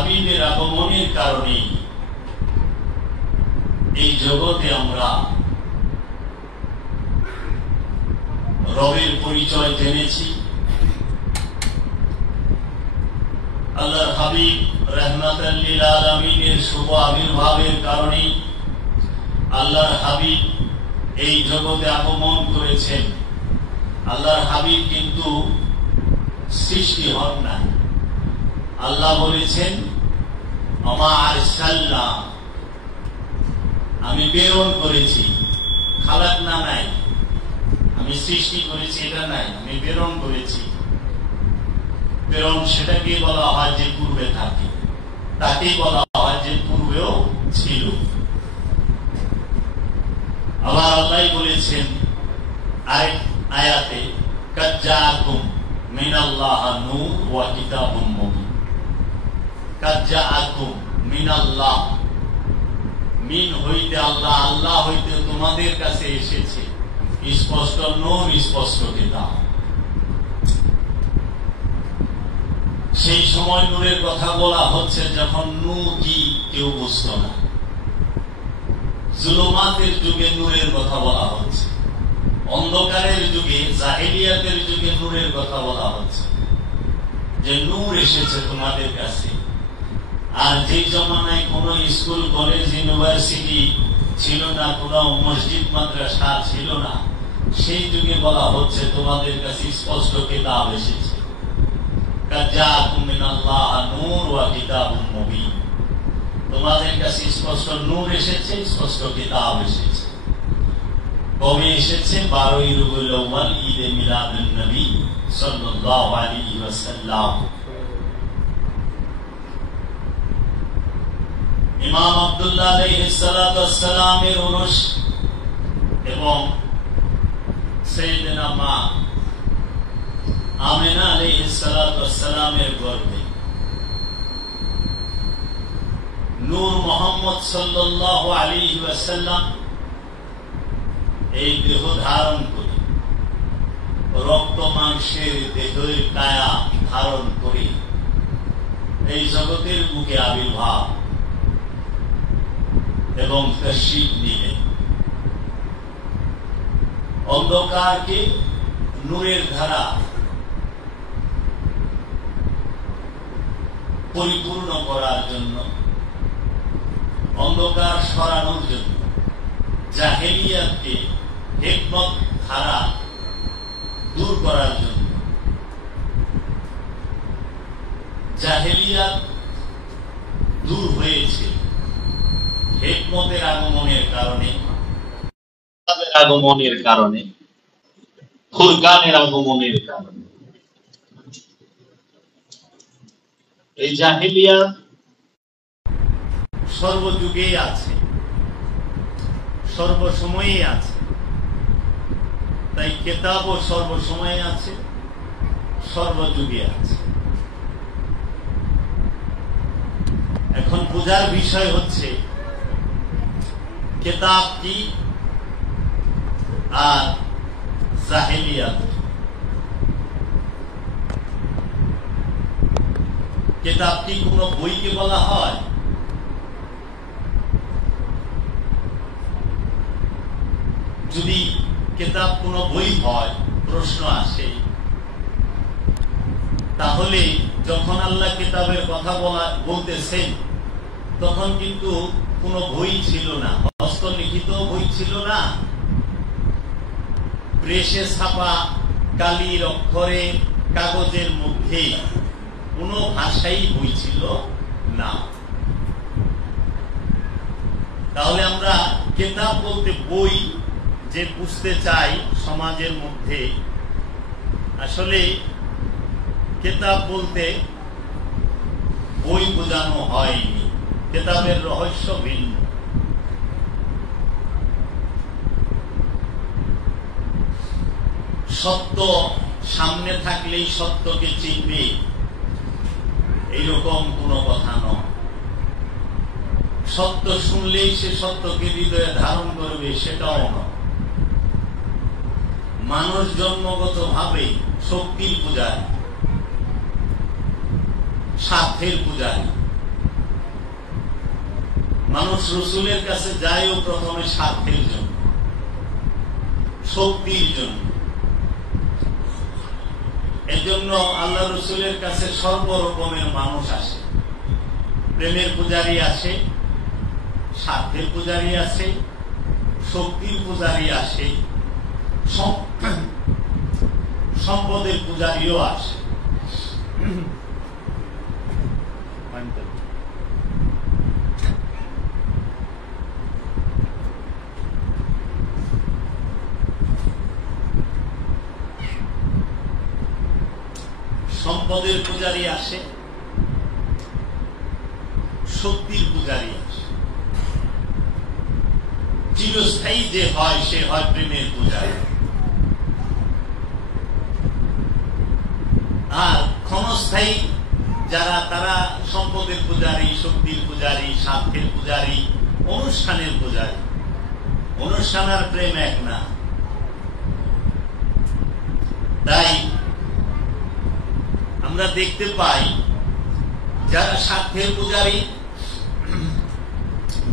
হাবিবের আগমনের কারণে এই জগতে আমরা রবের পরিচয় জেনেছি। আল্লাহর হাবিব রাহমাতাল লিল আলামিনের শুভ আবির্ভাবের কারণে আল্লাহর হাবিব এই জগতে আগমন করেছেন। আল্লাহর হাবিব কিন্তু সৃষ্টি হন না। আল্লাহ বলেছেন আমা আরসালনা, আমি প্রেরণ করেছি। খালাকনা নাই, আমি সৃষ্টি করেছি এটা নাই, আমি প্রেরণ করেছি। প্রেরণ সেটাকে বলা হয় যে পূর্বে থাকে, তাকেই বলা হয় যে পূর্বেও ছিল। আবার আল্লাহ বলেছেন আরেক আয়াতে কাদ জাআকুম মিনাল্লাহ নূর ওয়া কিতাবুম মুবিন। কাদ জাআকুম মিনাল্লাহ, মিন হইতে আল্লাহ, আল্লাহ হইতে তোমাদের কাছে এসেছে স্পষ্ট নূর, স্পষ্ট কিতাব। সেই সময় নূরের কথা বলা হচ্ছে যখন নূর কি কেউ বুঝত না। জুলুমাতের যুগে নূরের কথা বলা হচ্ছে, অন্ধকারের যুগে জাহেলিয়াতের যুগে নূরের কথা বলা হচ্ছে যে নূর এসেছে তোমাদের কাছে। আর যে জমানায় কোন স্কুল কলেজ ইউনিভার্সিটি ছিল না, কোন মসজিদ মাদ্রাসা ছিল না, সেই যুগে বলা হচ্ছে তোমাদের কাছে স্পষ্ট কিতাব এসেছে। কাদ জাআকুম মিনাল্লাহ নূর ওয়া কিতাবুম মুবিন, তোমাদের কাছে স্পষ্ট নূর এসেছে, স্পষ্ট কিতাব এসেছে। কবে এসেছে? 12 রবিউল আউয়াল, ঈদে মিলাদুন নবী সাল্লাল্লাহু আলাইহি ওয়াসাল্লাম। ইমাম আব্দুল্লাহ আলাইহিস সালাতু ওয়াস সালামের উরুস এবং সাইয়েদনা মা আমিনা আলাইহিস সালাতু ওয়াস সালামের গর্ভে নূর মুহাম্মদ সাল্লাল্লাহু আলাইহি ওয়াসাল্লাম এই দেহ ধারণ করে, রক্ত মাংসের দেহের কায়া ধারণ করে এই জগতের বুকে আবির্ভাব এবং তাশরীফ নিলেন। অন্ধকারকে নূরের ধারা পরিপূর্ণ করার জন্য, অন্ধকার সরানোর জন্য, জাহেলিয়াতকে হিকমত ধারা দূর করার জন্য। জাহেলিয়াত দূর হয়েছে হিকমতের আগমনের কারণে, আগমনের কারণে, ফুরকানের আগমনের কারণে। এই জাহেলিয়াত সর্বযুগেই আছে, সর্বসময়েই আছে। তাই কিতাবও সর্বসময়ে আছে, সর্বযুগে আছে। এখন বোঝার বিষয় হচ্ছে কিতাব কি আর জাহেলিয়াত। কিতাব কি কোন বইকে বলা হয়? যদি কিতাব কোন বই হয়, প্রশ্ন আসে, তাহলে যখন আল্লাহ কিতাবের কথা বলতেছেন তখন কিন্তু কোন বই ছিল না, হস্তলিখিত বই ছিল না, প্রেসে ছাপা কালির অক্ষরে কাগজের মধ্যে কোন ভাষাই বই ছিল না। তাহলে আমরা কিতাব বলতে বই যে বুঝতে চাই সমাজের মধ্যে, আসলে কিতাব বলতে বই বোঝানো হয়নি। কিতাবের রহস্য ভিন্ন। সত্য সামনে থাকলেই সত্যকে চিনবে এইরকম কোন কথা নয়। সত্য শুনলেই সে সত্যকে হৃদয়ে ধারণ করবে সেটাও নয়। মানুষ জন্মগত ভাবে শক্তির পূজারী, স্বার্থের পূজারী, মানুষ রসুলের কাছে যায়ও প্রথমে স্বার্থের জন্য, শক্তির জন্য। এজন্য আল্লাহ রসুলের কাছে সর্বরকমের মানুষ আসে। প্রেমের পূজারী আসে, স্বার্থের পূজারী আসে, শক্তির পূজারী আসে, সম্পদের পূজারীও আসে। সম্পদের পূজারী আসে, শক্তির পূজারী আসে। চিরস্থায়ী যে হয় সে হয় প্রেমের পূজারী। আর ক্ষণস্থায়ী যারা, তারা সম্পদের পূজারী, শক্তির পূজারী, স্বার্থের পূজারী, অনুষ্ঠানের পূজারী। অনুষ্ঠান আর প্রেম এক না। তাই আমরা দেখতে পাই যারা স্বার্থের পূজারী,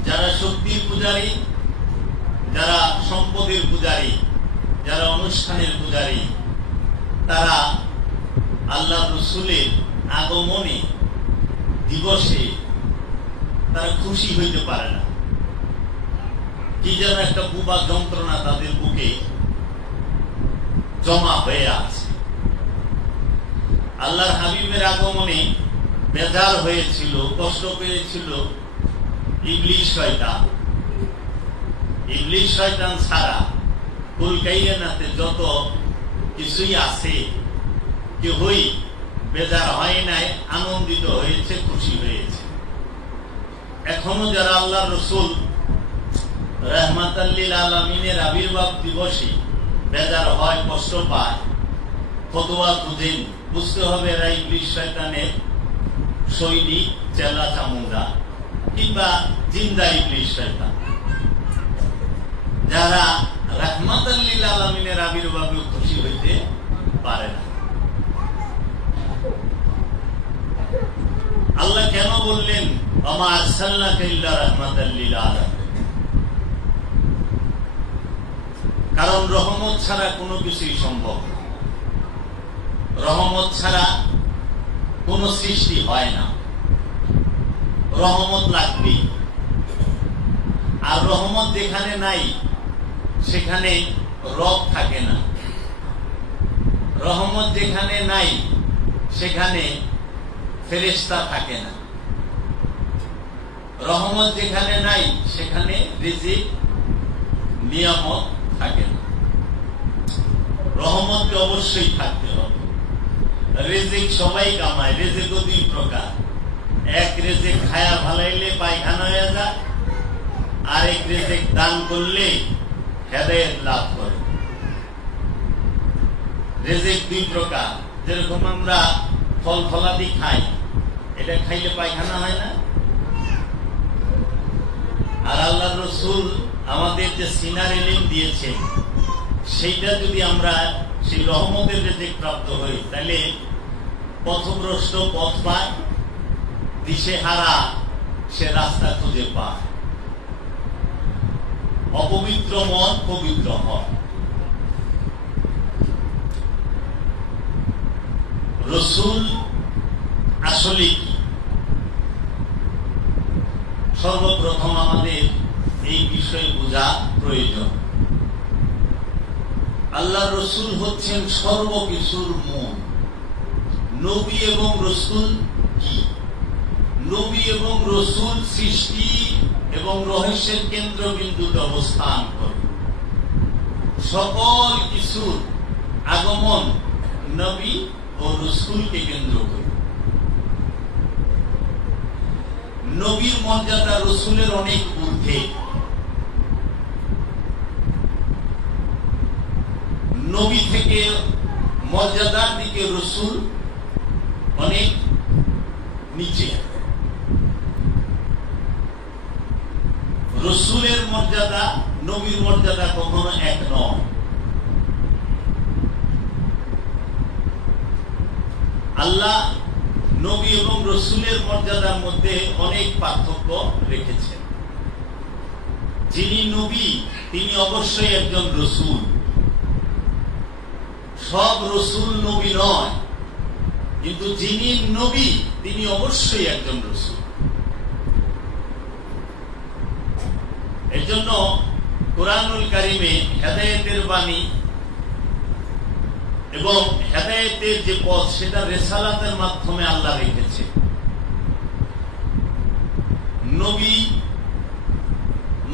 যারা শক্তির পূজারী, যারা সম্পদের পূজারী, যারা অনুষ্ঠানের পূজারী, তারা আল্লাহ রসুলের আগমনে দিবসে তারা খুশি হইতে পারে না। কি যেন একটা বুবা যন্ত্রণা তাদের বুকে জমা হয়ে আছে। আল্লাহর হাবিবের আগমনে বেজার হয়েছিল, কষ্ট পেয়েছিল ইবলিস শয়তান। ইবলিস শয়তান ছাড়া কুল কায়নাতে যত কিছুই আছে কেউই বেজার হয় নাই, আনন্দিত হয়েছে, খুশি হয়েছে। এখনো যারা আল্লাহ রসুল রাহমাতাল লিল আলামিনের আবির্ভাব দিবসে বেজার হয়, কষ্ট পায়, ফতোয়া খুঁজেন, বুঝতে হবে এরা ইবলিস শয়তানের সৈনিক, চেলা চামুন্ডা, কিংবা জিন্দা ইবলিস শয়তান। যারা রাহমাতাল লিল আলামিনের আবির্ভাবে খুশি হইতে পারে না। আল্লাহ কেন বললেন ওমা আরসালনাকা ইল্লা রাহমাতাল লিল আলামিন? কারণ রহমত ছাড়া কোনো কিছুই সম্ভব না। রহমত ছাড়া কোন সৃষ্টি হয় না। রহমত লাগবে। আর রহমত যেখানে নাই সেখানে রব থাকে না। রহমত যেখানে নাই সেখানে ফেরেশতা থাকে না। রহমত যেখানে নাই সেখানে রিজিক, নিয়ামত থাকে না। রহমতকে অবশ্যই থাকতে হবে। রিজিক সবাই কামায়, রিজিকও দুই প্রকার। এক রিজিক খায়া ভালাইলে পায়খানা হয়ে যায়, আরেক রিজিক দান করলে হেদায়েত লাভ করে। রিজিক দুই প্রকার। যেরকম আমরা ফল ফলাদি খাই, এটা খাইলে পায়খানা হয় না। আর আল্লাহ রসুল আমাদের যে সিনার ইলম দিয়েছে, সেইটা যদি আমরা সেই রহমতের রিজিক প্রাপ্ত হই, তাহলে পথভ্রষ্ট পথ পায়, দিশেহারা সে রাস্তা খুঁজে পায়, অপবিত্র মন পবিত্র হয়। রসুল আসলে কি? সর্বপ্রথম আমাদের এই বিষয়ে বোঝা প্রয়োজন। আল্লাহ রসুল হচ্ছেন সর্বকিছুর মূল। নবী এবং রসুল কি? নবী এবং রসুল সৃষ্টি এবং রহস্যের কেন্দ্রবিন্দুতে অবস্থান করে। সকল কিছুর আগমন নবী ও রসুলকে কেন্দ্র করে। নবীর মর্যাদা রসুলের অনেক ঊর্ধ্বে। নবী থেকে মর্যাদার দিকে রসুল অনেক নিচে। রসুলের মর্যাদা নবীর মর্যাদা কখনো এক নয়। আল্লাহ নবী এবং রসুলের মর্যাদার মধ্যে অনেক পার্থক্য রেখেছেন। যিনি নবী তিনি অবশ্যই একজন রসুল। সব রসুল নবী নয়, কিন্তু যিনি নবী তিনি অবশ্যই একজন রসুল। এর জন্য কুরআনুল কারীমে হেদায়েতের বাণী এবং হেদায়েতের যে পথ সেটা রিসালাতের মাধ্যমে আল্লাহ রেখেছে। নবী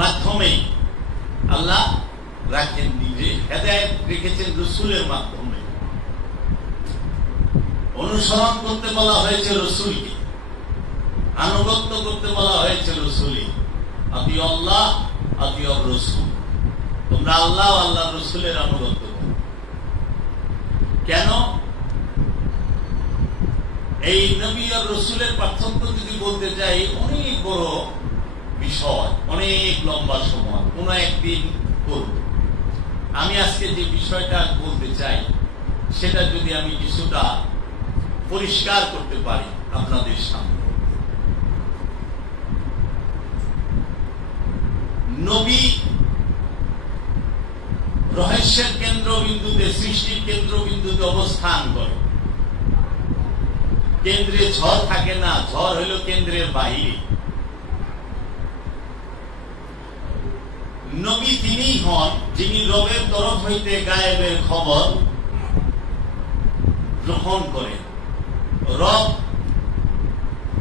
মাধ্যমে আল্লাহ রাখেন, নিজে হেদায়েত রেখেছেন রসুলের মাধ্যমে। অনুসরণ করতে বলা হয়েছে রসুলকে, আনুগত্য করতে বলা হয়েছে রসুলই। আতি আল্লাহ আতি রসুল, তোমরা আল্লাহ আল্লাহ রসুলের আনুগত্য করো। কেন? এই নবী আর রসুলের পার্থক্য যদি বলতে যাই অনেক বড় বিষয়, অনেক লম্বা সময়, কোন একদিন করব। আমি আজকে যে বিষয়টা বলতে চাই সেটা যদি আমি কিছুটা পরিষ্কার করতে পারি আপনাদের সামনে। নবী রহস্যের কেন্দ্রবিন্দুতে, সৃষ্টির কেন্দ্রবিন্দুতে অবস্থান করে। কেন্দ্রে ঝড় থাকে না, ঝড় হইল কেন্দ্রের বাইরে। নবী তিনি হন যিনি রবের তরফ হইতে গায়েবের খবর গ্রহণ করেন। রব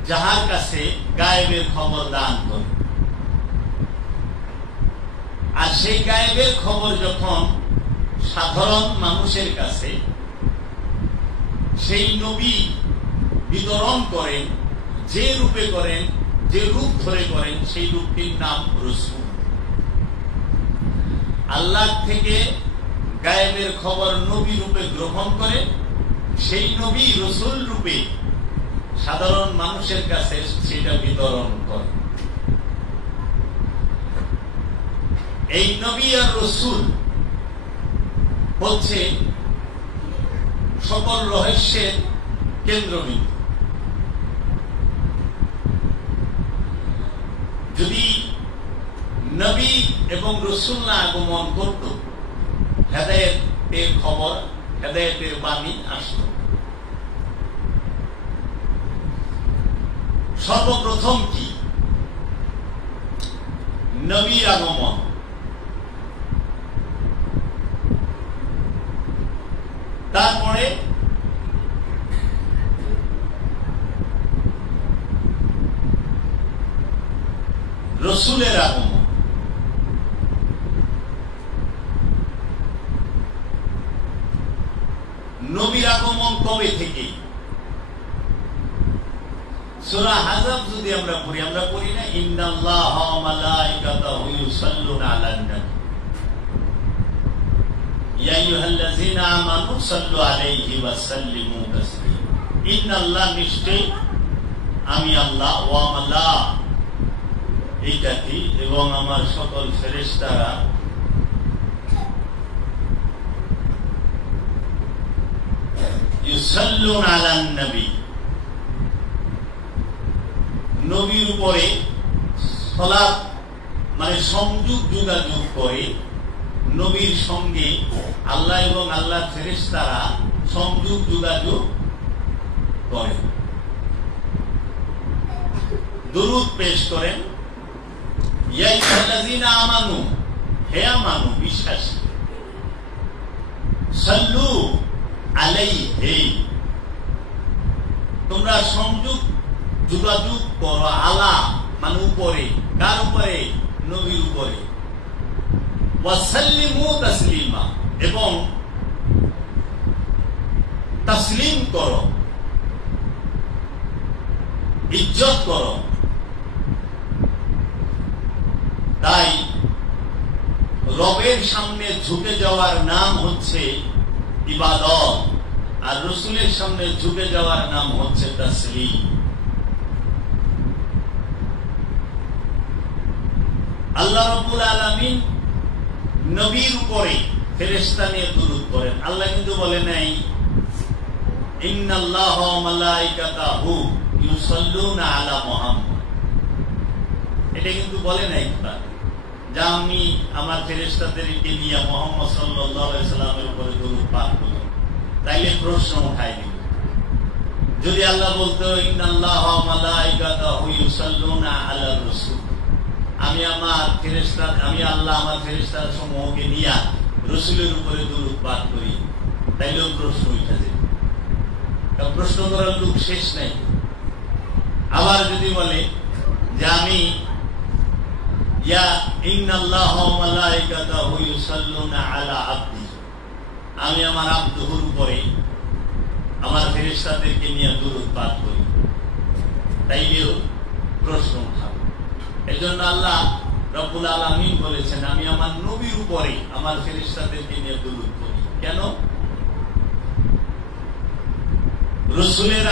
যাহার কাছে গায়েবের খবর দান করেন, আর সেই গায়েবের খবর যখন সাধারণ মানুষের কাছে সেই নবী বিতরণ করেন, যে রূপে করেন, যে রূপ ধরে করেন, সেই রূপটির নাম রসুল। আল্লাহ থেকে গায়েবের খবর নবী রূপে গ্রহণ করে সেই নবী রসুল রূপে সাধারণ মানুষের কাছে সেটা বিতরণ করে। এই নবী আর রসুল হচ্ছে সকল রহস্যের কেন্দ্রবিন্দু। যদি নবী এবং রসুল না আগমন করত, হেদায়েতের খবর, হেদায়েতের বাণী আসত। সর্বপ্রথম কি? নবীর আগমন। তারপরে রসুলের আগমন। নবীর আগমন কবে থেকে? সূরা আহজাব যদি আমরা পড়ি না, ইন্নাল্লাহা ওয়া মালাইকাতাহু ইউসাল্লুনা আলান নবী ইয়া আইয়ুহাল্লাযীনা আমানু সাল্লু আলাইহি ওয়া সাল্লিমু তাসলিমা। ইন্নাল্লাহ, নিশ্চয় আমি আল্লাহ, ওয়া মালাইকাতি, এবং আমার সকল ফেরেশতারা ইউসাল্লুনা আলান নবী, নবীর উপরে সালাত মানে সংযোগ যোগাযোগ করে। নবীর সঙ্গে আল্লাহ এবং আল্লাহর ফেরেশতারা সংযোগ যোগাযোগ করে, দুরূদ পেশ করেন। ইয়া আইয়ুহাল্লাযীনা আমানু, হে আমানু বিশ্বাসী, সাল্লু আলাইহি, তোমরা সংযোগ যোগাযোগ করো। আলা মানে উপরে, কার উপরে? নবীর উপরে। ওয়াসাল্লিমু তাসলিমা, এবং তাসলিম করো, ইজ্জত করো। তাই রবের সামনে ঝুঁকে যাওয়ার নাম হচ্ছে ইবাদত, আর রসুলের সামনে ঝুঁকে যাওয়ার নাম হচ্ছে তাসলিম। আল্লাহ রাব্বুল আলামিন নবীর উপরে ফেরেশতা নিয়ে দুরূদ করেন। আল্লাহ কিন্তু বলে নাই ইন্নাল্লাহা ওয়া মালাইকাতাহু ইউসাল্লুনা আলা মুহাম্মদ, এটা কিন্তু বলে নাই। যে আমি আমার ফেরেশতাদেরকে নিয়ে মুহাম্মদ সাল্লাল্লাহু আলাইহি সাল্লামের উপরে দরুদ পাঠ করব, তাইলে প্রশ্ন উঠাই দিল। যদি আল্লাহ বলতো ইন্নাল্লাহা ওয়া মালাইকাতাহু ইউসাল্লুনা আলার রাসূল, আমি আল্লাহ আমার ফেরেশতা সমূহকে নিয়ে রাসূলের উপরে দরুদ পাঠ করি, তাইলেও প্রশ্ন উঠে যায়। প্রশ্ন করার লোক শেষ নাই। আবার যদি বলে যে আমি আমি আমার আব্দুর উপরে আমার ফেরেশতাদেরকে নিয়ে দরুদ পাঠ করি, তাইলেও প্রশ্ন উঠাবে। এই জন্য আল্লাহ রব্বুল আলামিন বলেছেন আমি আমার নবীর উপরে আমার ফেরেশতাদেরকে নিয়ে দরুদ করি। কেন? রাসূলের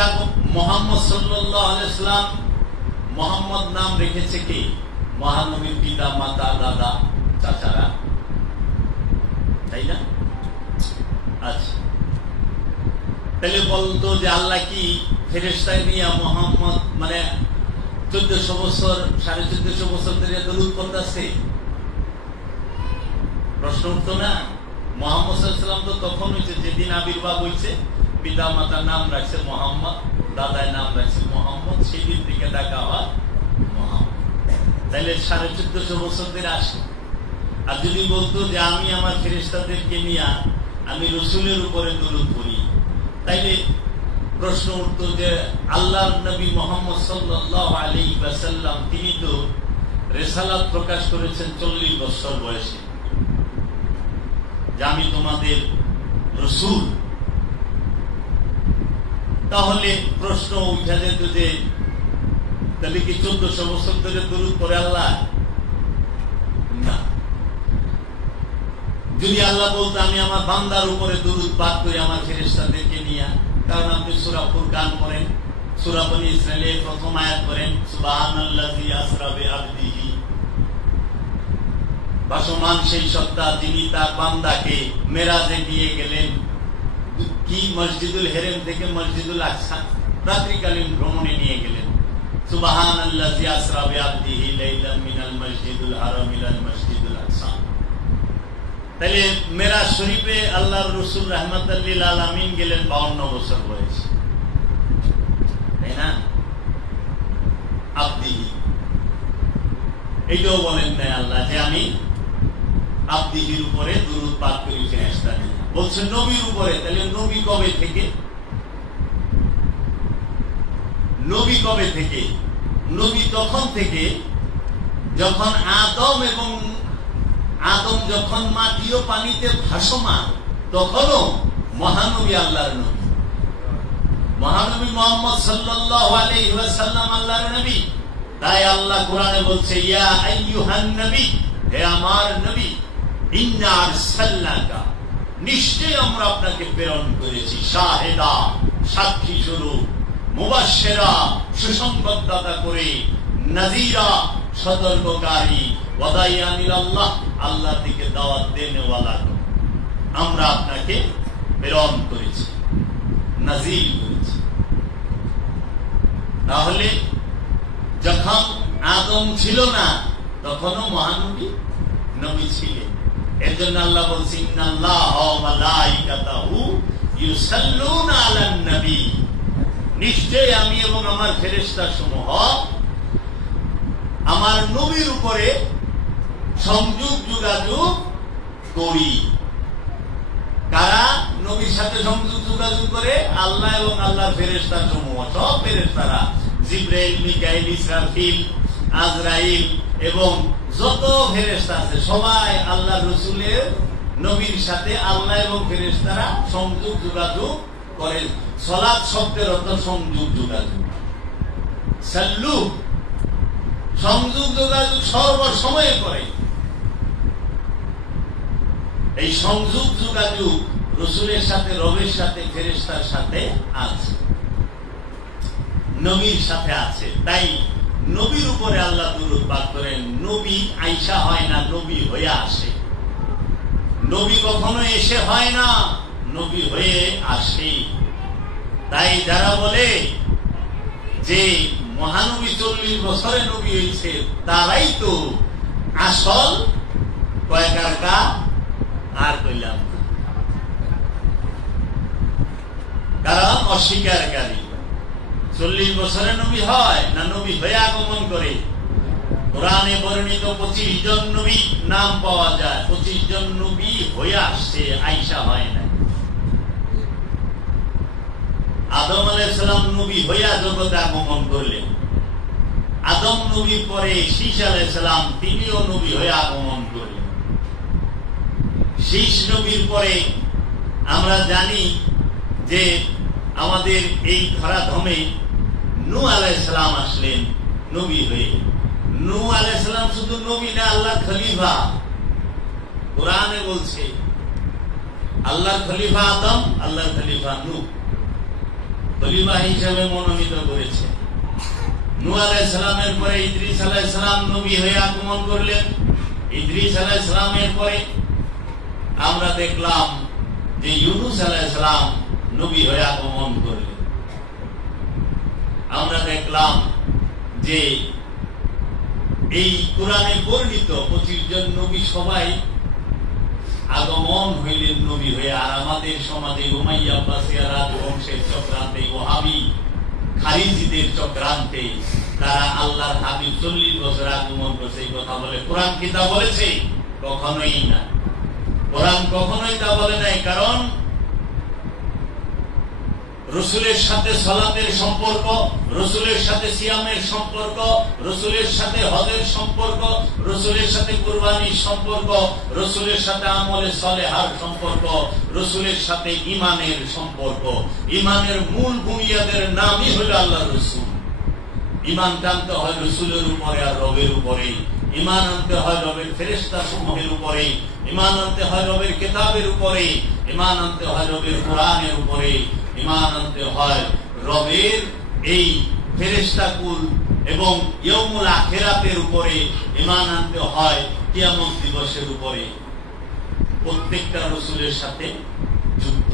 মুহাম্মদ সাল্লাল্লাহু আলাইহি সাল্লাম, মুহাম্মদ নাম রেখেছে কে? মহানবীর পিতা, মাতা, দাদা, চাচারা, তাই না? আচ্ছা, তাহলে বলতো যে আল্লাহ কি ফেরেশতায় নিয়ে মুহাম্মদ মানে 1400 বছর 1450 বছর ধরে দরুদ করতেছে? প্রশ্ন উঠতো না? মুহাম্মদ সাল্লাল্লাহু আলাইহি ওয়াসাল্লাম তো তখন হয়েছে যেদিন আবির্ভাব হয়েছে, পিতা মাতার নাম রাখছে মোহাম্মদ, দাদার নাম রাখছে মোহাম্মদ, সেই দিন থেকে ডাকা হয় মোহাম্মদ। তাইলে 1450 বছর ধরে আসে। আর যদি বলতো যে আমি আমার ফেরেশতাদেরকে নিয়ে আমি রাসূলের উপরে দরুদ পড়ি, তাইলে প্রশ্ন উঠতো যে আল্লাহর নবী মুহাম্মদ সাল্লাল্লাহু আলাইহি ওয়াসাল্লাম তিনি তো রিসালাত প্রকাশ করেছেন 40 বছর বয়সে, যে আমি তোমাদের রাসূল। তাহলে প্রশ্ন উঠে যেত যে তাহলে কি 1400 বছর ধরে দরুদ পড়ে আল্লাহ? না। যদি আল্লাহ বলতো আমি আমার বান্দার উপরে দরুদ পাঠ করি আমার ফেরেশতাদেরকে নিয়ে, কারণ আপনি সূরা ফুরকান পড়েন, সূরা বনী ইসরাঈলের প্রথম আয়াত পড়েন, সুবহানাল্লাযী আসরা বিআবদিহি, ভাসমান সেই সত্তা যিনি তার বান্দাকে মেরাজে নিয়ে গেলেন। কি? মসজিদুল হেরেম থেকে মসজিদুল আকসা রাত্রিকালীন ভ্রমণে নিয়ে গেলেন। সুবহানাল্লাযী আসরা বিআবদিহি লাইলাম মিনাল মসজিদুল হারাম ইলাল মসজিদুল আকসা। তাহলে মেরাজ শরীফে আল্লাহর রাসূল রাহমাতাল লিল আলামিন গেলেন 52 বছর বয়সে, তাই না? আবদিহি এইটাও বলেন নাই আল্লাহ যে আমি আবদিহির উপরে দরুদ পাঠ করি ফেরেশতা নিয়ে, বলছেন নবীর উপরে। তাহলে নবী কবে থেকে? নবী কবে থেকে? নবী তখন থেকে যখন আদম যখন মাটি ও পানিতে ভাসমান, তখনও মহানবী আল্লাহর নবী, মহানবী মুহাম্মদ সাল্লাল্লাহু আলাইহি ওয়াসাল্লাম আল্লাহর নবী। তাই আল্লাহ কোরআনে বলছে ইয়া আইয়ুহান নবী, হে আমার নবী, ইন্না আরসালনাকা, নিশ্চয় আমরা আপনাকে প্রেরণ করেছি, শাহেদা, সাক্ষী স্বরূপ, মুবাশশিরা, সুসংবাদদাতা করে, নাযীরা, সতর্ককারী, ওয়াদাইয়ান ইলাল্লাহ, আল্লাহর দিকে দাওয়াত দেনেওয়ালা, আমরা আপনাকে প্রেরণ করেছি, নাযীর করেছি। তাহলে যখন আদম ছিল না তখনও মহানবী নবী ছিলেন। এর জন্য আল্লাহ বলছেন ইন্নাল্লাহা ওয়া মালাইকাতাহু ইউসাল্লুনা আলান নবী, নিশ্চয় আমি এবং আমার ফেরেশতা সমূহ আমার নবীর উপরে সংযোগ যোগাযোগ করি। কারা নবীর সাথে সংযোগ যোগাযোগ করে? আল্লাহ এবং আল্লাহর ফেরেশতা সমূহ, সব ফেরেশতারা, জিবরাইল, মিকাইল, ইসরাফিল, আজরাইল এবং যত ফেরেশতা আছে সবাই আল্লাহ রাসূলের নবীর সাথে আল্লাহ এবং ফেরেশতারা সংযোগ যোগাযোগ করেন। সালাত শব্দের অর্থ সংযোগ যোগাযোগ, সাল্লু, সংযোগ যোগাযোগ সর্বসময়ে করে। এই সংযোগ যোগাযোগ রাসূলের সাথে, রবের সাথে, ফেরেশতার সাথে আছে, নবীর সাথে আছে। তাই নবীর উপরে আল্লাহ দরুদ পাঠ করেন। নবী আইসা হয় না, নবী হয়ে আসে। নবী কখনো এসে হয় না, নবী হয়ে আসে। তাই যারা বলে যে মহানবী 40 বছরে নবী হয়েছে, তারাই তো আসল কয়েকার কা আর কইলাম, কারণ অস্বীকারী 40 বছরে নবী হয় না নবী হয়ে আগমন করে? কোরআনে বর্ণিত 25 জন নবী নাম পাওয়া যায়, 25 জন নবী হয়ে আসছে, আয়েশা হয় না। আদম আলাইহিস সালাম নবী হইয়া জগতে আগমন করলেন। আদম নবীর পরে শীষ আলাইহিস সালাম তিনিও নবী হয়ে আগমন করলেন। শীষ নবীর পরে আমরা জানি যে আমাদের এই ধরাধামে নূহ আলাইহিস সালাম আসলেন নবী হয়ে। নূহ আলাইহিস সালাম শুধু নবী না, আল্লাহর খলিফা। কোরআনে বলছে আল্লাহর খলিফা আদম, আল্লাহর খলিফা নূহ, খলিফা হিসেবে মনোনীত করেছে। নূহ আলাইহিস সালামের পরে ইদ্রিস আলাইহিস সালাম নবী হয়ে আগমন করলেন। ইদ্রিস আলাইহিস সালামের পরে আমরা দেখলাম যে ইউনূস আলাইহিস সালাম নবী হয়ে আগমন করলেন। আমরা দেখলাম যে এই কোরআনে বর্ণিত 25 জন নবী সবাই আগমন হইলেন নবী হয়ে। আর আমাদের সমাজে উমাইয়া আব্বাসিয়া রাজবংশের চক্রান্তে, ওয়াহাবি খারিজিদের চক্রান্তে তারা আল্লাহর হাবিব 40 বছর আগমন করছে এই কথা বলে। কোরআন কি তা বলেছে? কখনোই না। কোরআন কখনোই তা বলে নাই। কারণ রসুলের সাথে সালাতের সম্পর্ক, রসুলের সাথে সিয়ামের সম্পর্ক, রসুলের সাথে হজের সম্পর্ক, রসুলের সাথে কুরবানির সম্পর্ক, রসুলের সাথে আমলে সালেহার সম্পর্ক, রসুলের সাথে ইমানের সম্পর্ক। ইমানের মূল বুনিয়াদের নামই হল আল্লাহ রসুল। ইমান টানতে হয় রসুলের উপরে আর রবের উপরে। ইমান আনতে হয় রবের ফেরেশতা সমূহের উপরে। ইমান আনতে হয় রবের কিতাবের উপরে। ইমান আনতে হয় রবের কোরআনের উপরে। ইমান আনতে হয় রবের এই ফেরেশতাকুল এবং ইয়ৌমুল আখিরাতের উপরে। ইমান আনতে হয় কিয়ামত দিবসের উপরে। প্রত্যেকটা রসুলের সাথে যুক্ত।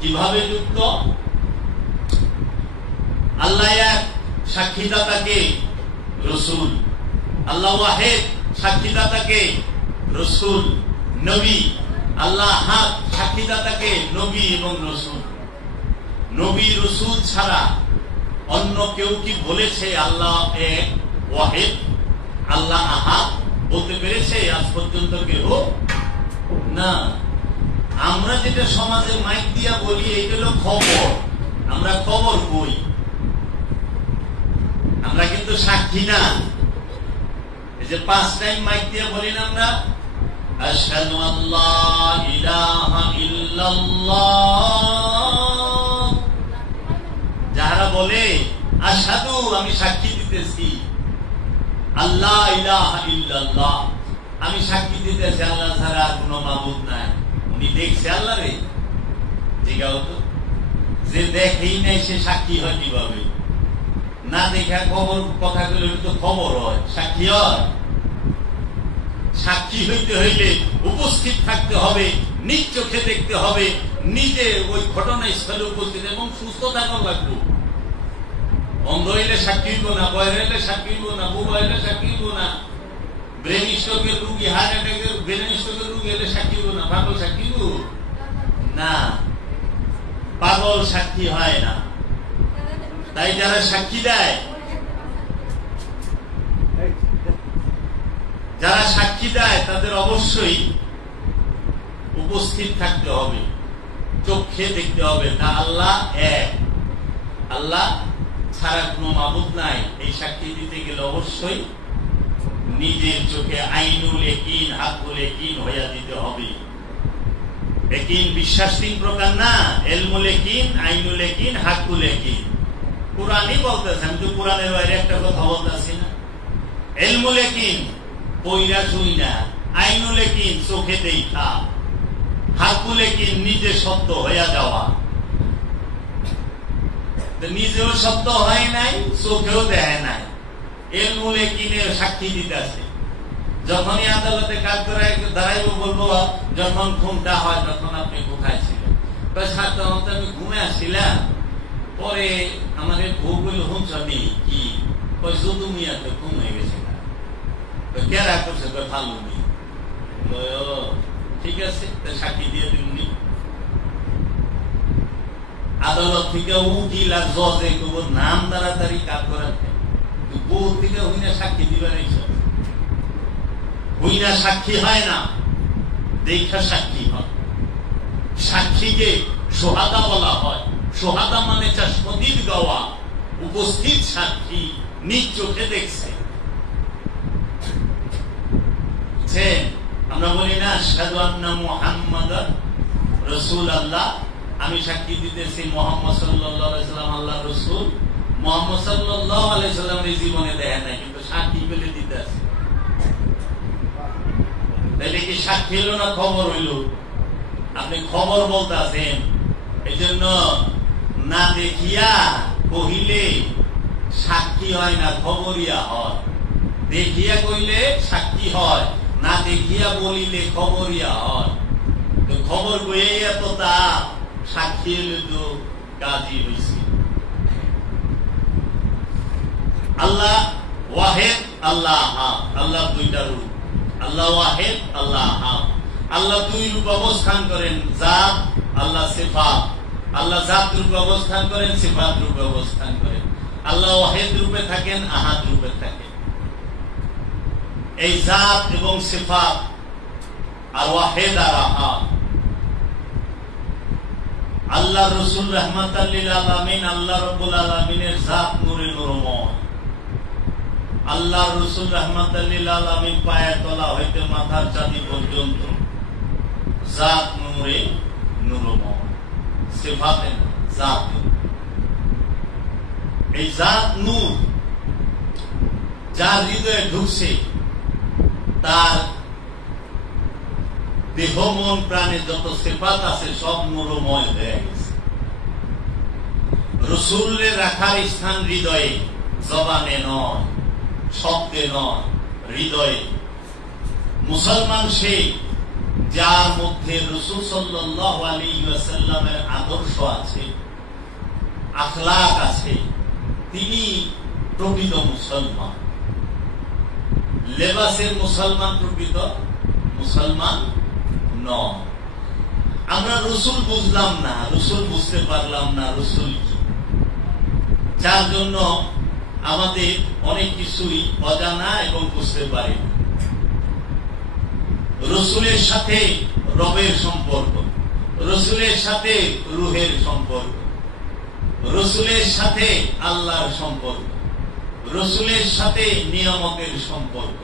কিভাবে যুক্ত? আল্লাহ এক, সাক্ষীদাতাকে রসুল। আল্লাহ ওয়াহেদ, সাক্ষীদাতাকে রসুল নবী। আল্লাহ আহাদ, সাক্ষীদাতাকে নবী এবং রসুল। নবী রসুল ছাড়া অন্য কেউ কি বলেছে আল্লাহ এক, ওয়াহেদ, আল্লাহ আহাদ বলতে পেরেছে আজ পর্যন্ত কেউ? না। আমরা যেটা সমাজে মাইক দিয়া বলি এইগুলো খবর। আমরা খবর কই, আমরা কিন্তু সাক্ষী না। এই যে 5 টাইম মাইক দিয়া বলি না আমরা, আশহাদু আল্লা ইলাহা ইল্লাল্লাহ। যারা বলে আশহাদু, আমি সাক্ষী দিতেছি, আল্লাহ ইলাহা ইল্লাল্লাহ, আমি সাক্ষী দিতেছি আল্লাহ ছাড়া আর কোন মাবুদ নাই। উনি দেখছে আল্লাহ রে? জিজ্ঞাও তো। যে দেখেই নাই সে সাক্ষী হয় কিভাবে? না দেখা খবর কথাগুলো তো খবর হয়, সাক্ষী হয়? সাক্ষী হইতে হইলে উপস্থিত থাকতে হবে, নিজ চোখে দেখতে হবে, নিজে ওই ঘটনাস্থলে উপস্থিত এবং সুস্থ থাকা লাগবে। অন্ধ হইলে সাক্ষী হইব না, বয়রা হইলে সাক্ষী হইব না, বুবা হইলে সাক্ষী হইব না, ব্রেন স্ট্রোকের রুগী, হার্ট অ্যাটাকের ব্রেন স্ট্রোকের রুগী হলে সাক্ষী হইব না। পাগল সাক্ষী হইব না, পাগল সাক্ষী হয় না। তাই যারা সাক্ষী দেয়, যারা সাক্ষী দেয় তাদের অবশ্যই উপস্থিত থাকতে হবে, চোখে দেখতে হবে না আল্লাহ এক, আল্লাহ ছাড়া কোনো মাবুদ নাই। এই সাক্ষী দিতে গেলে অবশ্যই নিজের চোখে আইনুল ইয়াকিন, হাক্কুল ইয়াকিন হইয়া দিতে হবে। ইয়াকিন বিশ্বাস 3 প্রকার না, ইলমুল ইয়াকিন, আইনুল ইয়াকিন, হাক্কুল ইয়াকিন। কোরআনই বলতেছে, আমি তো কোরআনের বাইরে একটা কথা বলতেছি না। ইলমুল ইয়াকিন পইরা শুই না, আইনুল ইয়াকিন চোখে দেখা, হাক্কুল ইয়াকিন নিজে সত্য হইয়া যাওয়া। নিজেও সত্য হয় নাই, চোখেও দেয় নাই, ইলমুল ইয়াকিনের সাক্ষী দিতেছে। যখনই আদালতে কাজ করে দাঁড়াইব বলবো যখন ঘুমটা হয় তখন আপনি কোথায় ছিলেন? সাধারণত আমি ঘুমে আসছিলাম, পরে আমাদের ভূগোল হুঁচনি কি যদু মিয়াতে ঘুম হয়ে গেছে। কেরা করছে ফালুনি। ঠিক আছে, সাক্ষী দিয়ে দিননি। আদালত থেকে উকিল আর জজে নাম তাড়াতাড়ি কাজ করার বউ থেকে হইনা সাক্ষী দিবার হইনা সাক্ষী হয় না, দেখা সাক্ষী হয়। সাক্ষীকে সোহাদা বলা হয়। সোহাদা মানে চাষপতির গাওয়া, উপস্থিত সাক্ষী, নিজ চোখে দেখছে। আমরা বলি না আশহাদু আন্না মুহাম্মাদান রাসূলুল্লাহ, আমি সাক্ষী দিতেছি মুহাম্মদ সাল্লাল্লাহু আলাইহি সাল্লাম আল্লাহর রাসূল। মুহাম্মদ সাল্লাল্লাহু আলাইহি সাল্লামের জীবনে দেখেন না, কিন্তু সাক্ষী পেলে দিতে আছে। তাইলে কি সাক্ষী হইল না খবর হইল? আপনি খবর বলতে আছেন, এই জন্য না দেখিয়া কহিলে সাক্ষী হয় না, খবরিয়া হয়। দেখিয়া কইলে সাক্ষী হয়, না দেখিয়া বলিলে খবরিয়া হয়। তো খবর কয়ে এত তা সাক্ষী হইলে তো কাজই হয়েছে। আল্লাহ ওয়াহেদ, আল্লাহ আহাদ। আল্লাহ দুইটা রূপ, আল্লাহ ওয়াহেদ, আল্লাহ আহাদ। আল্লাহ দুই রূপ অবস্থান করেন, জাত, আল্লাহ সিফাত। আল্লাহ জাত রূপে অবস্থান করেন, সিফাত রূপে অবস্থান করেন। আল্লাহ ওয়াহেদ রূপে থাকেন, আহাদ রূপে থাকেন। এই জাত এবং সিফাত আর ওয়াহেদ আর আহাদ, আল্লাহ রসুল রাহমাতাল লিল আলামিন, আল্লাহ রাব্বুল আলামিনের জাত নূরে নূরময়। আল্লাহ রসুল রাহমাতাল লিল আলামিন পায়ের তলা হইতে মাথার চাঁদি পর্যন্ত জাত নূরে নূরময়, সিফাতে না, জাত। এই জাত নূর যার হৃদয়ে ঢুকছে তার দেহ মন প্রাণে যত সিফাত আছে সব নূরময় হয়ে গেছে। রসুলের রাখার স্থান হৃদয়ে, জবানে নয়, শব্দে নয়, হৃদয়ে। মুসলমান সে যার মধ্যে রাসূল সাল্লাল্লাহু আলাইহি ওয়াসাল্লামের আদর্শ আছে, আখলাক আছে, তিনি প্রকৃত মুসলমান। লেবাসের মুসলমান প্রকৃত মুসলমান নয়। আমরা রসুল বুঝলাম না, রসুল বুঝতে পারলাম না রসুল কি, যার জন্য আমাদের অনেক কিছুই অজানা এবং বুঝতে পারি না। রসুলের সাথে রবের সম্পর্ক, রসুলের সাথে রুহের সম্পর্ক, রসুলের সাথে আল্লাহর সম্পর্ক, রসুলের সাথে নিয়ামতের সম্পর্ক,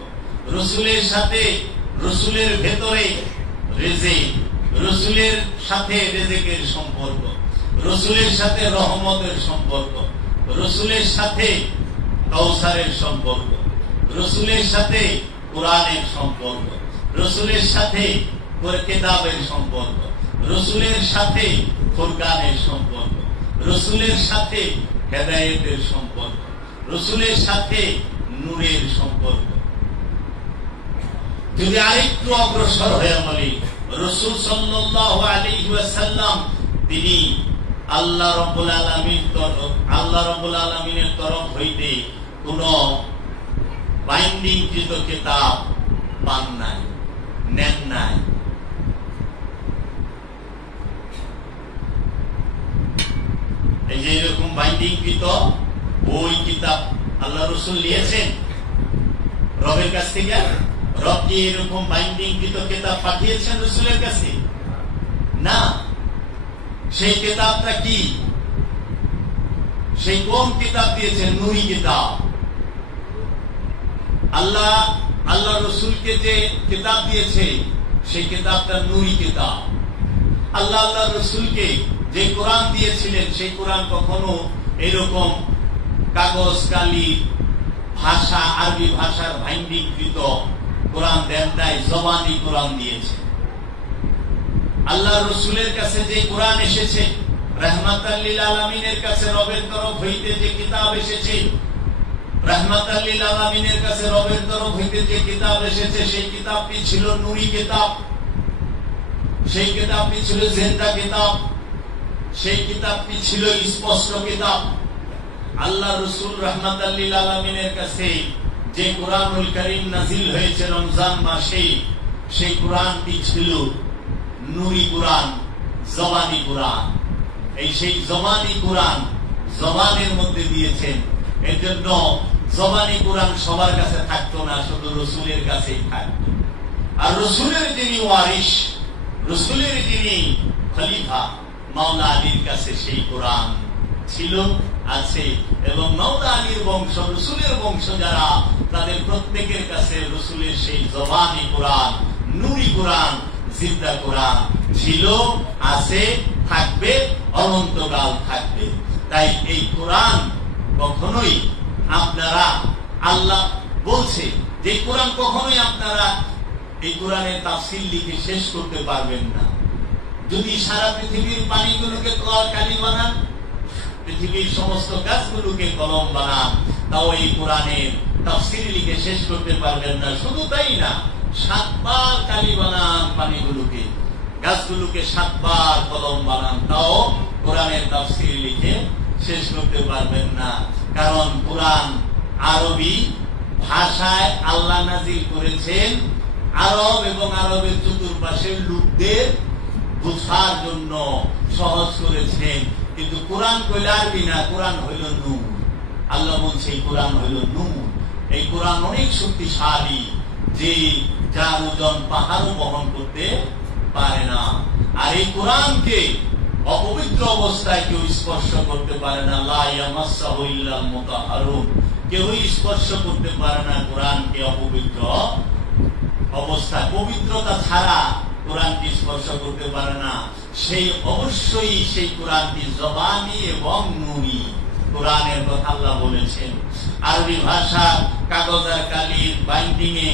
রসুলের সাথে, রসুলের ভেতরে রেজেক, রসুলের সাথে রেজেকের সম্পর্ক, রসুলের সাথে রহমতের সম্পর্ক, রসুলের সাথে কাউসারের সম্পর্ক, রসুলের সাথে কোরআনের সম্পর্ক, রসুলের সাথে কিতাবের সম্পর্ক, রসুলের সাথে ফুরকানের সম্পর্ক, রসুলের সাথে হেদায়েতের সম্পর্ক, রসুলের সাথে নূরের সম্পর্ক। যদি আরেকটু অগ্রসর হয়ে বলি, রাসূল সাল্লাল্লাহু আলাইহি ওয়াসাল্লাম তিনি আল্লাহ রাব্বুল আলামিনের তরফ হইতে কোন বাইন্ডিংকৃত কিতাব পান নাই, নেন নাই। এই যে এরকম বাইন্ডিংকৃত বই কিতাব আল্লাহ রাসূল নিয়েছেন রবের কাছ থেকে। রব কি এরকম বাইন্ডিংকৃত কিতাব পাঠিয়েছেন রাসূলের কাছে? না। সেই কিতাবটা কি? সেই কোন কিতাব দিয়েছেন? নূরি কিতাব। আল্লাহ রাসূলকে যে কিতাব দিয়েছে সেই কিতাবটা নূরি কিতাব। আল্লাহ রাসূলকে যে কোরআন দিয়েছিলেন সেই কোরআন কখনো এরকম কাগজ কালি ভাষা, আরবি ভাষার বাইন্ডিংকৃত কোরআন দেন নাই, জবানি কোরআন দিয়েছে। আল্লাহ রসুলের কাছে যে কোরআন এসেছে, রাহমাতাল লিল আলামিনের কাছে রবের তরফ হইতে যে কিতাব এসেছে, রাহমাতাল লিল আলামিনের কাছে রবের তরফ হইতে যে কিতাব এসেছে সেই কিতাবটি ছিল নূরি কিতাব, সেই কিতাবটি ছিল জিন্দা কিতাব, সেই কিতাবটি ছিল স্পষ্ট কিতাব। আল্লাহ রসুল রাহমাতাল লিল আলামিনের কাছে যে যে কোরআনুল কারীম নাজিল হয়েছে রমজান মাসে, সেই কোরআনটি ছিল নূরি কোরআন, জবানি কোরআন। এই সেই জবানি কোরআন জবানের মধ্যে দিয়েছেন। এর জন্য জবানি কোরআন সবার কাছে থাকতো না, শুধু রসুলের কাছেই থাকতো। আর রসুলের যিনি ওয়ারিস, রসুলের যিনি খলিফা, মাওলা আলীর কাছে সেই কোরআন ছিল, আছে। এবং মাওলা আলীর বংশ, রসুলের বংশ যারা, তাদের প্রত্যেকের কাছে রসুলের সেই জবানি কোরআন, নূরি কোরআন, জিন্দা কোরআন ছিল, আছে, থাকবে, অনন্তকাল থাকবে। তাই এই কোরআন কখনোই আপনারা, আল্লাহ বলছে যে কোরআন কখনোই আপনারা এই কোরআনের তাফসীর লিখে শেষ করতে পারবেন না। যদি সারা পৃথিবীর পানিগুলোকে কালি বানান, পৃথিবীর সমস্ত গাছগুলোকে কলম বানান, তাও এই কোরআনের তাফসীর লিখে শেষ করতে পারবেন না। শুধু তাই না, 7 বার কালি বানান পানিগুলোকে, গাছগুলোকে 7 বার কলম বানান, তাও কোরআনের তাফসীর লিখে শেষ করতে পারবেন না। কারণ কোরআন আরবি ভাষায় আল্লাহ নাজিল করেছেন, আরব এবং আরবের চতুর্পাশের লোকদের বুঝার জন্য সহজ করেছেন। কিন্তু কোরআন কইলে আরবি না, কোরআন হইল নূর। আল্লাহ বলছে কোরআন হইল নূর। এই কোরআন অনেক শক্তিশালী, যে যার ওজন পাহাড়ও বহন করতে পারে না। আর এই কোরআনকে অপবিত্র অবস্থায় কেউ স্পর্শ করতে পারে না। লা ইয়ামাসসাহু ইল্লাল মুতাহহারুন, কেউই স্পর্শ করতে পারে না কোরআনকে অপবিত্র অবস্থায়। পবিত্রতা ছাড়া কোরআনকে স্পর্শ করতে পারে না। সেই অবশ্যই সেই কোরআনটি জবানি এবং নূরি কোরআনের কথা আল্লাহ বলেছেন। আরবি ভাষা কাগজ আর কালির বাইন্ডিং এ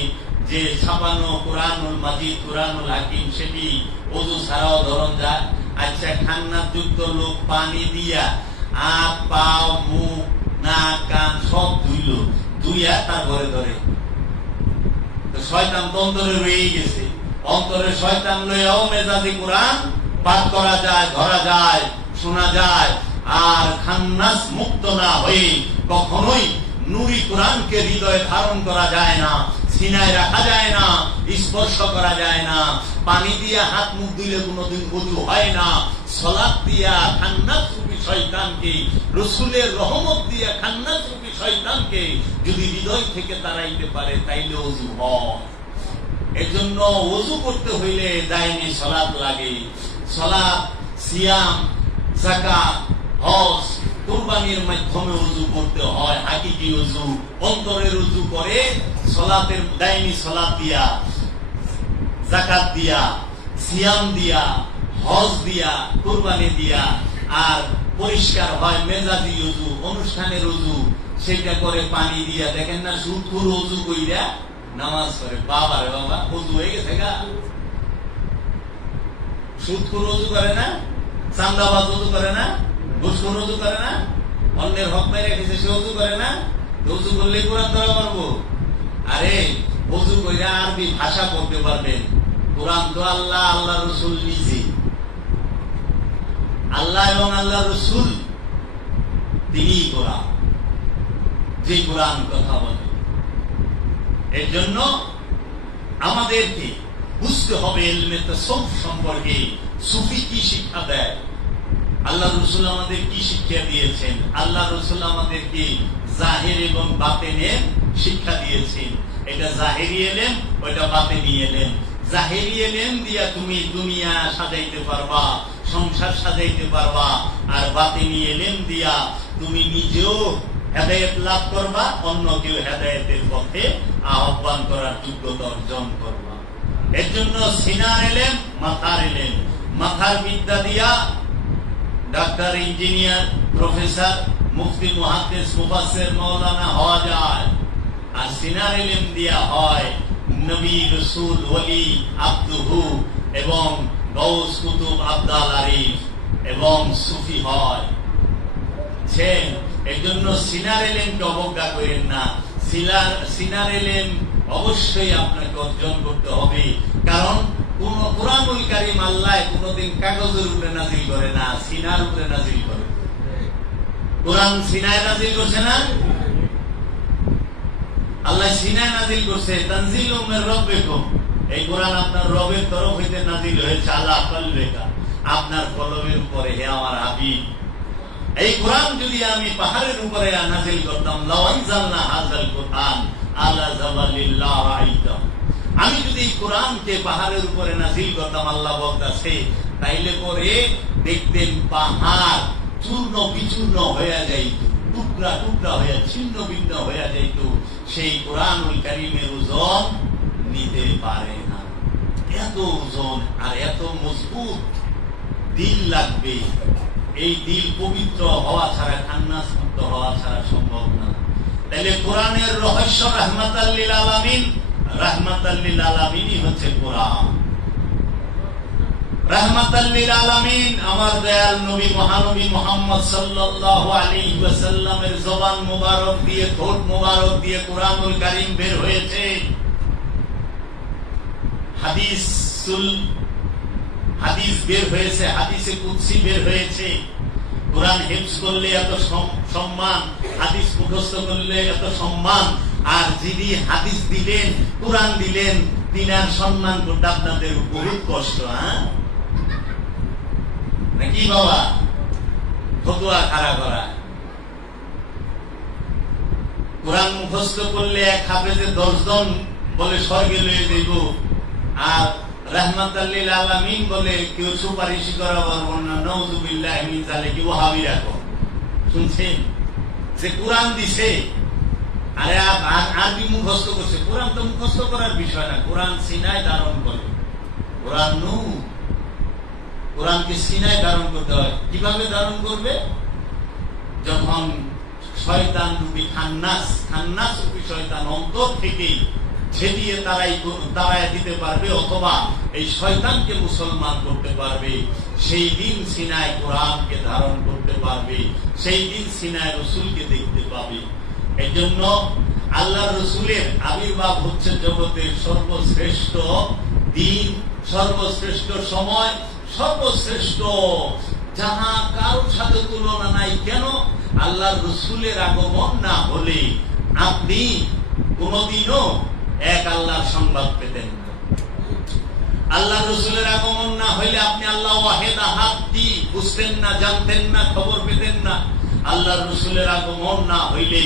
যে ছাপানো কোরআনুল মাজিদ, কোরআনুল হাকিম, সেটি ওযু ছাড়াও ধরন যায়। আচ্ছা, খান্নাত যুক্ত লোক পানি দিয়া হাত, পা, মুখ, নাক, কান সব ধুইয়া তারপরে ধরে। শয়তান তো অন্তরে রয়ে গেছে, অন্তরে শয়তান লইয়াও মেজাজি কোরআন পাঠ করা যায়, ধরা যায়, শোনা যায়। আর খান্নাস মুক্ত না হয়ে কখনোই নূরি কোরআনকে হৃদয়ে ধারণ করা যায় না, সিনায় রাখা যায় না, স্পর্শ করা যায় না। পানি দিয়া হাত মুখ দিলে কোনোদিন ওযু হয় না। সালাত দিয়া খান্নাস রূপী শয়তানকে, রসুলের রহমত দিয়া খান্নাস রূপী শয়তানকে যদি হৃদয় থেকে তাড়াইতে পারে, তাইলে ওযু হয়। এজন্য ওযু করতে হইলে দায়মি সালাত লাগে। সালাত, সিয়াম, যাকাত, হজ, কুরবানির মাধ্যমে ওযু করতে হয়। হাকিকি ওযু, অন্তরের ওযু করে সালাতের দায়মি সালাত দিয়া, যাকাত দিয়া, সিয়াম দিয়া, হজ দিয়া, কুরবানি দিয়া। আর পরিষ্কার হয় মেজাজি ওযু, অনুষ্ঠানের ওযু, সেটা করে পানি দিয়া। দেখেন না সুদখোর ওযু কইরা নামাজ পড়ে। বাবা রে বাবা, ওযু হয়ে গেছে গা। সুদখোর ওযু করে না, চান্দাবাজ ওযু করে না, ঘুষখোর ওযু করে না, অন্যের হক মেরে রেখেছে সে ওযু করে না। ওযু করলে কোরআন ধরা মারবো? আরে ওযু কইরা আরবি ভাষা পড়তে পারবেন। কোরআন তো আল্লাহ, আল্লাহ রসুল নিজে, আল্লাহ এবং আল্লাহ রসুল তিনি কোরআন, যে কোরআন কথা বলে। এর জন্য আমাদেরকে বুঝতে হবে ইলমে তাসাউফ সম্পর্কে সুফি কি শিক্ষা দেয়, আল্লাহ রসুল আমাদের কি শিক্ষা দিয়েছেন। আল্লাহ রসুল আমাদেরকে জাহির এবং বাতেনের শিক্ষা দিয়েছেন। এটা জাহিরি এলেম, ওইটা বাতেনি এলেম। জাহিরি এলেম দিয়া তুমি দুনিয়া সাজাইতে পারবা, সংসার সাজাইতে পারবা। আর বাতেনি এলেম দিয়া তুমি নিজেও হেদায়েত লাভ করবা, অন্যকেও হেদায়েতের পথে আহ্বান করার যোগ্যতা অর্জন করবা। এর জন্য সিনার এলেম, মাথার এলেম। মাথার বিদ্যা দিয়া ডাক্তার, ইঞ্জিনিয়ার, প্রফেসর, মুফতি, মুহাদ্দিস, মুফাসসির, মাওলানা হওয়া যায়। আর সিনার ইলম দিয়া হয় নবী, রাসূল, ওলি, আব্দুহু এবং গাউস, কুতুব, আবদাল, আরিফ এবং সুফি হয়। এর জন্য সিনার ইলমকে অবজ্ঞা করেন না। সিনার ইলম অবশ্যই আপনাকে অর্জন করতে হবে। কারণ কোন কুরআনুল কারীম আল্লাহ কোনদিন কাগজের উপরে নাজিল করে না, সিনার উপরে নাজিল করে। কোরআন সিনায় নাজিল করছে না? আল্লাহ সিনায় নাজিল করছে, তানজিলুম মির রাব্বিকুম, এই কোরআন আপনার রবের তরফ হইতে নাজিল হয়েছে, আলা কলবিকা, আপনার কলবের উপরে হে আমার হাবিব। এই কোরআন যদি আমি পাহাড়ের উপরে নাজিল করতাম, লাওয়ানজালনা হাযাল কুরআন আলা জাবালিল লা রাআইতা, আমি যদি এই কোরআনকে পাহাড়ের উপরে নাজিল করতাম, আল্লাহ বলতেছে, তাইলে পরে দেখতেন পাহাড় চূর্ণ বিচূর্ণ হয়ে যাইত, টুকরা টুকরা হয়ে ছিন্ন ভিন্ন হয়ে যাইত। সেই কোরআনুল কারীমের ওজন নিতে পারে না, এত ওজন আর এত মজবুত দিল লাগবে। এই দিল পবিত্র হওয়া ছাড়া, খান্নাস মুক্ত হওয়া ছাড়া সম্ভব না। তাহলে কোরআনের রহস্য রাহমাতাল লিল আলামিন, রাহমাতাল লিল আলামিনই হচ্ছে কোরআন। রাহমাতাল লিল আলামিন আমার দয়াল নবী মহানবী মুহাম্মদ সাল্লাল্লাহু আলাইহি ওয়াসাল্লামের জবান মুবারক দিয়ে, ঠোঁট মুবারক দিয়ে কোরআনুল কারীম বের হয়েছে। হাদিস বের হয়েছে, হাদিসে কুদসি বের হয়েছে। কোরআন হিফজ করলে এত সম্মান, হাদিস মুখস্থ করলে এত সম্মান, আর যিনি হাদিস দিলেন, কোরআন দিলেন, তিনার সম্মান করতে আপনাদের বহুত কষ্ট। হ্যাঁ নাকি বাবা? ফতুয়া খাড়া করা। কোরআন মুখস্থ করলে এক হাফেজে 10 জন বলে স্বর্গে লয়ে যাইব, আর রাহমাতাল লিল আলামিন বলে কেউ সুপারিশ করা পারবো না। নাউযুবিল্লাহি মিন যালিকা। ওয়াহাবিরা শুনছেন যে কোরআন দিছে, আরে আরবি মুখস্থ করছে। কোরআন তো মুখস্থ করার বিষয় না, কোরআন সিনায় ধারণ করে। কোরআন নূর, কোরআনকে সিনায় ধারণ করতে হয়। কিভাবে ধারণ করবে? যখন শয়তান রূপী খান্নাস রূপী শয়তান অন্তর থেকেই ছেটিয়ে তারাই দিতে পারবে, অথবা এই শয়তানকে মুসলমান করতে পারবে, সেই দিন সিনায় কোরআনকে ধারণ করতে পারবে, সেই দিন সিনায় রসুলকে দেখতে পাবে। এই জন্য আল্লাহ রসুলের আবির্ভাব হচ্ছে জগতের সর্বশ্রেষ্ঠ দিন, সর্বশ্রেষ্ঠ সময়, সর্বশ্রেষ্ঠ, যাহা কারোর সাথে তুলনা নাই। কেন? আল্লাহ রসুলের আগমন না হলে আপনি কোনদিনও এক আল্লাহর সংবাদ পেতেন না। আল্লাহ রসুলের আগমন না হইলে আপনি আল্লাহ ওয়াহিদ আহাদ কি বুঝতেন না, জানতেন না, খবর পেতেন না। আল্লাহ রসুলের আগমন না হইলে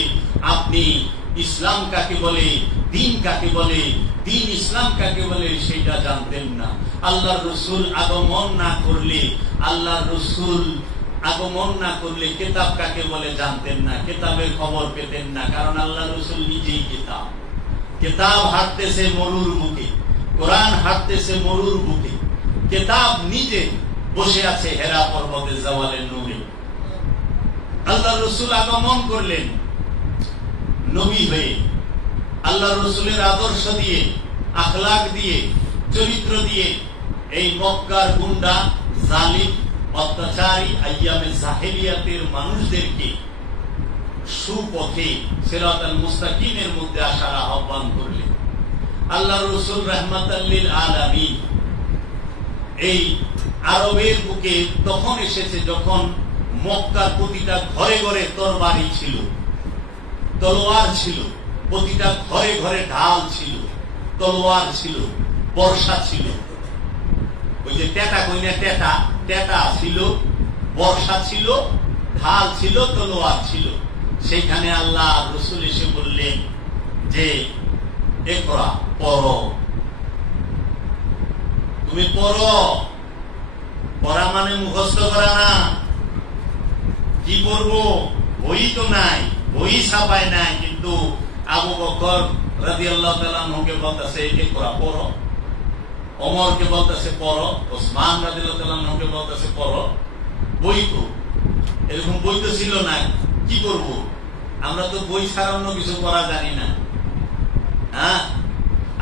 আপনি ইসলাম কাকে বলে, দিন কাকে বলে, দিন ইসলাম কাকে বলে সেটা জানতেন না। আল্লাহ রসুল আগমন না করলে, আল্লাহ রসুল আগমন না করলে কিতাব কাকে বলে জানতেন না, কিতাবের খবর পেতেন না। কারণ আল্লাহ রসুল নিজেই কিতাব। কিতাব হাঁটতেছে মরুর বুকে, কোরআন হাঁটতেছে মরুর বুকে, কিতাব নিজে বসে আছে হেরা পর্বতের জাওয়ালের নূরে। আল্লাহ রসুল আগমন করলেন নবী হয়ে, আল্লাহ রসুলের আদর্শ দিয়ে, আখলাক দিয়ে, চরিত্র দিয়ে এই মক্কার গুন্ডা, জালিম, অত্যাচারী, আইয়ামে জাহেলিয়াতের মানুষদেরকে সুপথে, সিরাতাল মুস্তাকিমের মধ্যে আসার আহ্বান করলেন। আল্লাহ রসুল রাহমাতাল লিল আলামিন এই আরবের বুকে তখন এসেছে যখন মক্কার প্রতিটা ঘরে ঘরে তরবারি ছিল, তলোয়ার ছিল, প্রতিটা ঘরে ঘরে ঢাল ছিল, তলোয়ার ছিল, বর্ষা ছিল। ওই যে টেটা কইনা টেটা ছিল, বর্ষা ছিল, ঢাল ছিল, তলোয়ার ছিল। সেখানে আল্লাহ রসুল এসে বললেন যে ইকরা, পড়ো, তুমি পড়ো। পড়া মানে মুখস্থ করা না। কি পড়বো? বই তো নাই, বই ছাপায় নাই, কিন্তু আবু বকর রাদিয়াল্লাহু তাআলা আনহুকে বলতেছে ইকরা, পড়ো। ওমরকে বলতেছে পড়ো, ওসমান রাদিয়াল্লাহু তাআলা আনহুকে বলতেছে পড়ো। বই তো এরকম বই তো ছিল না, কি করব? আমরা তো বই ছাড়া অন্য কিছু করা জানি না। হ্যাঁ,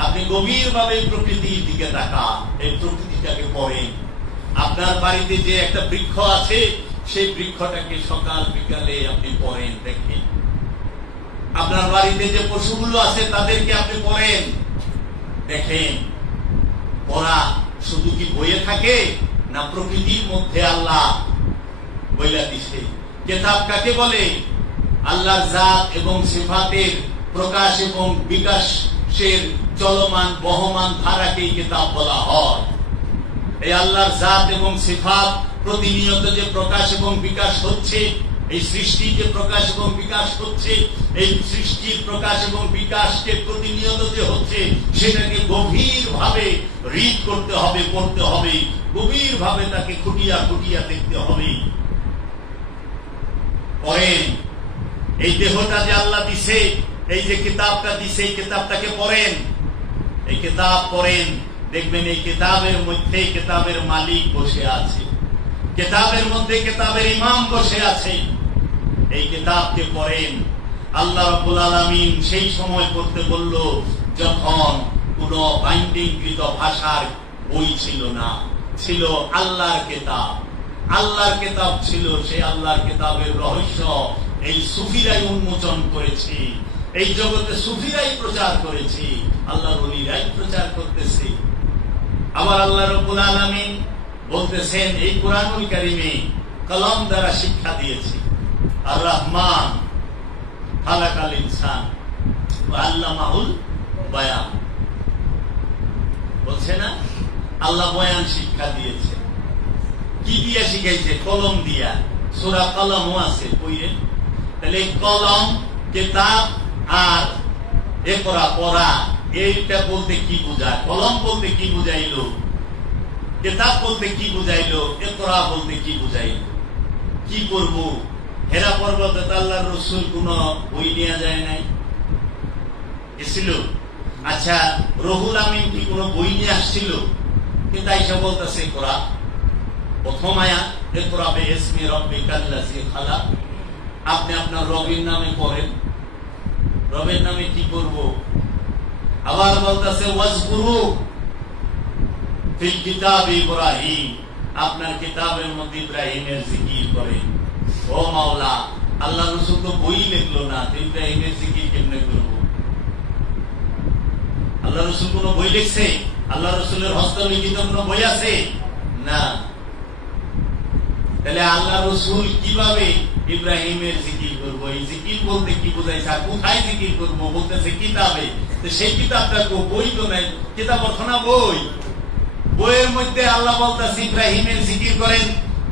আপনি গভীর ভাবে প্রকৃতির দিকে তাকান, এই প্রকৃতিটাকে পড়েন। আপনার বাড়িতে যে একটা বৃক্ষ আছে, সেই বৃক্ষটাকে সকাল বিকালে আপনি পড়েন, দেখেন। আপনার বাড়িতে যে পশুগুলো আছে তাদেরকে আপনি পড়েন, দেখেন। পড়া শুধু কি বইয়ে থাকে না প্রকৃতির মধ্যে আল্লাহ বইলা দিছে। কিতাব কাকে বলে? আল্লাহর জাত এবং সিফাতের প্রকাশ এবং বিকাশের চলমান বহমান ধারাকেই কিতাব বলা হয়। এই আল্লাহর জাত এবং সিফাত প্রতিনিয়ত যে প্রকাশ এবং বিকাশ হচ্ছে, এই সৃষ্টি যে প্রকাশ এবং বিকাশ হচ্ছে, এই সৃষ্টির প্রকাশ এবং বিকাশকে প্রতিনিয়ত যে হচ্ছে, সেটাকে গভীরভাবে রিড করতে হবে, পড়তে হবে, গভীরভাবে তাকে খুঁটিয়া খুঁটিয়া দেখতে হবে। পড়েন, এই দেহটা যে আল্লাহ দিছে, এই যে কিতাবটা দিছে, এই কিতাবটাকে পড়েন, এই কিতাব পড়েন, দেখবেন এই কিতাবের মধ্যে কিতাবের মালিক বসে আছে, কিতাবের মধ্যে কিতাবের ইমাম বসে আছে। এই কিতাবকে পড়েন। আল্লাহ রাব্বুল আলামিন সেই সময় পড়তে বলল যখন কোন বাইন্ডিংকৃত ভাষার বই ছিল না, ছিল আল্লাহর কিতাব। আল্লাহর কিতাব ছিল, সেই আল্লাহর কিতাবের রহস্য এই সুফিরাই উন্মোচন করেছে, এই জগতে সুফিরাই প্রচার করেছে, আল্লাহর ওলিরাই প্রচার করতেছে। আবার আল্লাহ রাব্বুল আলামিন বলতেছেন এই কুরআনুল কারীমে কলম দ্বারা শিক্ষা দিয়েছে। আর রহমান খালাকাল ইনসান ওয়া আল্লামাহুল বায়ান, বলছে না আল্লাহ বয়ান শিক্ষা দিয়েছে। কি দিয়া শিখাইছে? কলম দিয়া। সূরা কলমও আছে বইয়ে। তাহলে কলম, কিতাব আর ইকরা পড়া, এইটা বলতে কি বোঝায়? কলম বলতে কি বুঝাইলো? কিতাব বলতে কি বুঝাইলো? ইকরা বলতে কি বুঝাইলো? কি করব? হেরা পর্বতে আল্লাহর রাসূল কোন বই নিয়ে যায় নাই, এসেছিল? আচ্ছা, রুহুল আমিন কি কোন বই নিয়ে আসছিল? কিন্তু আয়েশা বলতেছে ইকরা, প্রথম আয়াত ইকরা বিইসমি রাব্বিকাল্লাযী খালাক, আপনি আপনার রবের নামে পড়েন। রবের নামে কি করব? আবার বলতেছে ওয়াজকুরু ফিল কিতাবি ইব্রাহিম, আপনার কিতাবের মধ্যে ইব্রাহিমের জিকির করেন। ও মাওলা, আল্লাহ রাসূল তো বই লিখলো না, ইব্রাহিমের জিকির কেমনে করব? আল্লাহ রাসূল কোন বই লিখছে? আল্লাহ রাসূলের হস্তলিখিত কোন বই আছে? না। তাহলে আল্লাহ রাসূল কিভাবে ইব্রাহিমের জিকির করবো? এই জিকির বলতে কি বোঝাইছে? কোথায় জিকির করবো? বলতেছে কিতাবে। সেই কিতাবটা বই তো নাই, কিতাব অর্থ না বই। বইয়ের মধ্যে আল্লাহ বলতেছে ইব্রাহিমের জিকির করেন,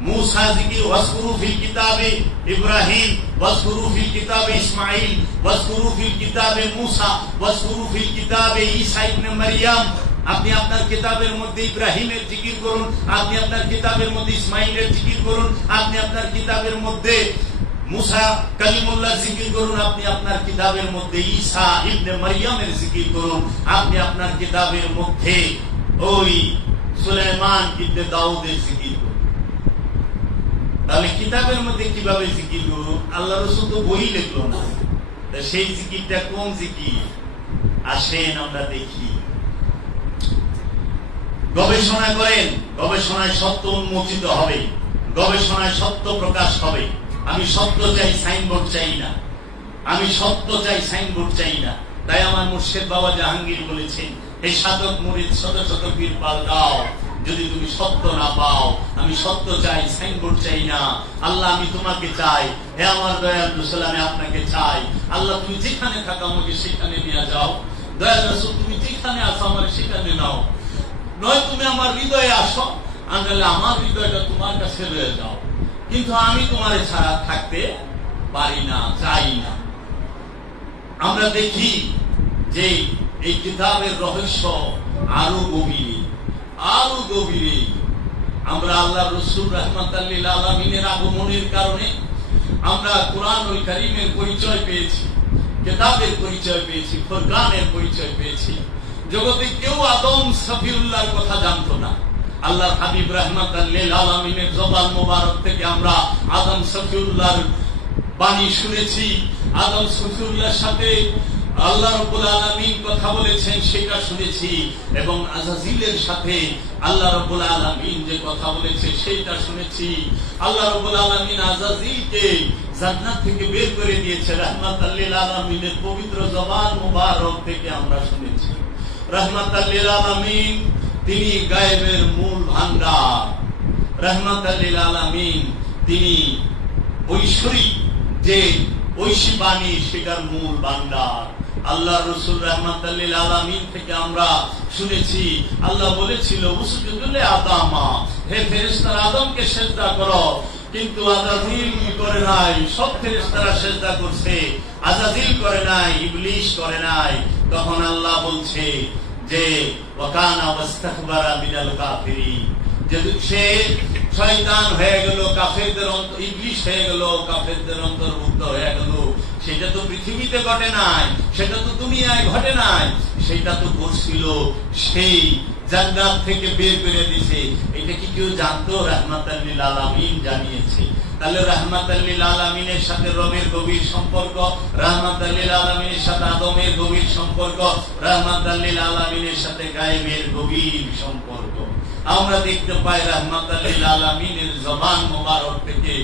মুসা জিকির, ওয়াজকুরু ফিল কিতাবে ইব্রাহিম, ওয়াজকুরু ফিল কিতাবে ইসমাঈল, ওয়াজকুরু ফিল কিতাবে মুসা, ওয়াজকুরু ফিল কিতাবে ঈসা ইবনে মারইয়াম। আপনি আপনার কিতাবের মধ্যে ইব্রাহিমের জিকির করুন, আপনি আপনার কিতাবের মধ্যে ইসমাঈলের জিকির করুন, আপনি আপনার কিতাবের মধ্যে মুসা কালিমুল্লাহ জিকির করুন, আপনি আপনার কিতাবের মধ্যে ঈসা ইবনে মারইয়ামের জিকির করুন, আপনি আপনার কিতাবের মধ্যে ওই সুলাইমান ইবনে দাউদের জিকির করুন। তাহলে কিতাবের মধ্যে কিভাবে জিকির করুন? আল্লাহ রাসূল তো বই লিখলো না, সেই জিকিরটা কোন জিকির? আসেন আমরা দেখি। গবেষণা করেন, গবেষণায় সত্য উন্মোচিত হবে, গবেষণায় সত্য প্রকাশ হবে। আমি সত্য চাই, সাইনবোর্ড চাই না। আমি সত্য চাই, সাইনবোর্ড চাই না। তাই আমার মুর্শিদ বাবা জাহাঙ্গীর বলেছেন, হে সাধক মুরিদ শত শত পীর পাল্টাও, যদি তুমি সত্য না পাও। আমি সত্য চাই, সাইনবোর্ড চাই না। আল্লাহ আমি তোমাকে চাই, হে আমার দয়াল রাসূল আমি আপনাকে চাই। আল্লাহ তুমি যেখানে থাকো আমাকে সেখানে নিয়ে যাও। দয়াল রাসূল তুমি যেখানে আসো আমার সেখানে নাও, নয় তুমি আমার হৃদয়ে আসো, আনলে আমার হৃদয়টা তোমার কাছে রয়ে যাও। কিন্তু আমি তোমার ছাড়া থাকতে পারি না, চাই না। আমরা দেখি যে এই কিতাবের রহস্য আরো গভীরে, আরো গভীরে। আমরা আল্লাহ রাসূল রাহমাতাল লিল আলামিনের আগমনের কারণে আমরা কুরআনুল কারীমের পরিচয় পেয়েছি, কিতাবের পরিচয় পেয়েছি, ফুরকানের পরিচয় পেয়েছি। জগতে কেউ আদম সফিউল্লাহর কথা জানতো না। আল্লাহর হাবিব রাহমাতাল লিল আলামিনের জবান মোবারক থেকে আমরা আদম সফিউল্লাহর বাণী শুনেছি। আদম সফিউল্লাহর সাথে আল্লাহ রাব্বুল আলামিন কথা বলেছেন সেটা শুনেছি, এবং আযাজিলের সাথে আল্লাহ রাব্বুল আলামিন যে কথা বলেছে সেটা শুনেছি। আল্লাহ রাব্বুল আলামিন আযাজিলকে জান্নাত থেকে বের করে দিয়েছে রাহমাতাল লিল আলামিনের পবিত্র জবান মোবারক থেকে আমরা শুনেছি। রাহমাতাল লিল আলামিন তিনি গায়েবের মূল ভান্ডার। রাহমাতাল লিল আলামিন তিনি ঐশ্বরিক যে ঐশী বাণী সেটার মূল ভান্ডার। আল্লাহ রাসূল রাহমাতাল লিল আলামিন থেকে আমরা শুনেছি আল্লাহ বলেছিল উসজুদু লিআদামা, হে ফেরেশতারা আদমকে সিজদা করো, কিন্তু আজাজিল করে নাই। সব ফেরেশতারা সিজদা করছে, আজাজিল করে নাই, ইবলিস করে নাই। তখন আল্লাহ বলছে যে ওয়াকানা ওয়াস্তাকবারা মিনাল কাফিরিন, যে সে শয়তান হয়ে গেল, কাফেরদের ইবলিস হয়ে গেল, কাফেরদের অন্তর্ভুক্ত হয়ে গেল। সেটা তো পৃথিবীতে ঘটে নাই, সেটা তো দুনিয়ায় ঘটে নাই, সেটা তো করছিল সেই জান্নাত থেকে বের করে দিয়েছে। এটা কি কেউ জানতো? রাহমাতাল লিল আলামিন জানিয়েছে। তাহলে রাহমাতাল লিল আলামিনের সাথে রবের গভীর সম্পর্ক, রাহমাতাল লিল আলামিনের সাথে আদমের গভীর সম্পর্ক, রাহমাতাল লিল আলামিনের সাথে গায়েবের গভীর সম্পর্ক। আমরা দেখতে পাই রাহমাতাল লিল আলামিনের জবান মোবারক থেকে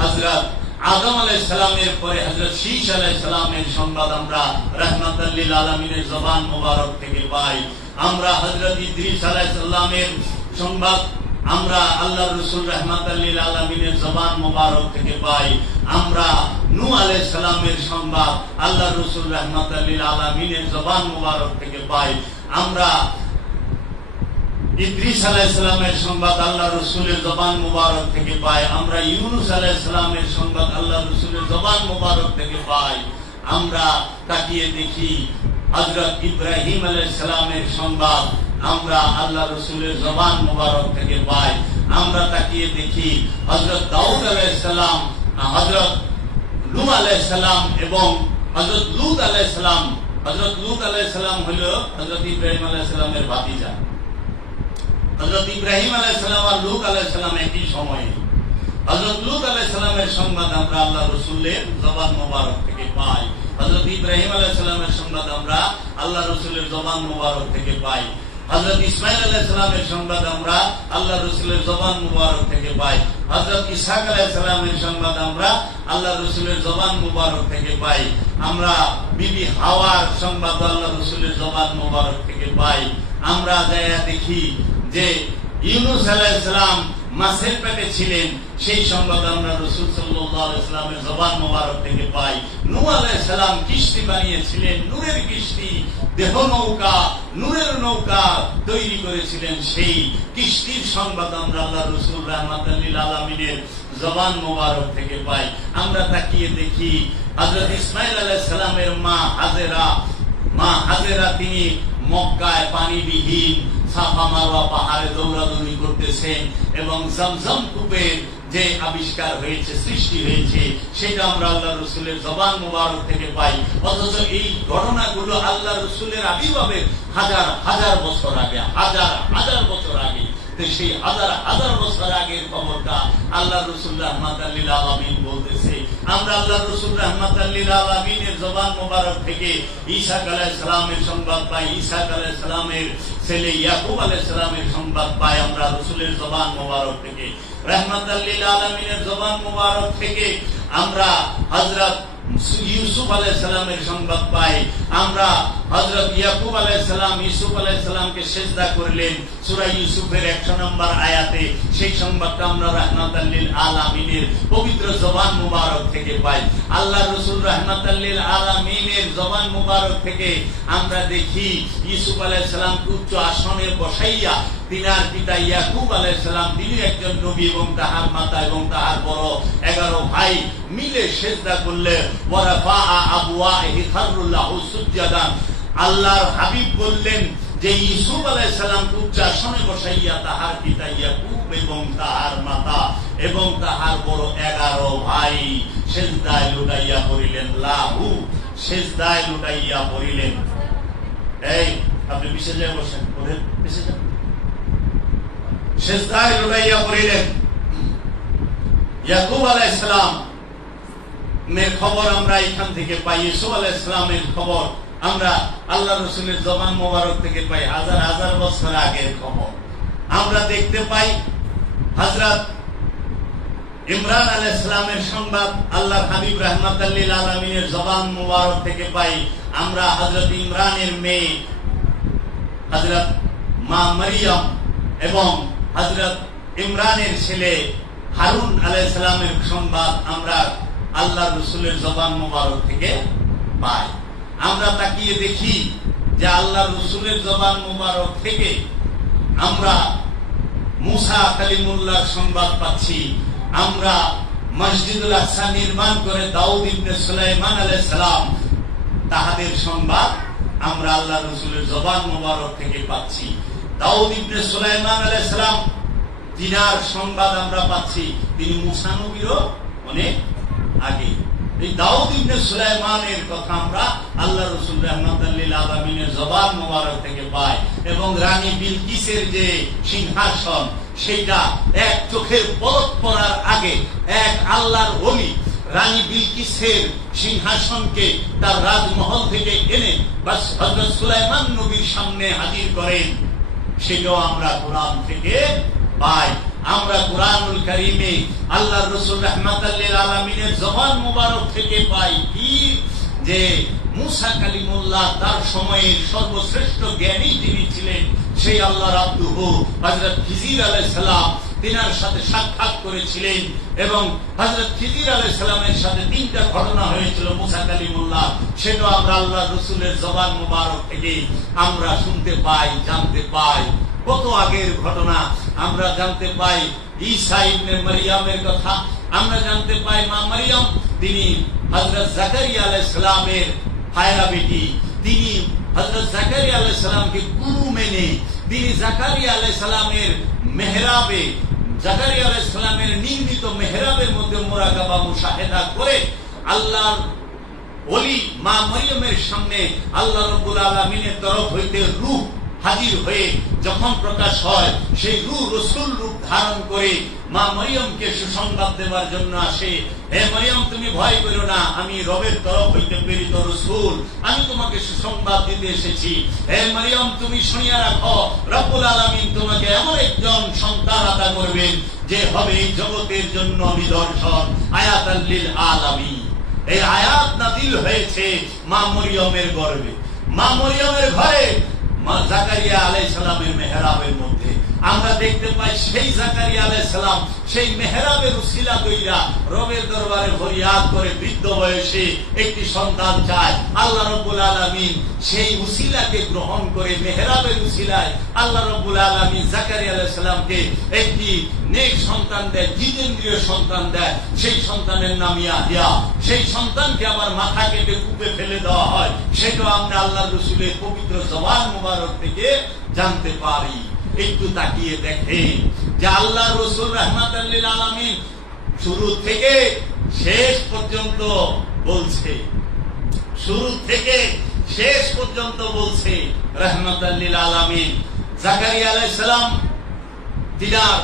হযরত আদম আলাইহিস সালামের পরে হযরত শীশ আলাইহিস সালামের সংবাদ আমরা রাহমাতাল লিল আলামিনের জবান মোবারক থেকে পাই। আমরা হযরত ইদ্রিস আলাইহিস সালামের সংবাদ আমরা আল্লাহর রাসূল রাহমাতাল লিল আলামিনের জবান মোবারক থেকে পাই। আমরা নূহ আলাইহিস সালামের সংবাদ আল্লাহর রাসূল রাহমাতাল লিল আলামিনের জবান মোবারক থেকে পাই। আমরা ইদ্রিস আলাইহিস সালামের সংবাদ আল্লাহর রাসূলের জবান মোবারক থেকে পাই। আমরা ইউনূস আলাইহিস সালামের সংবাদ আল্লাহর রাসূলের জবান মোবারক থেকে পাই। আমরা তাকিয়ে দেখি হযরত ইব্রাহিম আলাইহিস সালামের সংবাদ আমরা আল্লাহর রাসূলের জবান মোবারক থেকে পাই। আমরা তাকিয়ে দেখি হযরত দাউদ আলাইহিস সালাম, হযরত নূহ আলাইহিস সালাম এবং হযরত লূত আলাইহিস সালাম। হযরত লূত আলাইহিস সালাম হলো হযরত ইব্রাহিম আলাইহিস সালামের ভাতিজা। হযরত ইব্রাহিম আলাইহিস সালাম আর লূত আলাইহিস সালাম একই সময়ে। হযরত লূত আলাইহিস সালামের সংবাদ আমরা আল্লাহর রাসূলের জবান মোবারক থেকে পাই। হযরত ইব্রাহিম আলাইহিস সালামের সংবাদ আমরা আল্লাহর রাসূলের জবান মোবারক থেকে পাই। হযরত ইসমাঈল আলাইহিস সালামের সংবাদ আমরা আল্লাহর রাসূলের জবান মোবারক থেকে পাই। হযরত ইসহাক আলাইহিস সালামের সংবাদ আমরা আল্লাহর রাসূলের জবান মোবারক থেকে পাই। আমরা বিবি হাওয়ার সংবাদ আল্লাহর রাসূলের জবান মোবারক থেকে পাই। আমরা যায়া দেখি যে ইউনূস আলাইহিস সালাম মাছের পেটে ছিলেন, সেই সংবাদ আমরা রাসূল সাল্লাল্লাহু আলাইহি ওয়াসাল্লামের জবান মোবারক থেকে পাই। নূহ আলাইহিস সালাম কিস্তি বানিয়েছিলেন, নূরের কিস্তি, দেহ নৌকা, নূরের নৌকা তৈরি করেছিলেন, সেই কিস্তির সংবাদ আমরা আল্লাহর রাসূল রাহমাতাল লিল আলামিনের জবান মোবারক থেকে পাই। আমরা তাকিয়ে দেখি হযরত ইসমাঈল আলাইহিস সালামের মা হাজেরা তিনি মক্কায় পানিবিহীন সাফা মারওয়া পাহাড়ে দৌড়াদৌড়ি করতেছেন এবং জমজম কূপের যে আবিষ্কার হয়েছে, সৃষ্টি হয়েছে, সেটা আমরা আল্লাহর রাসূলের জবান মোবারক থেকে পাই। অথচ এই ঘটনাগুলো আল্লাহর রাসূলের আবির্ভাবের হাজার হাজার বছর আগে, হাজার হাজার বছর আগে। সেই হাজার হাজার বছর আগের খবরটা আল্লাহর রাসূল রাহমাতাল লিল আলামিন বলতেছে। আমরা আল্লাহর রাসূল রাহমাতাল লিল আলামিনের জবান মোবারক থেকে ঈসা আলাইহিস সালামের সংবাদ পাই, ঈসা আলাইহিস সালামের ছেলে ইয়াকুব আলাইহিস সালামের সংবাদ পাই আমরা রাসূলের জবান মোবারক থেকে। রাহমাতাল লিল আলামিনের জবান মোবারক থেকে আমরা হযরত ইউসুফ আলাইহিস সালামের সংবাদ পাই। আমরা হযরত ইয়াকুব আলাইহিস সালাম ইউসুফ আলাইহিস সালামকে সিজদা করলেন সূরা ইউসুফের 100 নম্বর আয়াতে, সেই সংবাদটা আমরা রাহমাতাল লিল আলামিনের পবিত্র জবান মুবারক থেকে পাই। আল্লাহর রাসূল রাহমাতাল লিল আলামিনের জবান মুবারক থেকে আমরা দেখি ইউসুফ আলাইহিস সালামকে উচ্চ আসনে বসাইয়া তিনার পিতা ইয়াকুব আলাইহিস সালাম তিনি একজন নবী এবং তাহার মাতা এবং তাহার বড় 11 ভাই মিলে সিজদা করলেন। ওয়ারাফা আবওয়াহি খারুল্লাহু সুজদান। আল্লাহর হাবিব বললেন যে ইউসুফ আলাইহিস সালামকে উচ্চ আসনে বসাইয়া তাহার পিতা ইয়াকুব এবং তাহার মাতা এবং তাহার বড় 11 ভাই সিজদায় লুটাইয়া পড়িলেন। লাহু সিজদায় লুটাইয়া পড়িলেন। এই আপনি পিছে যায় বসেন, ওদের পিছে যান। সিজদায় লুটাইয়া পড়িলেন। ইয়াকুব আলাইহিস সালাম এর খবর আমরা এখান থেকে পাই, ইউসুফ আলাইহিস সালামের খবর আমরা আল্লাহর রাসূলের জবান মোবারক থেকে পাই, হাজার হাজার বছর আগের খবর। আমরা দেখতে পাই হযরত ইমরান আলাইহিস সালামের সংবাদ আল্লাহর হাবিব রাহমাতাল লিল আলামিনের জবান মোবারক থেকে পাই। আমরা হযরত ইমরানের মেয়ে হযরত মা মারিয়াম এবং হযরত ইমরানের ছেলে হারুন আলাইহিস সালামের সংবাদ আমরা আল্লাহর রাসূলের জবান মোবারক থেকে পাই। আমরা তাকিয়ে দেখি যে আল্লাহ রসুলের জবান মুবারক থেকে আমরা মুসা কালিমুল্লাহর সংবাদ পাচ্ছি, আমরা মসজিদুল আকসা নির্মাণ করে দাউদ ইবনে সুলাইমান আলাইহিস সালাম তাহাদের সংবাদ আমরা আল্লাহ রসুলের জবান মুবারক থেকে পাচ্ছি। দাউদ ইবনে সুলাইমান আলাইহিস সালাম তিনার সংবাদ আমরা পাচ্ছি তিনি মুসা নবীরও অনেক আগে। এই দাউদ ইবনে সুলাইমানের কথা আমরা আল্লাহ রসুল রাহমাতাল লিল আলামিনের জবান মুবারক থেকে পাই। এবং রানী বিলকিসের যে সিংহাসন সেটা এক চোখের পলক পড়ার আগে এক আল্লাহর ওলি রানী বিলকিসের সিংহাসনকে তার রাজমহল থেকে এনে বাস হযরত সুলাইমান নবীর সামনে হাজির করেন, সেটাও আমরা কোরআন থেকে পাই। আমরা কোরআনুল কারীমে আল্লাহর রাসূল রাহমাতাল লিল আলামিনের জবান মুবারক থেকে পাই কি যে মুসা কালিমুল্লাহ তার সময়ের সর্বশ্রেষ্ঠ জ্ঞানী যিনি ছিলেন সেই আল্লাহর আব্দুহু হযরত খিজির আলাইহিস সালাম তিনার সাথে সাক্ষাৎ করেছিলেন এবং হযরত খিজির আলাইহিস সালামের সাথে তিনটা ঘটনা হয়েছিল মুসা কালিমুল্লাহ, সেটা আমরা আল্লাহর রাসূলের জবান মুবারক থেকে আমরা শুনতে পাই, জানতে পাই। কত আগের ঘটনা আমরা জানতে পাই ঈসা ইবনে মারইয়ামের কথা, আমরা জানতে পাই মা মারইয়াম তিনি হযরত জাকারিয়া আলাইহিস সালামের হায়রা বেটি, তিনি হযরত জাকারিয়া আলাইহিস সালামকে গুরু মেনে তিনি জাকারিয়া আলাইহিস সালামের মেহরাবে জাকারিয়া আলাইহিস সালামের নির্মিত মেহরাবের মধ্যে মুরাকাবা মুশাহেদা করে আল্লাহর ওলি মা মারইয়ামের সামনে আল্লাহ রাব্বুল আলামিনের তরফ হইতে রূহ হাজির হয়ে যখন প্রকাশ হয় সেই রূহ রাসূল রূপ ধারণ করে মা মারইয়ামকে সুসংবাদ দেওয়ার জন্য আসে। হে মারইয়াম তুমি ভয় করো না, আমি রবের তরফ হইতে প্রেরিত রাসূল, আমি তোমাকে সুসংবাদ দিতে এসেছি। হে মারইয়াম তুমি শুনিয়া রাখো রব্বুল আলামিন তোমাকে এমন একজন সন্তান আতা করবেন যে হবে এই জগতের জন্য নিদর্শন, আয়াতাল লিল আলামিন। এই আয়াত নাযিল হয়েছে মা মারইয়ামের গর্ভে, মা মারইয়ামের ঘরে জাকারিয়া আলাইহিস সালামের মেহরাবের মধ্যে। আমরা দেখতে পাই সেই জাকারিয়া আলাইহিস সালাম সেই মেহরাবের উসিলা কইরা রবের দরবারে ফরিয়াদ করে বৃদ্ধ বয়সে একটি সন্তান চায়। আল্লাহ রাব্বুল আলামিন সেই উসিলাকে গ্রহণ করে মেহরাবের উসিলায় আল্লাহ রাব্বুল আলামিন জাকারিয়া আলাইহিস সালামকে একটি নেক সন্তান দেয়, জিতেন্দ্রীয় সন্তান দেয়। সেই সন্তানের নাম ইয়াহইয়া। সেই সন্তানকে আবার মাথা কেটে কূপে ফেলে দেওয়া হয়, সেটাও আমরা আল্লাহর রাসূলের পবিত্র জবান মুবারক থেকে জানতে পারি। একটু তাকিয়ে দেখেন যে আল্লাহর রাসূল রাহমাতাল লিল আলামিন শুরু থেকে শেষ পর্যন্ত বলছে, শুরু থেকে শেষ পর্যন্ত বলছে রাহমাতাল লিল আলামিন। জাকারিয়া আলাইহিস সালাম তিনার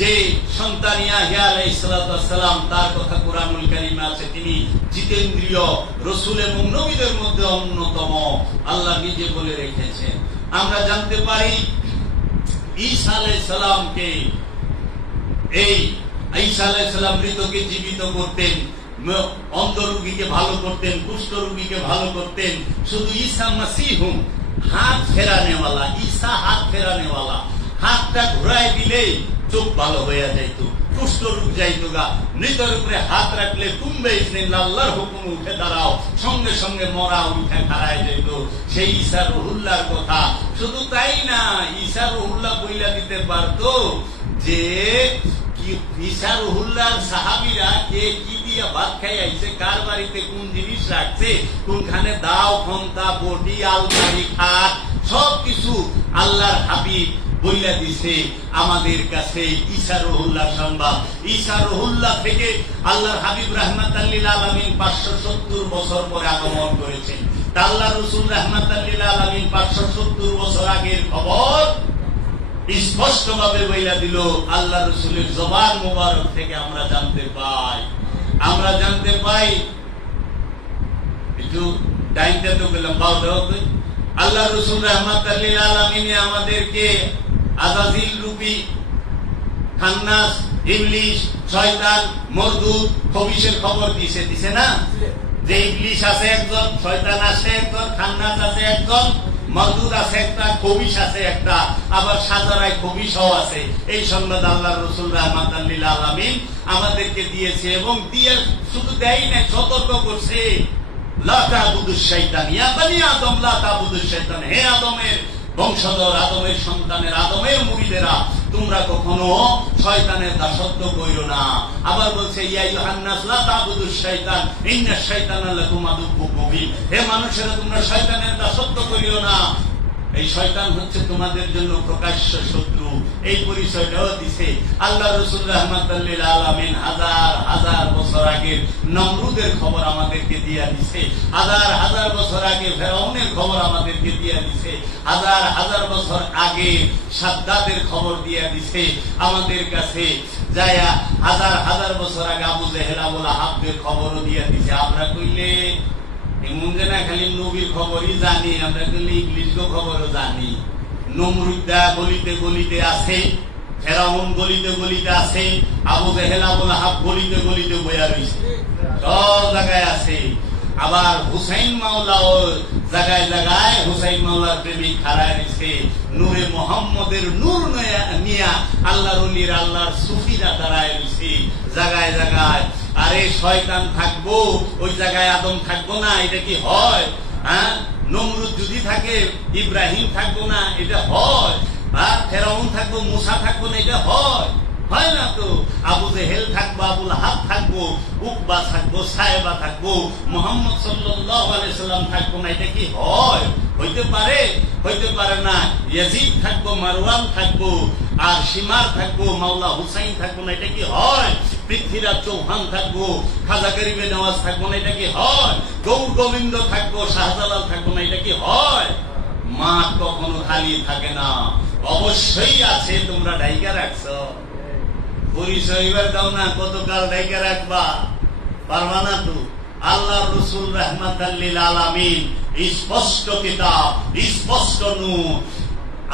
যে সন্তান ইয়াহইয়া আলাইহিস সালাম তার কথা কুরআনুল কারীমে আছে, তিনি জিতেন্দ্রীয় রাসূল এবং নবীদের মধ্যে অন্যতম, আল্লাহ নিজে বলে রেখেছেন। আমরা জানতে পারি ঈসা আলাইহিস সালামকে, এই ঈসা আলাইহিস সালাম মৃতকে জীবিত করতেন, অন্ধ রোগীকে ভালো করতেন, কুষ্ঠ রোগীকে ভালো করতেন। শুধু ঈসা মাসীহু হাত ফেরানেওয়ালা, ঈসা হাত ফেরানেওয়ালা, হাতটা ঘুরাই দিলেই চোখ ভালো হয়ে যাইত, কুষ্ঠ রোগ যাইত গা। মৃতের উপরে হাত রাখলে কুম্বে ইসনিল্লাহ আল্লাহর হুকুম উঠে দাঁড়াও, সঙ্গে সঙ্গে মরা উঠে খাড়ায় যাইত। সেই ঈসা রুহুল্লাহর কথা। শুধু তাই না, ঈসা রুহুল্লাহ বইলা দিতে পারতো যে ঈসা রুহুল্লাহর সাহাবীরা কে কি দিয়া ভাত খাই আইছে, কার বাড়িতে কোন জিনিস রাখছে, কোনখানে দাও খন্তা বটি আলমারি খাট সবকিছু আল্লাহর হাবিব বইলা দিছে আমাদের কাছে। ঈসা রুহুল্লাহ সংবাদ, ঈসা রুহুল্লাহ থেকে আল্লাহর হাবিব রাহমাতাল লিল আলামিন 570 বছর পরে আগমন করেছেন। আল্লাহর রাসূল রাহমাতাল লিল আলামিন 570 বছর আগের খবর স্পষ্টভাবে বইলা দিল আল্লাহর রাসূলের জবান মুবারক থেকে আমরা জানতে পাই। আমরা জানতে পাই একটু টাইমটা তো বললাম বাউটা হবে। আল্লাহর রাসূল রাহমাতাল লিল আলামিন আমাদেরকে আযাজিল রূপী খান্নাস, ইবলিস, শয়তান, মরদুদ, খবিশের খবর দিছে না? যে ইবলিস আছে একজন, শয়তান আছে একজন, খান্নাস আছে একজন, মরদুদ আছে একটা, খবিশ আছে একটা, আবার সাজারায় খবিশও আছে। এই সংবাদ আল্লাহর রাসূল রাহমাতাল লিল আলামিন আমাদেরকে দিয়েছে এবং দিয়ে শুধু দেয় না, সতর্ক করছে লা তা'বুদুশ শাইতান, ইয়া বানি আদম লা তা'বুদুশ শাইতান, হে আদমের বংশধর, আদমের সন্তানের, আদমের মুরিদেরা, তোমরা কখনো শয়তানের দাসত্ব কইরো না। আবার বলছে ইয়া আইয়ুহান নাস লা তা'বুদুশ শাইতান ইন্নাশ শাইতানা লাকুম আদুউম মুবিন, হে মানুষেরা তোমরা শয়তানের দাসত্ব করিও না, এই শয়তান হচ্ছে তোমাদের জন্য প্রকাশ্য শত্রু। এই পরিচয়টাও দিছে আল্লাহ রাসূল রাহমাতুল লিল আলামিন। হাজার হাজার বছর আগে নমরুদের খবর আমাদেরকে দিয়া দিছে, হাজার হাজার বছর আগে ফেরাউনের খবর আমাদেরকে দিয়া দিছে, হাজার হাজার বছর আগে সাদ্দাদের খবর দিয়া দিছে আমাদের কাছে, যায়া হাজার হাজার বছর আগে আবু জেহেল আবু লাহাবের খবরও দিয়া দিছে। আমরা কইলে এমন যে না খালি নবীর খবরই জানি, আমরা কইলে ইংলিশ খবরও জানি। নমরুদা গলিতে গলিতে আছে, ফেরাউন গলিতে গলিতে আছে, আবু জেহেল আবু লাহাব গলিতে গলিতে বইয়া রইছে, সব জায়গায় আছে। আবার হুসাইন মাওলাও জায়গায় জায়গায় হুসাইন মাওলার প্রেমিক খাড়ায় রয়েছে, নূরে মোহাম্মদের নূর নিয়া আল্লাহর ওলির আল্লাহর সুফিরা দাঁড়ায় রয়েছে জায়গায় জায়গায়। আরে শয়তান থাকবো ওই জায়গায় আদম থাকবো না, এটা কি হয়? হ্যাঁ, নমরুদ যদি থাকে ইব্রাহিম থাকবো না, এটা হয়? আর ফেরাউন থাকবো মুসা থাকবো না, এটা হয়? হয় না তো। আবু জেহেল থাকবো, আবু লাহাব থাকবো, উকবা থাকবো, সায়েবা থাকবো, মুহাম্মদ সাল্লাল্লাহু আলাইহি সাল্লাম থাকবো না, এটা কি হয়? হইতে পারে? হইতে পারে না। ইয়াজিদ থাকবো, মারওয়ান থাকবো, আর সীমার থাকবো, মাওলা হুসাইন থাকবো না, এটা কি হয়? পৃথ্বীরাজ চৌহান থাকবো, খাজা গরিবে নওয়াজ থাকবো না, এটা কি হয়? গৌর গোবিন্দ থাকবো, শাহজালাল থাকবো না, এটা কি হয়? মাঠ কখনো খালি থাকে না, অবশ্যই আছে। তোমরা ডাইকা রাখছো, পরিচয় দাও না, কতকাল ডাইকা রাখবা? পারবা না তো। আল্লাহ রাসূল রাহমাতাল লিল আলামিন, স্পষ্ট কিতাব, স্পষ্ট নূর,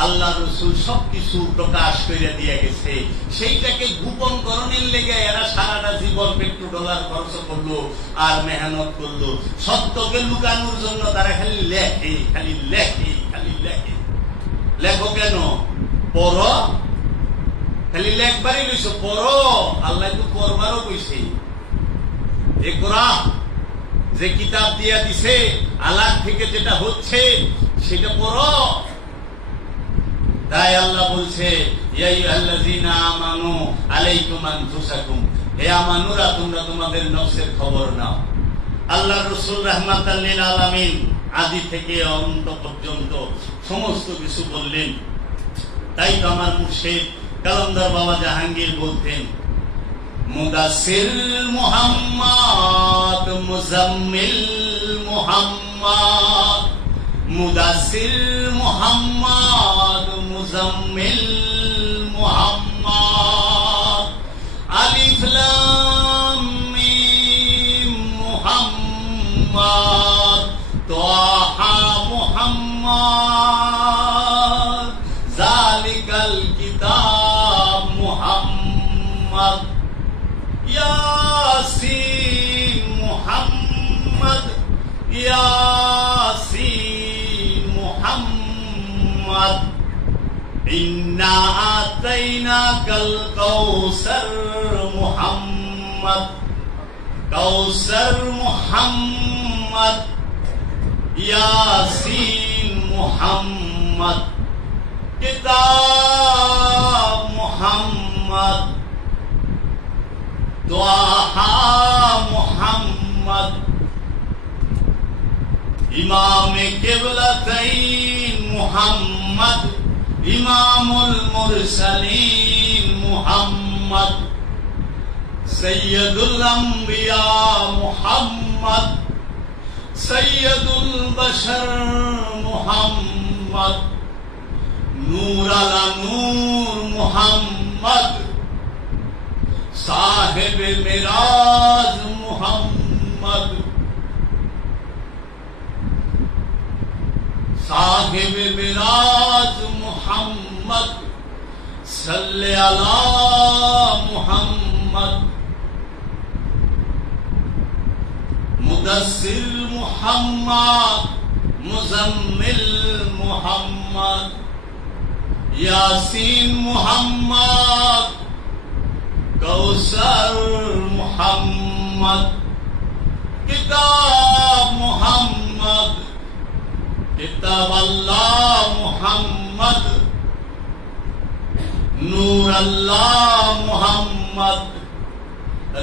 আল্লাহ রাসূল সবকিছু প্রকাশ করে দিয়ে গেছে। সেইটাকে গোপন করণের লেগে এরা সারাটা জীবন $100 খরচ করলো আর মেহনত করলো। সত্যকে লুকানোর জন্য তারা খালি লেখে, খালি লেখে, খালি লেখে। লেখো কেন? পড়ো, খালি লেখবারই লইছো, পড়ো। আল্লাহ তো পড়বারও কইছে, একরা, যে কিতাব দিয়া দিছে আল্লাহ থেকে যেটা হচ্ছে সেটা পড়ো। তাই আল্লাহ বলছে ইয়া আইয়ুহাল্লাযীনা আমানু আলাইকুম আনফুসাকুম, হে আমানুরা তোমরা তোমাদের নফসের খবর নাও। আল্লাহ রাসূল রাহমাতাল লিল আলামিন আদি থেকে অন্ত পর্যন্ত সমস্ত কিছু বললেন। তাই তো আমার মুর্শিদ কালান্দার বাবা জাহাঙ্গীর বলতেন, মুদাসসির মুহাম্মদ, মুজাম্মিল মুহাম্মদ, মুদাসসির মুহাম্মদ, মুজাম্মিল মুহাম্মদ, আলিফ লাম মিম মুহাম্মদ, তাহা মুহাম্মদ, যালিকাল কিতাব মুহাম্মদ, ইয়াসিন মুহাম্মদ, ইয়াসিন মুহাম্মদ, ইন্না আতাইনাকাল কাউসার মুহাম্মদ, কাউসার মুহাম্মদ, ইয়াসিন মুহাম্মদ, কিতাব মুহাম্মদ, তাহা মুহাম্মদ, ইমামে কিবলাতাইন মুহাম্মদ, ইমামুল মুরসালিন মুহাম্মদ, সাইয়্যিদুল আম্বিয়া মুহাম্মদ, সাইয়্যিদুল বাশার মুহাম্মদ, নূর আলা নূর মুহাম্মদ, সাহেবে মিরাজ মুহাম্মদ, সাহেবে মিরাজ মুহাম্মদ, সাল্লি আলা মুহাম্মদ, মুদাসসির মুহাম্মদ, মুজাম্মিল মুহাম্মদ, ইয়াসিন মুহাম্মদ, কাউসার মুহাম্মদ, কিতাব মুহাম্মদ, কিতাব আল্লাহ মুহাম্মদ, নূর আল্লাহ মুহাম্মদ,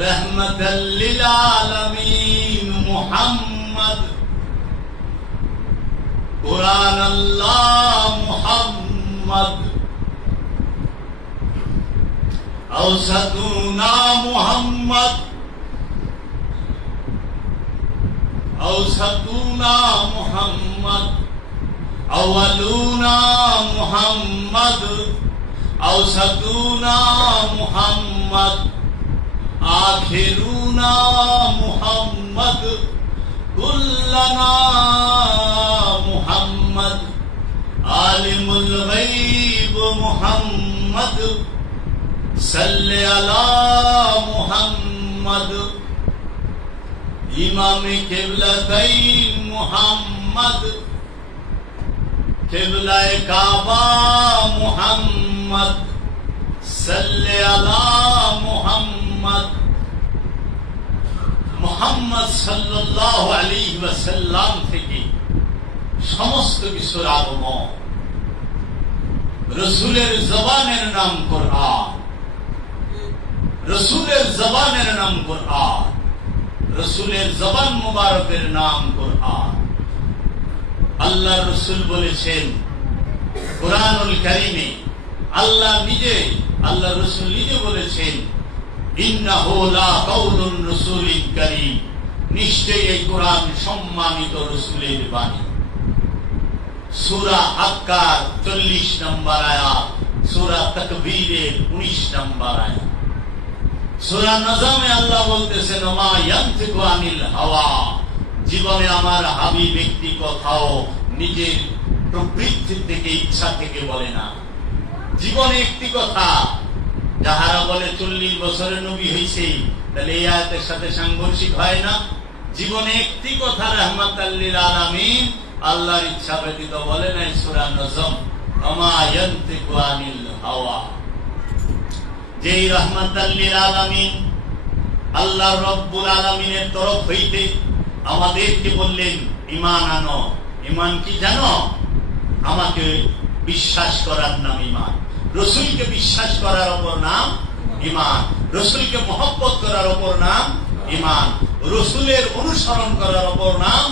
রহমতাল লিল আলামিন মুহাম্মদ, কুরআন আল্লাহ মুহাম্মদ, আওসাতুনা মুহাম্মদ, আওসাতুনা মুহাম্মদ, আওয়ালুনা মুহাম্মদ, আওসাতুনা মুহাম্মদ, আখিরুনা মুহাম্মদ, কুল্লানা মুহাম্মদ, আলিমুল গায়ব মুহাম্মদ, সাল্লি আলা মুহাম্মদ, ইমামে কিবলাতাইন মুহাম্মদ, কিবলায়ে কাবা মুহাম্মদ, সাল্লি আলা মুহাম্মদ। মুহাম্মদ সাল্লাল্লাহু আলাইহি ওয়াসাল্লাম থেকে সমস্ত কিছুর আগমন। রসুলের জবানের নাম কোরআন, রসুলের জবানের নাম কোরআন, রসুলের জবান মুবারকের নাম কোরআন। আল্লাহ রসুল বলেছেন কোরআনুল কারীমে, আল্লাহ নিজে, আল্লাহ রসুল নিজে বলেছেন, ইন্নাহু লা কাউলুন রাসূলিন কারীম, নিশ্চয়ই এই কোরআন সম্মানিত রসুলের বাণী। সূরা হাক্কার 40 নম্বর আয়াত, সূরা তাকবীরের 19 নম্বর আয়াত। সূরা নজমে আল্লাহ বলতেছেন, মা ইয়ানতিকু আনিল হাওয়া, জীবনে আমার হাবিব ব্যক্তি কথাও নিজের প্রবৃত্তি থেকে, ইচ্ছা থেকে বলে না। জীবনে একটি কথা, যাহারা বলে 40 বছরের নবী হয়েছে, তাহলে এই আয়াতের সাথে সাংঘর্ষিক হয় না? জীবনে একটি কথা রাহমাতাল লিল আলামিন আল্লাহর ইচ্ছা ব্যতীত বলে নাই। সূরা নজম, মা ইয়ানতিকু আনিল হাওয়া। যেই রাহমাতাল লিল আলামিন আল্লাহ রব্বুল আলামিনের তরফ হইতে আমাদেরকে বললেন ঈমান আনো। ঈমান কি জানো? আমাকে বিশ্বাস করার নাম ঈমান, রসুলকে বিশ্বাস করার অপর নাম ঈমান, রসুলকে মহব্বত করার অপর নাম ঈমান, রসুলের অনুসরণ করার অপর নাম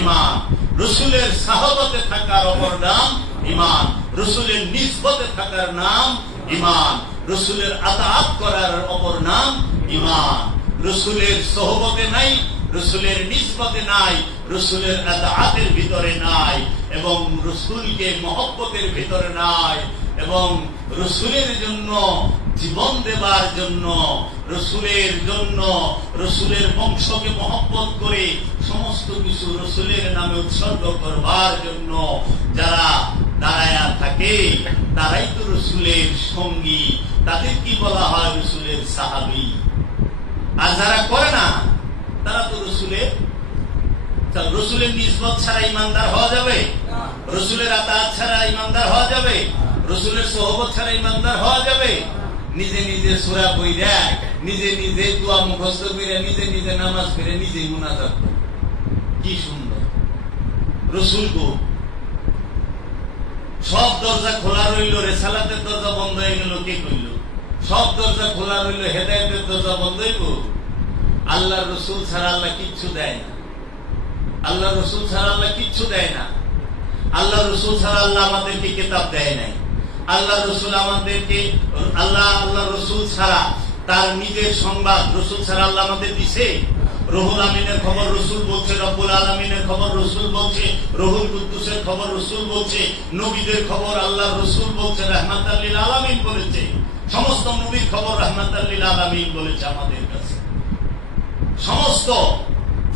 ঈমান, রসুলের সাহবতে থাকার অপর নাম ঈমান, রসুলের নিসবতে থাকার নাম ঈমান, রসুলের আতাআত করার অপর নাম ঈমান। রসুলের সোহবতে নাই, রসুলের নিসবতে নাই, রসুলের আতাআতের ভিতরে নাই, এবং রসুলকে মহব্বতের ভিতরে নাই, এবং রসুলের জন্য জীবন দেবার জন্য, রসুলের জন্য, রসুলের বংশকে মহব্বত করে সমস্ত কিছু রসুলের নামে উৎসর্গ করবার জন্য যারা দাঁড়ায়া থাকে, তারাই তো রসুলের সঙ্গী, তাদের কি বলা হয়? রসুলের সাহাবী। আর যারা করে না, তারা তো রসুলের নিসবত ছাড়া ইমানদার হওয়া যাবে? রসুলের আতাআত ছাড়া ইমানদার হওয়া যাবে? রসুলের সোহবত ছাড়া ইমানদার হওয়া যাবে? নিজে নিজে সূরা বই দেয়, নিজে নিজে দোয়া মুখস্থ করে, নিজে নিজে নামাজ পড়ে, নিজেই মুনাজাত করে, কি সুন্দর! রসুল গো, সব দরজা খোলা রইল, রেসালাতের দরজা বন্ধ হয়ে গেল, কে কইল? সব দরজা খোলা রইল, হেদায়েতের দরজা বন্ধ হইব? আল্লাহ রসুল ছাড়া আল্লাহ কিচ্ছু দেয় না, আল্লাহ রসুল ছাড়া আল্লাহ কিচ্ছু দেয় না। আল্লাহ রসুল ছাড়া আল্লাহ আমাদেরকে কিতাব দেয় নাই। আল্লাহ রসুল আমাদেরকে, আল্লাহ রসুল ছাড়া তার নিজের সংবাদ রসুল ছাড়া আল্লাহ আমাদের দিছে। রুহুল আমিনের খবর রসুল বলছে, রব্বুল আলামিনের খবর রসুল বলছে, রুহুল কুদ্দুসের খবর রসুল বলছে, নবীদের খবর আল্লাহ রসুল বলছে, রাহমাতাল লিল আলামিন বলেছে, সমস্ত নবীর খবর রাহমাতাল লিল আলামিন বলেছে আমাদের কাছে। সমস্ত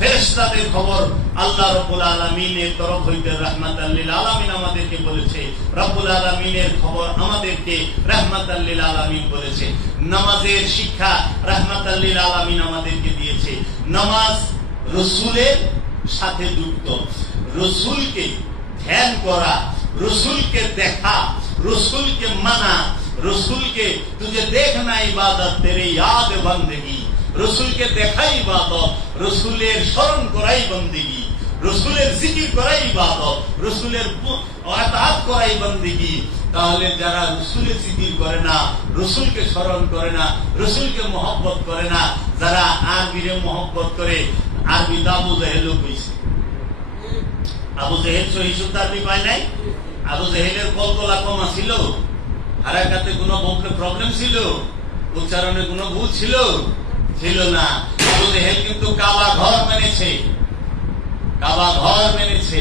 ফেরেশতাদের খবর আল্লাহ রব্বুল আলামিনের তরফ হইতে রাহমাতাল লিল আলামিন আমাদেরকে বলেছে, রব্বুল আলামিনের খবর আমাদেরকে রাহমাতাল লিল আলামিন বলেছে। নামাজের শিক্ষা রাহমাতাল লিল আলামিন আমাদেরকে দিয়েছে। নামাজ রসুলের সাথে যুক্ত, রসুলকে ধ্যান করা, রসুলকে দেখা, রসুলকে মানা, রসুলকে তুঝে দেখনা ইবাদত তেরে ইয়াদ বন্দেগি, রসুলকে দেখাই ইবাদত, রসুলের স্মরণ করাই বন্দেগী, রসুলের জিকির করাই ইবাদত, রসুলের আতাত করাই বন্দেগী, তাহলে যারা রসুলের জিকির করে না, রসুলকে স্মরণ করে না, রসুলকে মহব্বত করে না, যারা আরবিরে মহব্বত করে, আরবি তো আবু জাহেলও কইছে। আবু জাহেল সহিশুদ্ধ আরবি পায় নাই? আবু জাহেলের কলকলা কমা ছিল? হারাকাতে কোনো প্রবলেম ছিল? উচ্চারণে কোনো ভুল ছিল? ছিল না। আবু জাহেল কিন্তু কাবা ঘর মেনেছে, কাবা ঘর মেনেছে।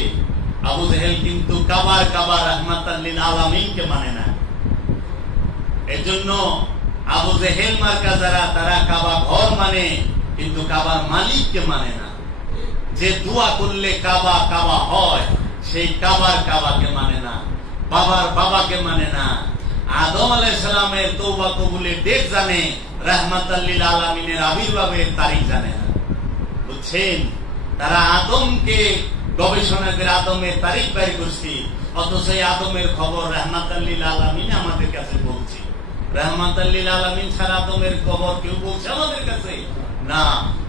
আবু জাহেল কিন্তু কাবার রাহমাতাল লিল আলামিনকে মানে না। এজন্য আবু জাহেল মার্কা যারা, তারা কাবা ঘর মানে, কিন্তু কাবার মালিককে মানে না। যে দোয়া করলে কাবা কাবা হয়, সেই কাবাকে মানে না, বাবার বাবাকে মানে না। আদম আলাইহিস সালামের তওবা কবুলের ডেট জানে, রাহমাতাল লিল আলামিনের আবির্ভাবের তারিখ জানে না। বুঝছেন? তারা আদমকে গবেষণা করে আদমের তারিখ বের করছি, অথচ আদমের খবর রাহমাতাল লিল আলামিন আমাদের কাছে বলছে। রাহমাতাল লিল আলামিন ছাড়া আদমের খবর কেউ বলছে আমাদের কাছে না।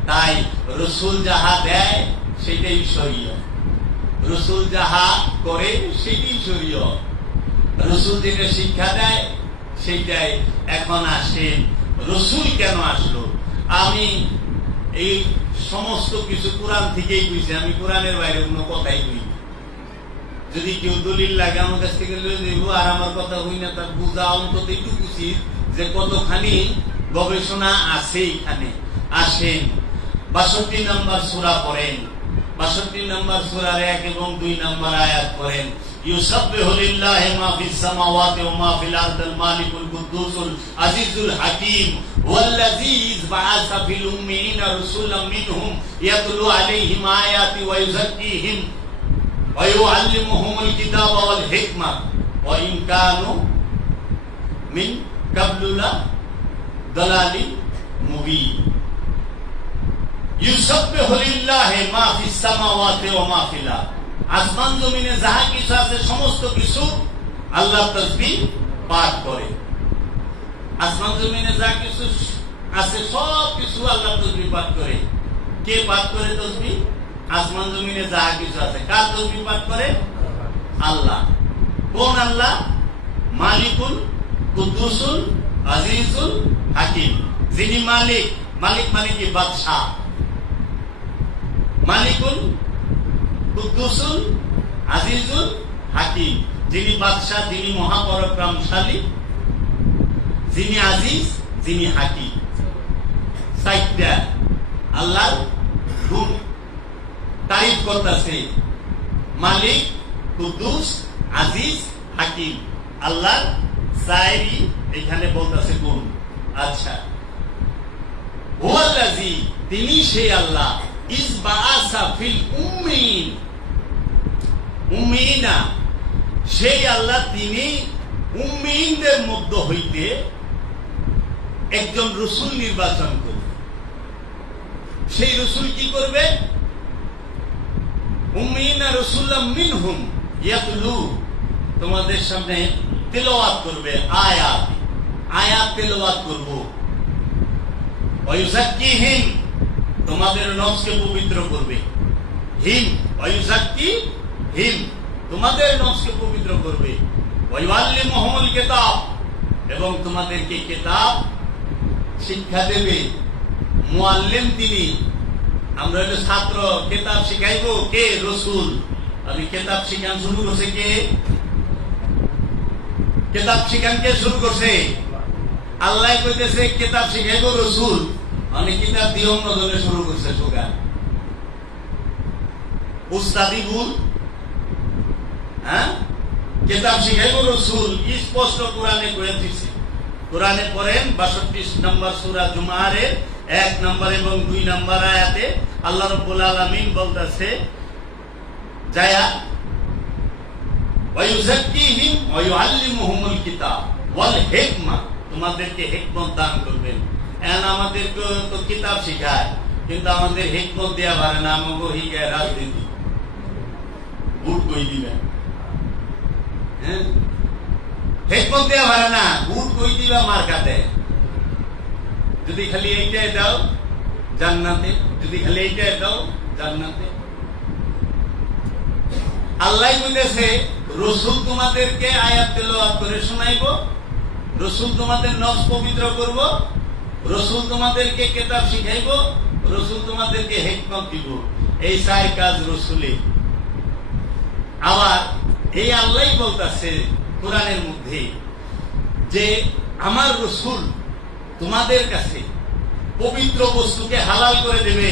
তাই রসুল যাহা দেয় সেটাই শরীয়ত, রসুল যাহা করে সেটাই শরীয়ত, রসুল যেটা শিক্ষা দেয় সেইটাই। এখন আসেন রসুল কেন আসলো? আমি এই সমস্ত কিছু কোরআন থেকেই বুঝছি, আমি কোরআনের বাইরে কোনো কথাই বুঝি। যদি কেউ দলিল লাগে আমার কাছ থেকে লয়ে যাইব, আর আমার কথা হই না, তার বুঝা অন্তত একটু উচিত যে কতখানি গবেষণা আছে এখানে। আসেন ৬২ নম্বর সূরা পড়েন, ৬২ নম্বর সূরার ১ এবং ২ নম্বর আয়াত পড়েন। ইউসাব্বিহু লিল্লাহি মা ফিস সামাওয়াতি ওয়া মা ফিল আরদিল মালিকুল কুদ্দুসুল আজিজুল হাকীম ওয়াল্লাযী বা'আসা ফিল উম্মিয়িনা রাসূলাম মিনহুম ইয়াতলু আলাইহিম আয়াতি ওয়া ইউযাক্কিহিম ওয়া ইউআল্লিমুহুমুল কিতাবা ওয়াল হিকমা ওয়া ইন কানু মিন ক্বাবলু লা দালালিন মুবিন। ইউসাব্বিহু লিল্লাহি মা ফিস সামাওয়াতি ওয়া মা ফিল আরদ, আসমান জমিনে যাহা কিছু আছে সমস্ত কিছু আল্লাহর তাসবিহ পাঠ করে। আসমান জমিনে যা কিছু আছে সব কিছু আল্লাহর তাসবিহ পাঠ করে। কে পাঠ করে তাসবিহ? আসমান জমিনে যাহা কিছু আছে। কার তাসবিহ পাঠ করে? আল্লাহ। কোন আল্লাহ? মালিকুল কুদ্দুসুল আজিজুল হাকিম, যিনি মালিক। মালিক মানে কি? বাদশাহ। মালিকুল কুদ্দুসুল আজিজুল হাকিম, যিনি বাদশাহ, যিনি মহাপরাক্রমশালী, যিনি আজিজ, যিনি হাকিম। সাইটটা আল্লাহর গুণ তারিফ করতেছে। মালিক, কুদ্দুস, আজিজ, হাকিম, আল্লাহর চাইরি এখানে বলতেছে গুণ। আচ্ছা, হুয়াল্লাযী, তিনি সেই আল্লাহ, ইজ বাআসা ফিল উম্মিয়িন, উম্মিয়িনা, সেই আল্লাহ তিনি উম্মিয়িনদের মধ্য হইতে একজন রসুল নির্বাচন করবে। সেই রসুল কি করবে? উম্মিয়িনা রাসূলাম মিনহুম ইয়াতলু, তোমাদের সামনে তেলাওয়াত করবে, আয়াত আয়াত তেলাওয়াত করব। ওয়া ইউযাক্কিহিম, তোমাদের নফসকে পবিত্র করবে। হিম ওয়া ইউযাক্কিহিম, তোমাদের নফসকে পবিত্র করবে। ওয়া ইউআল্লিমুহুমুল কিতাব, এবং তোমাদেরকে কিতাব শিক্ষা দেবে। মুআল্লিম তিনি। আমরা হলো ছাত্র, কিতাব শিখাইব কে? রসুল। আমি কিতাব শিখান শুরু করছে কে? কিতাব শিখান কে শুরু করছে? আল্লাহ কইতেছে কিতাব শিখাইব রসুল, মানে কিতাব দিয়ে অন্যজনে শুরু করছে। সোগান উস্তাদি ভুল। হ্যাঁ, কিতাব শিখাইব রসুল স্পষ্ট কোরআনে কয়ে দিচ্ছে। কোরআনে পড়েন ৬২ নম্বর সূরা জুমারের ১ নম্বর এবং ২ নম্বর আয়াতে আল্লাহ রাব্বুল আলামিন বলতেছে, যায়া ওয়া ইউযাক্কিহিম ওয়া ইউআল্লিমুহুমুল কিতাব ওয়াল হিকমা, তোমাদেরকে হিকমত দান করবেন। এখন আমাদেরকে তো কিতাব শিখায়, কিন্তু আমাদের হিকমত দেয়া পারে না। আমাকে হিকায় রাজনীতি, ভোট কই দিবেন। হ্যাঁ, হিকমত দেয়া পারে না, ভোট কই দিবা মার্কা দেয়। যদি খালি এইটাই দাও জান্নাতে, যদি খালি এইটা দাও জান্নাতে। আল্লাহ বলেছে রসুল তোমাদেরকে আয়াত তেলাওয়াত করে শোনাইব, রসুল তোমাদের নফস পবিত্র করব, রসুল তোমাদেরকে কিতাব শিখাইব, রসুল তোমাদেরকে হিকমত দিব। এই 4 কাজ রসুলের। আবার এই আল্লাহ বলতেছে কোরআনের মধ্যে যে আমার রসুল তোমাদের কাছে পবিত্র বস্তুকে হালাল করে দেবে,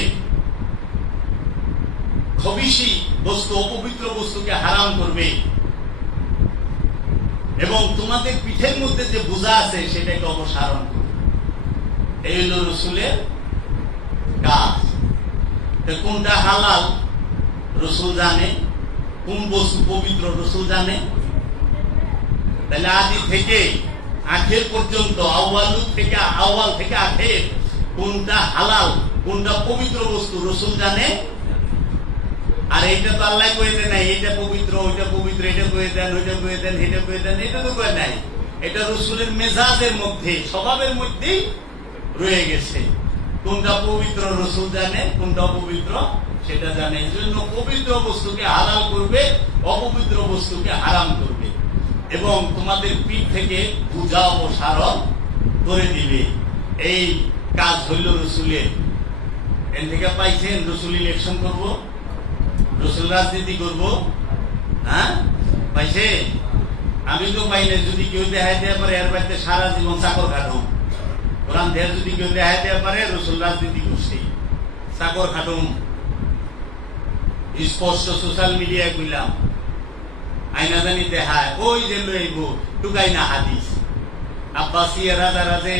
খবিশি বস্তু অপবিত্র বস্তুকে হারাম করবে, এবং তোমাদের পিঠের মধ্যে যে বোঝা আছে সেটাকে অপসারণ করবে। এই হল রসুলের কাজ। কোনটা হালাল রসুল জানে, কোন বস্তু পবিত্র রসুল জানে। তাহলে আদি থেকে আখের পর্যন্ত, আউয়াল থেকে আখের, কোনটা হালাল কোনটা পবিত্র বস্তু রসুল জানে। আর এইটা তো আল্লাহ কয়ে দেন নাই এটা পবিত্র ওইটা পবিত্র, এটা কয়ে দেন ওইটা কয়ে দেন এটা কয়ে দেন, এটা তো কয়ে নাই। এটা রসুলের মেজাজের মধ্যে, স্বভাবের মধ্যেই রয়ে গেছে। কোনটা পবিত্র রসুল জানে, কোনটা অপবিত্র সেটা জানে। এই জন্য পবিত্র বস্তুকে হালাল করবে, অপবিত্র বস্তুকে হারাম করবে, এবং তোমাদের পিঠ থেকে বোঝা অপসারণ করে দিবে। এই কাজ হইল রসুলের। এর থেকে পাইছেন রসুল ইলেকশন করব, রসুল রাজনীতি করব, হ্যাঁ পাইছে? আমি তো পাইলে যদি কেউ দেখাই দেওয়া পারে এর বাড়িতে সারা জীবন চাকর খাটুম। কোরআন থেকে যদি কেউ দেখাই দেওয়া পারে রসুল রাজনীতি করছে, চাকর খাটুম। স্পষ্ট সোশ্যাল মিডিয়ায় কইলাম, আইনা জানি দেখায় ওই যে লইব টুকাই না হাদিস। আব্বাসিয়া রাজা রাজে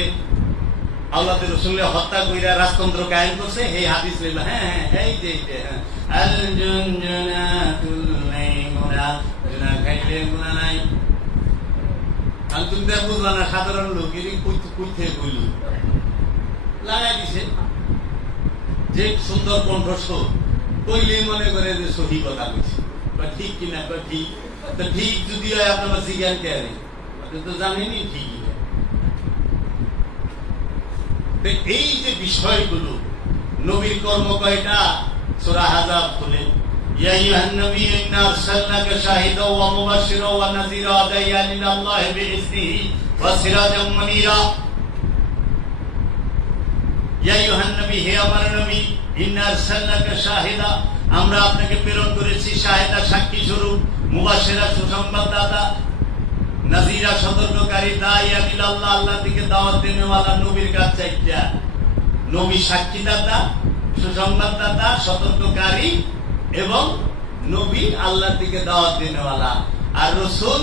আল্লাহর রসুল হত্যা কইরা রাজতন্ত্র কায়েম করছে, এই হাদিস লইল। হ্যাঁ হ্যাঁ, এই যে তুমি তো বুঝলা না, সাধারণ লোক কুইতে কইল লাগাই দিছে। যে সুন্দর কণ্ঠস্বর কইলেই মনে করে যে সহি কথা কইছে, ঠিক কিনা ঠিক। ঠিক যদি হয় আপনার জিজ্ঞান কে, আপনি তো জানেনি ঠিক। এই যে বিষয়গুলো, নবীর কর্ম কয়টা? সূরা আহজাব খুলেন, ইয়া আইয়ুহান নবী ইন্না আরসালনাকা শাহিদাও ওয়া মুবাশশিরাও ওয়া নাযীরা ওয়া দাইয়ান ইলাল্লাহি বিইজনিহি ওয়া সিরাজাম মুনীরা। ইয়া আইয়ুহান নবী, হে আমার নবী, ইন্না আরসালনাকা শাহিদা, আমরা আপনাকে প্রেরণ করেছি শাহিদা সাক্ষী স্বরূপ, মুবাশশিরা সুসংবাদদাতা, নাযীরা সতর্ককারী, দাইয়ান ইলাল্লাহ আল্লাহর দিকে দাওয়াত দেনেওয়ালা। নবীর কাজ 4টা, নবী সাক্ষীদাতা, সুসংবাদদাতা, সতর্ককারী, এবং নবী আল্লাহর দিকে দাওয়াত দেনেওয়ালা। আর রসুল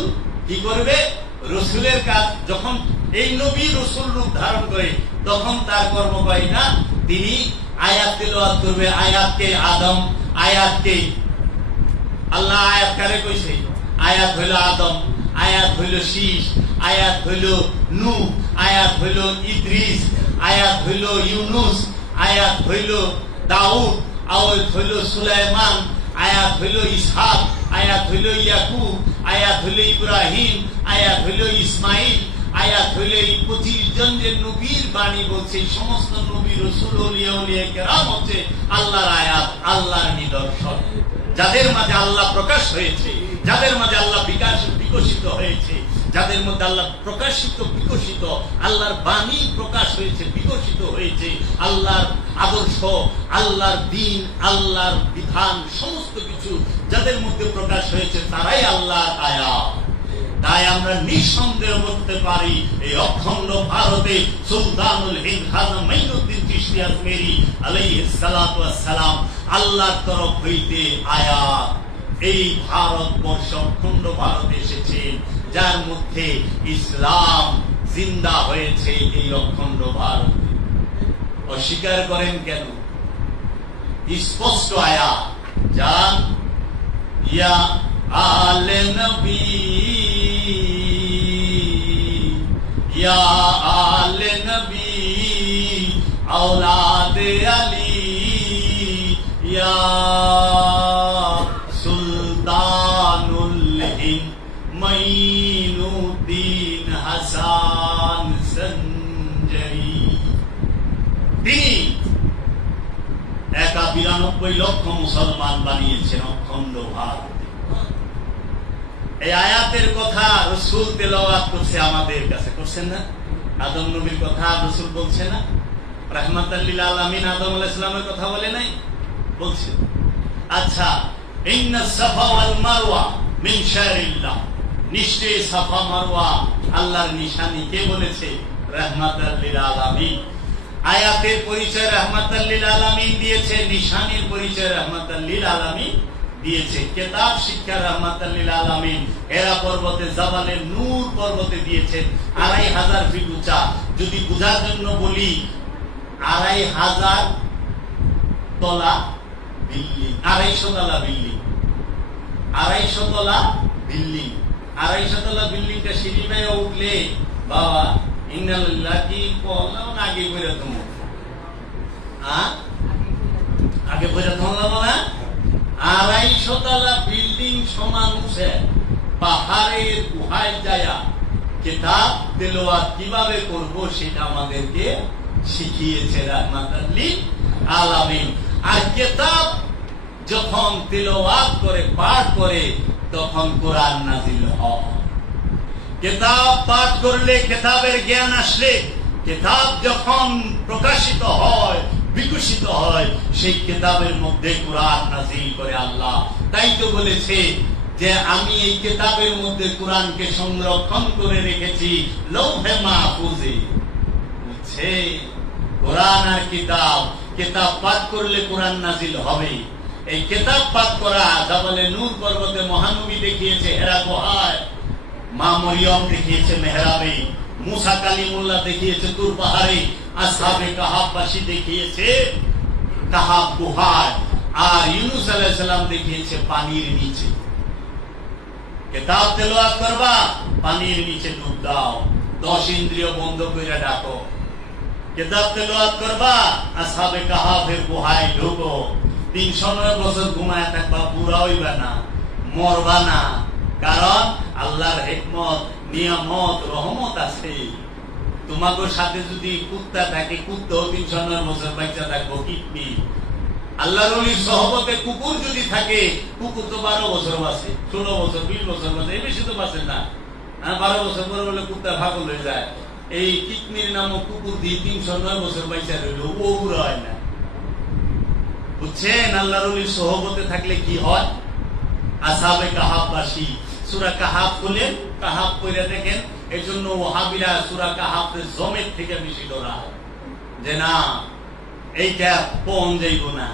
কি করবে? রসুলের কাজ যখন এই নবী রসুল রূপ ধারণ করে তখন তার কর্ম কয় না, তিনি আয়াত তেলাওয়াত করবে। আয়াতকে আদম, আয়াতকে আল্লাহ আয়াত কারে কইছে? আয়াত হইল আদম, আয়াত হইল শীষ, আয়াত হইল নূহ, আয়াত হইল ইদ্রিস, আয়াত হইল ইউনুস, আয়াত হইল দাউদ, আয়াত হইল সুলাইমান, আয়াত হইল ইসহাক, আয়াত হইল ইয়াকুব, আয়াত হইল ইব্রাহিম, আয়াত হইল ইসমাইল, আয়াত হইল এই 25 জন যে নবীর বাণী বলছে। সমস্ত নবী রাসূল ওলিয়া ওলিয়া কেরাম হচ্ছে আল্লাহর আয়াত, আল্লাহর নিদর্শন, যাদের মাঝে আল্লাহ প্রকাশ হয়েছে, যাদের মাঝে আল্লাহ বিকশিত হয়েছে, যাদের মধ্যে আল্লাহ প্রকাশিত বিকশিত আল্লাহর বাণী প্রকাশ হয়েছে, বিকশিত হয়েছে, আল্লাহর আদর্শ, আল্লাহর দ্বীন, আল্লাহর বিধান, সমস্ত কিছু যাদের মধ্যে প্রকাশ হয়েছে তারাই আল্লাহর আয়াত। তাই আমরা নিঃসন্দেহ করতে পারি এই অখণ্ড ভারতে সুলতানুল হিন্দ খাজা মাইনুদ্দিন চিশতি আজমেরি আলাইহিস সালাতু ওয়াস সালাম আল্লাহর তরফ হইতে আয়াত এই ভারতবর্ষ অখণ্ড ভারতে এসেছেন, যার মধ্যে ইসলাম জিন্দা হয়েছে। এই অখণ্ড ভারত অস্বীকার করেন কেন? স্পষ্ট আয়াত, যান ইয়া আলে নবী, ইয়া আলে নবী औलादे अली या सुल्तानुल हिंद मईनुद्दीन हसन संजरी। তিনি 92 লক্ষ মুসলমান বানিয়েছেন অখণ্ড ভারত। এই আয়াতের কথা রাসূল তেলাওয়াত করছে আমাদের কাছে, করছেন না? আদম নবীর কথা রাসূল বলছে না? রাহমাতাল লিল আলামিন আদম আলাইহিস সালামের কথা বলে নাই? বলছে। আচ্ছা, ইন্নাস সাফা ওয়াল মারওয়া মিন শারিল্লাহ, নিশ্চয়ই সাফা মারওয়া আল্লাহর নিশানি। কে বলেছে? রাহমাতাল লিল আলামিন। আয়াতের পরিচয় রাহমাতাল লিল আলামিন দিয়েছে, নিশানির পরিচয় রাহমাতাল লিল আলামিন দিয়েছে। কিতাব শিক্ষা রাহমাতাল লিল আলামিন হেরা পর্বতে, জাবালে নূর পর্বতে দিয়েছেন, 2500 ফিট উঁচা। যদি বোঝার জন্য বলি, 2500 তলা বিল্ডিং, 250 তলা বিল্ডিং, 250 তলা বিল্ডিং। 250 তলা বিল্ডিংটা সিঁড়ি বেয়ে উঠলে বাবা ইন্নালিল্লাহ কি করলাম না, আগে বইরা তুমি আগে বইরা থামলাম না। 250 তলা বিল্ডিং সমান উঠে পাহাড়ের গুহায় যায়া কিতাব তেলাওয়াত কিভাবে করব সেটা আমাদেরকে শিখিয়েছে রাহমাতাল লিল আলামিন। আর কিতাব যখন তেলাওয়াত করে, পাঠ করে, তখন কোরআন নাযিল হয়। কিতাব পাঠ করলে, কিতাবের জ্ঞান আসলে, কিতাব যখন প্রকাশিত হয়, বিকশিত হয়, সেই কিতাবের মধ্যে কোরআন নাযিল করে আল্লাহ। তাই তো বলেছে যে আমি এই কিতাবের মধ্যে কোরআনকে সংরক্ষণ করে রেখেছি লৌহে মাহফুজে। বুঝছে? কোরআন আর কিতাব, কিতাব পাঠ করলে কোরআন নাযিল হবে। এই কিতাব পাঠ করা জাবালে নূর পর্বতে মহানবী দেখিয়েছে হেরা গুহায়, মা মরিয়ম দেখিয়েছে মেহরাবে, মুসা কালিমুল্লাহ দেখিয়েছে তুর পাহাড়ে, আসহাবে কাহাববাসী দেখিয়েছে কাহাব গুহায়, আর ইউনূস আলাইহিস সালাম দেখিয়েছে পানির নিচে। কিতাব তেলাওয়াত করবা, পানির নিচে ডুব দাও, 10 ইন্দ্রিয় বন্ধ করে ডাকো। কিতাব তেলাওয়াত করবা, আসহাবে কাহাবের গুহায় ঢুকো। 309 বছর ঘুমায় থাকবা, বুড়া হইবা না, মরবা না। কারণ আল্লাহর হিকমত, নিয়ামত, রহমত আছে। তোমাদের সাথে যদি কুত্তা থাকে, কুত্তাও 309 বছর বাঁচা থাকবো। কিডনি আল্লাহর ওলির সহবতে কুকুর যদি থাকে, কুকুর তো 12 বছর বাঁচে, 16 বছর, 20 বছর বাঁচে, এই বেশি তো বাঁচে না। 12 বছর পরে বলে কুত্তা পাগল হয়ে যায়। এই কিডনির নামক কুকুর দিয়ে 309 বছর বাঁচা রইল, ও বুড়া হয় না। বুঝছেন? আল্লাহর ওলির সহবতে থাকলে কি হয়? আসহাবে কাহাববাসী সূরা কাহাব খুলেন, কাহাব পড়ে দেখেন। এই জন্য ওয়াহাবিরা সূরা কাহাবের জমের থেকে বেশি ডরায় যে না এইটা পৌন যাইব না।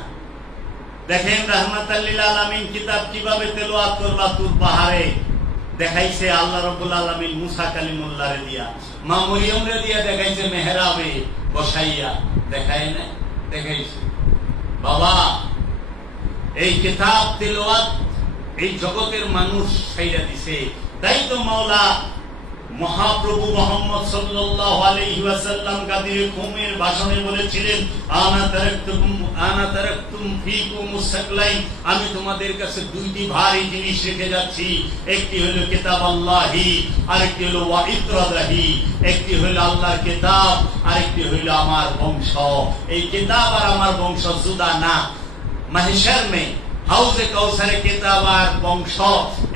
দেখেন রাহমাতাল লিল আলামিন কিতাব কিভাবে তেলাওয়াত করবা তুর পাহাড়ে দেখাইছে আল্লাহ রাব্বুল আলামিন মুসা কালিমুল্লাহরে দিয়া, মা মরিয়মরে দিয়া দেখাইছে মেহরাবে বসাইয়া। দেখায় না? দেখাইছে। বাবা এই কিতাব তেলাওয়াত এই জগতের মানুষ ছাইড়া দিছে। তাই তো মাওলা মহাপ্রভু মুহাম্মদ সাল্লাল্লাহু আলাইহি ওয়াসাল্লাম গাদির কওমের ভাষণে বলেছিলেন, আনা তারাকতুম ফীকুম মুসাকলাইন, আমি তোমাদের কাছে দুইটি ভারী জিনিস রেখে যাচ্ছি। একটি হলো কিতাব আল্লাহি, আরেকটি হলো ওয়াইত্রাদাহি। একটি হলো আল্লাহর কিতাব, আরেকটি হলো আমার বংশ। এই কিতাব আর আমার বংশ জুদা না। মাহশর মে হাউজে কাউসারে কিতাব আর বংশ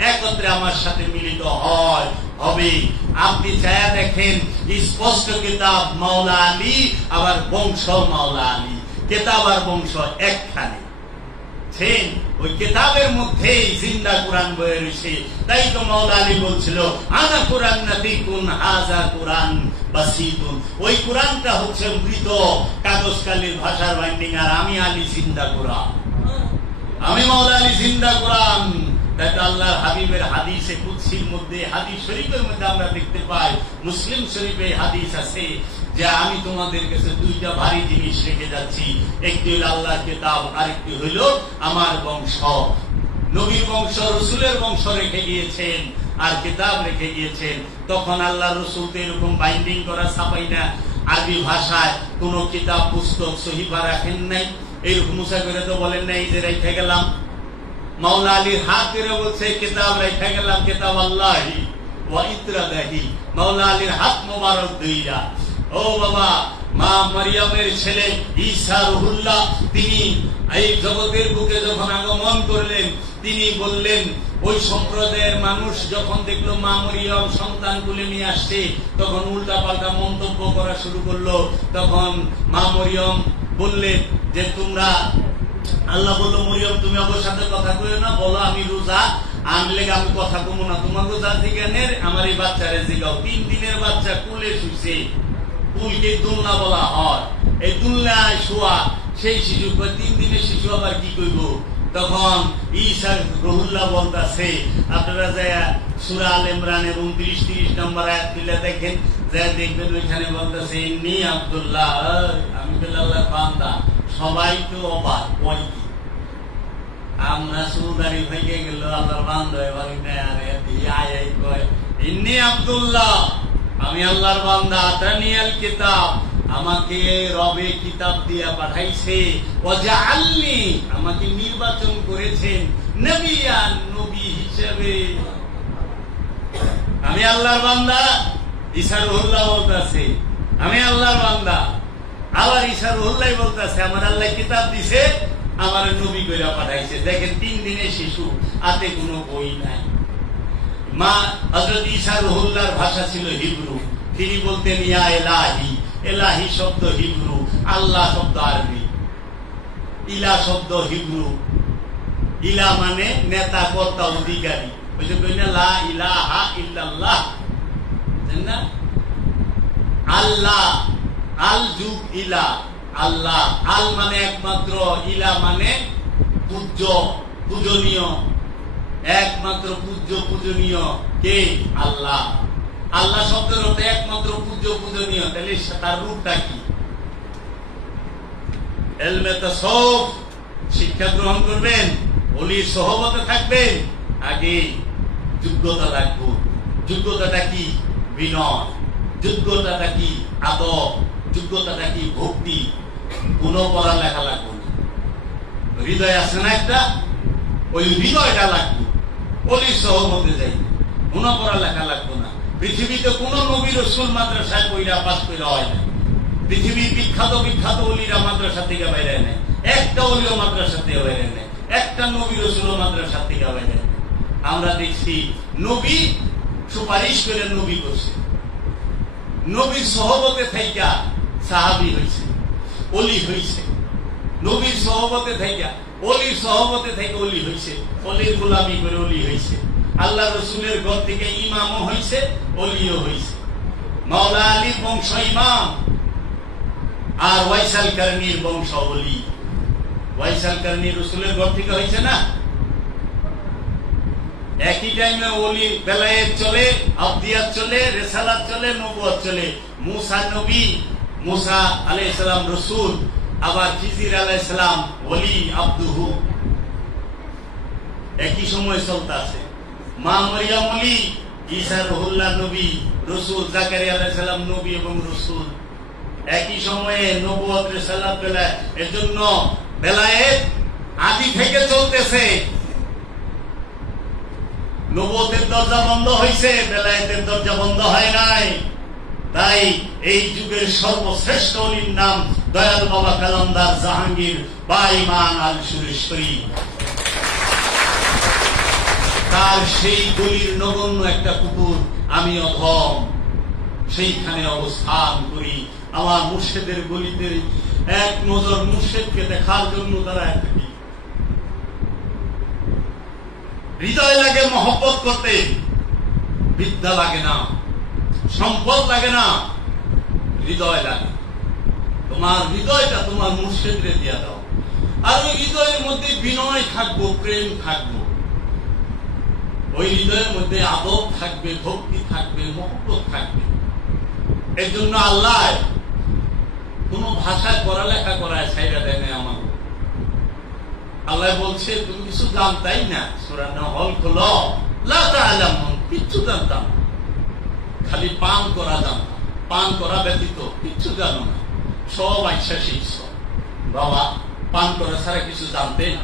একত্রে আমার সাথে মিলিত হয় হবে। আপনি চায়া দেখেন স্পষ্ট কিতাব মাওলা আলী, আবার বংশ মাওলা আলী। কিতাব আর বংশ একখানে। ওই কিতাবের মধ্যেই জিন্দা কোরআন বয়ে রয়েছে। তাই তো মাওলা আলী বলছিল, আনা কোরআন নাতিকুন হাজা কোরআন বাসিতুন। ওই কোরআনটা হচ্ছে মৃত কাগজ কালির ভাষার বাইন্ডিং, আর আমি আলী জিন্দা কোরআন, আমি মাওলা আলী জিন্দা কোরআন। তাই আল্লাহর হাবিবের হাদিসে কুদসির মধ্যে, হাদিস শরীফের মধ্যে আমরা দেখতে পাই, মুসলিম শরীফে হাদিস আছে যে আমি তোমাদের কাছে দুইটা ভারী জিনিস রেখে যাচ্ছি। একটি হইল আল্লাহর কিতাব, আরেকটি হইল আমার বংশ। নবীর বংশ, রসুলের বংশ রেখে গিয়েছেন, আর কিতাব রেখে গিয়েছেন। তখন আল্লাহ রসুল তো এরকম বাইন্ডিং করা ছাপাই না, আরবি ভাষায় কোন কিতাব পুস্তক সহিফা রাখেন নাই। এইরকম মুসা করে তো বলেন নাই যে রেখে গেলাম। মাওলা আলীর হাত ধরে বলছে কিতাব রেখে গেলাম, কিতাব আল্লাহি ওয়া ইত্রাদাহি। মাওলা আলীর হাত মোবারক দুইটা। ও বাবা, মা মারিয়ামের ছেলে ঈসা রুহুল্লাহ তিনি এই জগতের বুকে যখন আগমন করলেন, তিনি বললেন, ওই সম্প্রদায়ের মানুষ যখন দেখলো মা মরিয়ম সন্তান তুলে নিয়ে আসছে, তখন উল্টা পাল্টা মন্তব্য করা শুরু করলো। তখন মা মরিয়ম বললেন যে তোমরা, আল্লাহ বললো, মরিয়ম তুমি আমার সাথে কথা কইও না, বলো আমি রোজা, আনলে আমি কথা কমো না। তোমাকে জাতি জ্ঞানের আমার এই বাচ্চারে জিগাও। 3 দিনের বাচ্চা কুলে শুইছে, কুলকে দুলনা বলা হয়, এই দুলনায় শোয়া সেই শিশু। 3 দিনের শিশু আবার কি কইব? তখন ঈসা রুহুল্লাহ বলতেছে, আপনারা যায় সূরা আল ইমরানের 29-30 নম্বর আয়াত খুলে দেখেন, যা দেখবেন ওইখানে বলতেছে ইন্নী আব্দুল্লাহ, আমি আল্লাহর বান্দা। সবাই তো অবাক, কয় কি আমরা সুদারি হয়ে গেল আল্লাহর বান্দা, এবার কয় ইন্নী আব্দুল্লাহ, আমি আল্লাহর বান্দা। আতানিয়াল কিতাব, আমাকে রবে কিতাব দিয়া পাঠাইছে, ওয়াজআলনি, আমাকে নির্বাচন করেছেন, নবিয়ান, নবী হিসেবে। আমি আল্লাহর বান্দা। ঈসা রুহুল্লাহ বলতেছে আমি আল্লাহর বান্দা। আবার ঈসা রুহুল্লাহ বলতেছে আমার আল্লাহ কিতাব দিছে, আমার নবী কইরা পাঠাইছে। দেখেন 3 দিনের শিশু, হাতে কোনো বই নাই। মা হযরত ঈসা রুহুল্লাহর ভাষা ছিল হিব্রু। তিনি বলতেন ইয়া ইলাহি, এলাহি শব্দ হিব্রু, আল্লাহ শব্দ আরবি, ইলা শব্দ হিব্রু। ইলা মানে নেতা, কর্তা, অধিকারী। ওই যে কই না লা ইলাহা ইল্লাল্লাহ, জানেন না? আল্লাহ, আল যুগ ইলা, আল্লাহ। আল মানে একমাত্র, ইলা মানে পূজ্য, পূজনীয়। একমাত্র পূজ্য, পূজনীয় কে? আল্লাহ। আল্লাহ শব্দের অর্থ একমাত্র পূজ্য, পূজনীয়। তাহলে তার রূপটা কি? ইলমে তাসাউফ শিক্ষা গ্রহণ করবেন, ওলির সহবতে থাকবেন, আগে যোগ্যতা লাগবে। যোগ্যতাটা কি? বিনয়। যোগ্যতাটা কি? আদব। যোগ্যতাটা কি? ভক্তি। কোন পড়ালেখা লাগবে না, হৃদয় আছে না একটা, ওই হৃদয়টা লাগবে। ওলির সহবতে যাই, কোন পড়ালেখা লাগবে না। পৃথিবীতে কোন নবী রাসূল মাদ্রাসায় পড়া পাস কইরা হয় না। পৃথিবীর বিখ্যাত বিখ্যাত ওলিরা মাদ্রাসা থেকে বাইরে নেয়, একটা ওলিও মাদ্রাসা থেকে বাইরে নেয়, একটা নবী রাসূল মাদ্রাসা থেকে বাইরে নেয়। আমরা দেখছি নবী সুপারিশ করে নবী করছে, নবীর সহবতে থাইকা সাহাবী হইছে, ওলি হইছে। নবীর সহবতে থাইকা, ওলির সহবতে থেকে ওলি হইছে, ওলির গোলামি করে ওলি হইছে। আল্লাহ রসুলের ঘর থেকে ইমামও হইছে, ওলিও হইছে। মাওলা আলীর বংশ ইমাম, আর ওয়াইসাল কারনির বংশ ওলি। ওয়াইসাল কারনি রসুলের ঘর থেকে হইছে না? একই টাইমে ওলি বেলায়েত চলে, আবদিয়াত চলে, রিসালাত চলে, নবুয়ত চলে। মুসা নবী, মুসা আলাইহিস সালাম রসুল, আবার খিজির আলাইহিস সালাম ওলি, আব্দুহু। একই সময় চলতেছে। মা মারিয়াম ওলি, ঈসা রুহুল্লাহ নবী, রসুল জাকারিয়া আলাইহিস সালাম নবী এবং রসুল। একই সময়ে নবুয়ত, রিসালাত, বেলায়েত। এজন্য বেলায়েত আদি থেকে চলতেছে। নবুয়তের দরজা বন্ধ হয়েছে, বেলায়েতের দরজা বন্ধ হয় নাই। তাই এই যুগের সর্বশ্রেষ্ঠ ওলির নাম দয়াল বাবা কালান্দার জাহাঙ্গীর বাইমান আল সুরেশ্বরী। তার সেই গলির নগণ্য একটা কুকুর আমি অধম, সেইখানে অবস্থান করি। আমার মুর্শিদের গলিতে এক নজর মুর্শিদকে দেখার জন্য দাঁড়ায় থাকি। হৃদয় লাগে মহব্বত করতে, বিদ্যা লাগে না, সম্পদ লাগে না, হৃদয় লাগে। তোমার হৃদয়টা তোমার মুর্শিদরে দিয়া দাও, আর ওই হৃদয়ের মধ্যে বিনয় থাকবো, প্রেম থাকবো, ওই হৃদয়ের মধ্যে আদব থাকবে, ভক্তি থাকবে, মহব্বত থাকবে। এর জন্য আল্লাহ কোন ভাষায় পড়ালেখা করায় ছাইরা দেয় না আমাকে। আল্লাহ বলছে তুমি কিছু জানতাই না, সূরা নাহল খোলো, লা তা'লামুন, কিচ্ছু জানতাম, খালি পান করা জানতাম, পান করা ব্যতীত কিচ্ছু জানো না, সব আইসা শিখছ। বাবা পান করা ছাড়া কিছু জানতে না,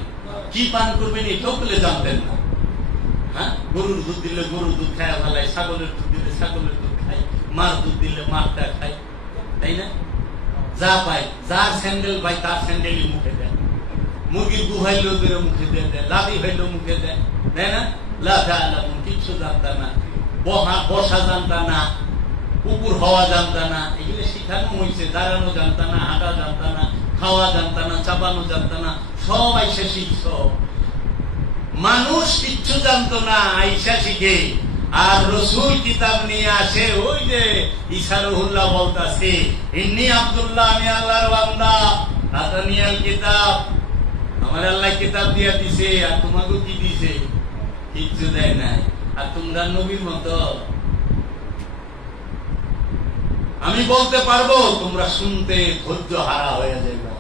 কি পান করবেন এটাও বলে জানতেন না। হ্যাঁ, গরুর দুধ দিলে গরুর দুধ খায় ফেলাই, ছাগলের দুধ দিলে ছাগলের দুধ খাই, মার দুধ দিলে মারটা খাই, তাই না? যা পাই, যার স্যান্ডেল পাই তার স্যান্ডেলই মুখে দেয়, মুরগির গু ভাইলেও বেরো মুখে দিয়ে দেয়, লাদি ভাইলেও মুখে দেয়, তাই না? কিচ্ছু জানতা না, বসা জানতা না, কুকুর হওয়া জানতা না, এগুলো শিখানো হয়েছে। দাঁড়ানো জানতা না, হাঁটা জানতা না, খাওয়া জানতা না, চাপানো জানতা না, সব আইসা শিখছ। মানুষ কিচ্ছু জানতো না, আইসা শিখে। আর রসুল কিতাব নিয়ে আসে, ওই যে ঈসা রুহুল্লাহ বলতাছে, ইন্নী আব্দুল্লাহ, আমি আল্লাহর বান্দা, আতানিয়াল কিতাব, আমার আল্লাহ কিতাব দিয়া দিছে। আর তোমাকে কি দিছে? কিচ্ছু দেয় নাই। আর তোমরা নবীর মতো আমি বলতে পারবো, তোমরা শুনতে ধৈর্য হারা হয়ে যাবে।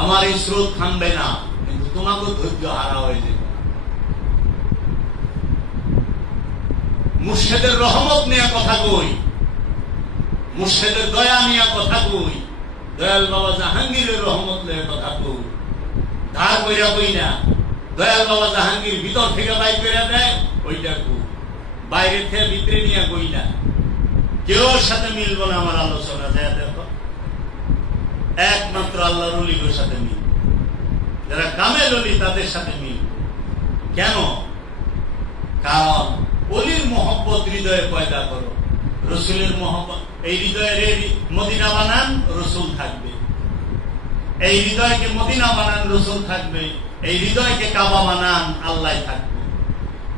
আমার এই স্রোত থামবে না, কিন্তু তোমাকেও ধৈর্য হারা হয়ে যাবে। মুর্শিদের রহমত নিয়ে কথা কই, মুর্শিদের দয়া নিয়ে কথা কই, দয়াল বাবা জাহাঙ্গীরের রহমত নিয়ে কথা কই। ধার কইরা কই না, দয়াল বাবা জাহাঙ্গীর ভিতর থেকে বাইর করে দেয়, ওইটা কই। বাইরে থেকে ভিতরে নিয়ে কই না। কেউ সাথে মিলব না আমার আলোচনা। যায় দেখো, একমাত্র আল্লাহর ওলিদের সাথে মিল, যারা কামেল ওলি তাদের সাথে মিল। কেন? কারণ ওলির মহব্বত হৃদয়ে পয়দা করো, রসুলের মহব্বত। এই হৃদয়ের মদিনা বানান, রসুল থাকবে। এই হৃদয়কে মদিনা বানান, রসুল থাকবে। এই হৃদয়কে কাবা বানান, আল্লাহ থাকবে।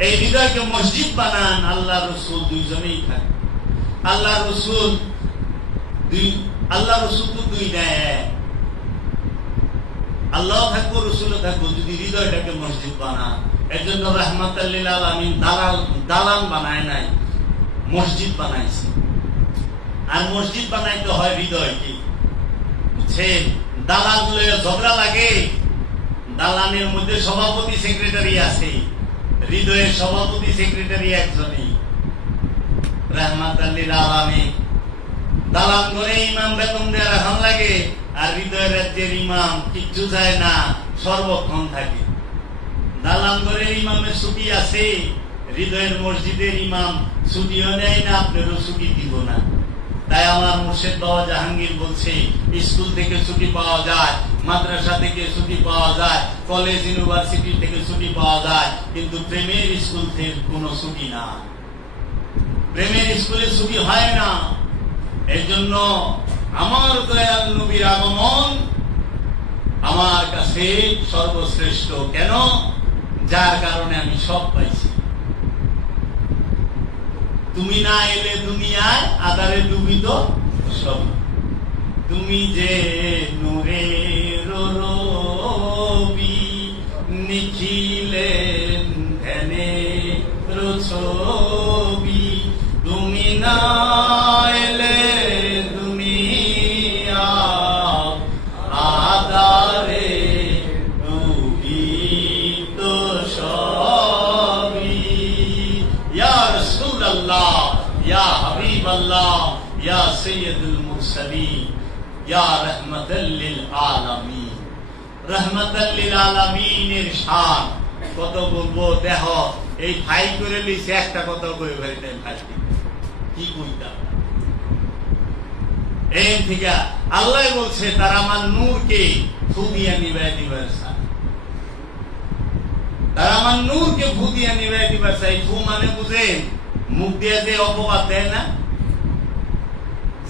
এই হৃদয়কে মসজিদ বানান, আল্লাহ রসুল দুইজনেই থাকবে। আল্লাহ রসুল তো দুই নেয়, আল্লাহ থাকবো, রসুলও থাকবো। যদি হৃদয়টাকে মসজিদ বানান, এর জন্য রাহমাতাল লিল আলামিন দালান বানায় নাই, মসজিদ বানাইছে। আর মসজিদ বানাইতে হয় হৃদয়কে, বুঝছেন? দালান ঝগড়া লাগে, দালানের মধ্যে সভাপতি সেক্রেটারি আছে, হৃদয়ের সভাপতি সেক্রেটারি একজনই, রাহমাতাল লিল আলামিন। দালান করে ইমাম বেতন দেওয়ার এখন লাগে, আর হৃদয়ের রাজ্যের ইমাম কিচ্ছু যায় না, সর্বক্ষণ থাকে। দালান করে ইমামের ছুটি আছে, হৃদয়ের মসজিদের ইমাম ছুটিও নেয় না, আপনারও ছুটি দিব না। তাই আমার মুর্শিদ বাবা জাহাঙ্গীর বলছে, স্কুল থেকে ছুটি পাওয়া যায়, মাদ্রাসা থেকে ছুটি পাওয়া যায়, কলেজ ইউনিভার্সিটি থেকে ছুটি পাওয়া যায়, কিন্তু প্রেমের স্কুল থেকে কোনো ছুটি না। প্রেমের স্কুলে ছুটি হয় না। এর জন্য আমার দয়াল নবীর আগমন আমার কাছে সর্বশ্রেষ্ঠ। কেন? যার কারণে আমি সব পাইছি। তুমি না এলে দুনিয়ায় আধারে ডুবিত সব। তুমি যে নূরের রবি, নিখিলেন ধ্যানের ছবি, তুমি না এলে দুনিয়া আধারে ডুবিত সবই। ইয়া রাসূলুল্লাহ, ইয়া হাবিবাল্লাহ, ইয়া সাইয়্যিদুল মুরসালিন, ইয়া রাহমাতাল লিল আলামিন। রাহমাতাল লিল আলামিনের শান কত বলবো। দেহ এই ফাইল করে লিছে, একটা কথা কই ভাই, ফাইল কি কইতা। এই থেকে আল্লাহ বলছে, তারা আমার নূরকে ফু দিয়া নিভাই দিবার চায়, তারা আমার নূরকে ফু দিয়া নিভাই দিবার চাই। ফু মানে বুঝে মুখ দিয়ে যে অপবাদ দেয় না,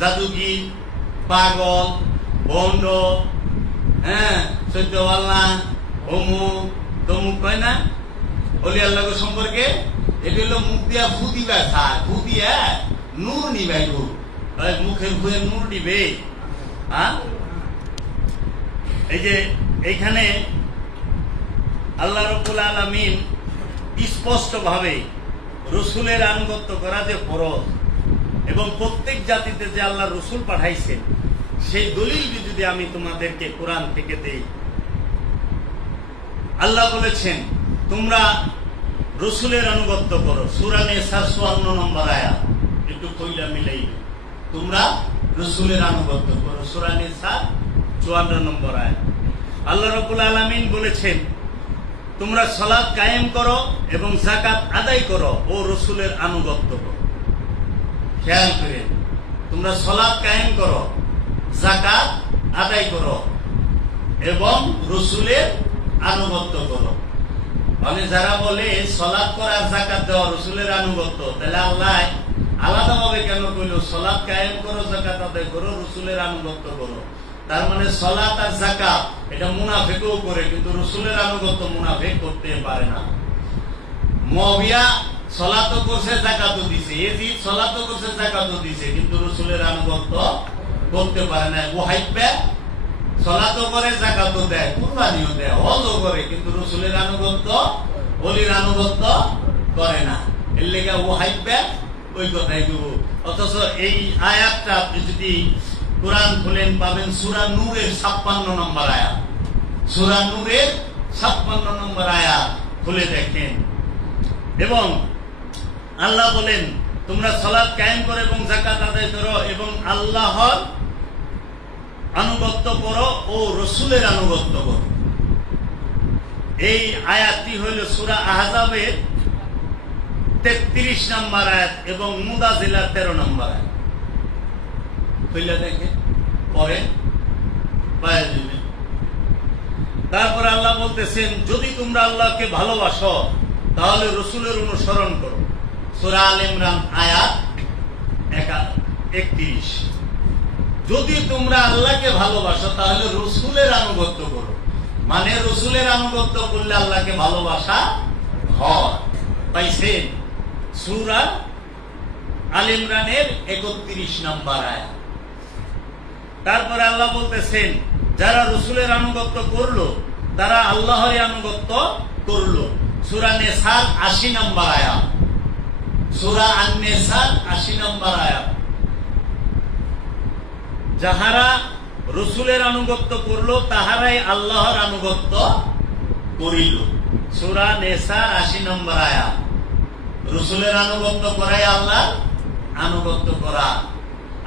জাদুগির, পাগল, ভণ্ড, হ্যাঁ সত্যবাল্লা, অমুক তমুক কয় না অলি আল্লাহ সম্পর্কে, এটা হলো মুখ দিয়া ফু দিবা চায়। ফু দিয়া নূর নিবাইব, মুখের ফুয়ে নূর নিবে। এই যে এইখানে আল্লাহ রাব্বুল আলামিন স্পষ্ট ভাবে রসুলের আনুগত্য করা যে ফরজ, এবং প্রত্যেক জাতিতে যে আল্লাহ রসুল পাঠাইছেন, সেই দলিল যদি আমি তোমাদেরকে কোরআন থেকে দেই। আল্লাহ বলেছেন, তোমরা রসুলের আনুগত্য করো। সূরা নিসা ৫৪ নম্বর আয়াত, একটু কইলা মিলাই। তোমরা রসুলের আনুগত্য করো, সূরা নিসা ৫৪ নম্বর আয়াত। আল্লাহ রাব্বুল আলামিন বলেছেন, তোমরা সালাত কায়েম করো এবং যাকাত আদায় করো ও রসুলের আনুগত্য করো। খেয়াল করে, তোমরা সালাত কায়েম করো, যাকাত আদায় করো এবং রসুলের আনুগত্য করো। মানে যারা বলে সালাত করা যাকাত দেওয়া রসুলের আনুগত্য, তাহলে আল্লাহ আলাদাভাবে কেন কইল সালাত কায়েম করো, যাকাত আদায় করো, রসুলের আনুগত্য করো? তার মানে সালাত আর যাকাত এটা মুনাফিকও করে, কিন্তু রসুলের আনুগত্য মুনাফিক করতে পারে না। মুআবিয়া সালাতও করছে, যাকাতও দিছে, ইয়াজিদ সালাতও করছে, যাকাতও দিছে, কিন্তু রসুলের আনুগত্য করতে পারে না। ওয়াহিবা সালাতও করে, যাকাতও দেয়, কুরবানিও দেয়, হজও করে, কিন্তু রসুলের আনুগত্য, ওলির আনুগত্য করে না। এর লেগে ওয়াহিবা ওই কথাই কইব। অথচ এই আয়াতটা আপনি যদি কোরআন খুলেন পাবেন সূরা নূরের 56 নম্বর আয়াত। সূরা নূরের 56 নম্বর আয়াত খুলে দেখেন, এবং আল্লাহ বলেন তোমরা সালাত কায়েম করো এবং যাকাত আদায় করো এবং আল্লাহর আনুগত্য করো ও রসুলের আনুগত্য করো। এই আয়াতটি হইল সূরা আহজাবের 33 নম্বর আয়াত এবং মুদাজিলার 13 নম্বর আয়াত। খুলে দেখে পরে পায়ে দিবেন। তারপর আল্লাহ বলতেছেন যদি তোমরা আল্লাহকে ভালোবাসো তাহলে রসুলের অনুসরণ করো। সূরা আল ইমরান আয়াত 31। যদি তোমরা আল্লাহকে ভালোবাসো তাহলে রসুলের আনুগত্য করো। মানে রসুলের আনুগত্য করলে আল্লাহকে ভালোবাসা হয়। পাইছেন? সূরা আল ইমরানের 31 নম্বর আয়াত। তারপরে আল্লাহ বলতেছেন যারা রসুলের আনুগত্য করলো তারা আল্লাহর আনুগত্য করলো। সূরা নিসার 80 নম্বর আয়াত। সূরা আন-নিসার 80 নম্বর আয়াত। যাহারা রসুলের আনুগত্য করলো তাহারাই আল্লাহর আনুগত্য করিল। সূরা নিসার 80 নম্বর আয়াত। রসুলের আনুগত্য করাই আল্লাহর আনুগত্য করা।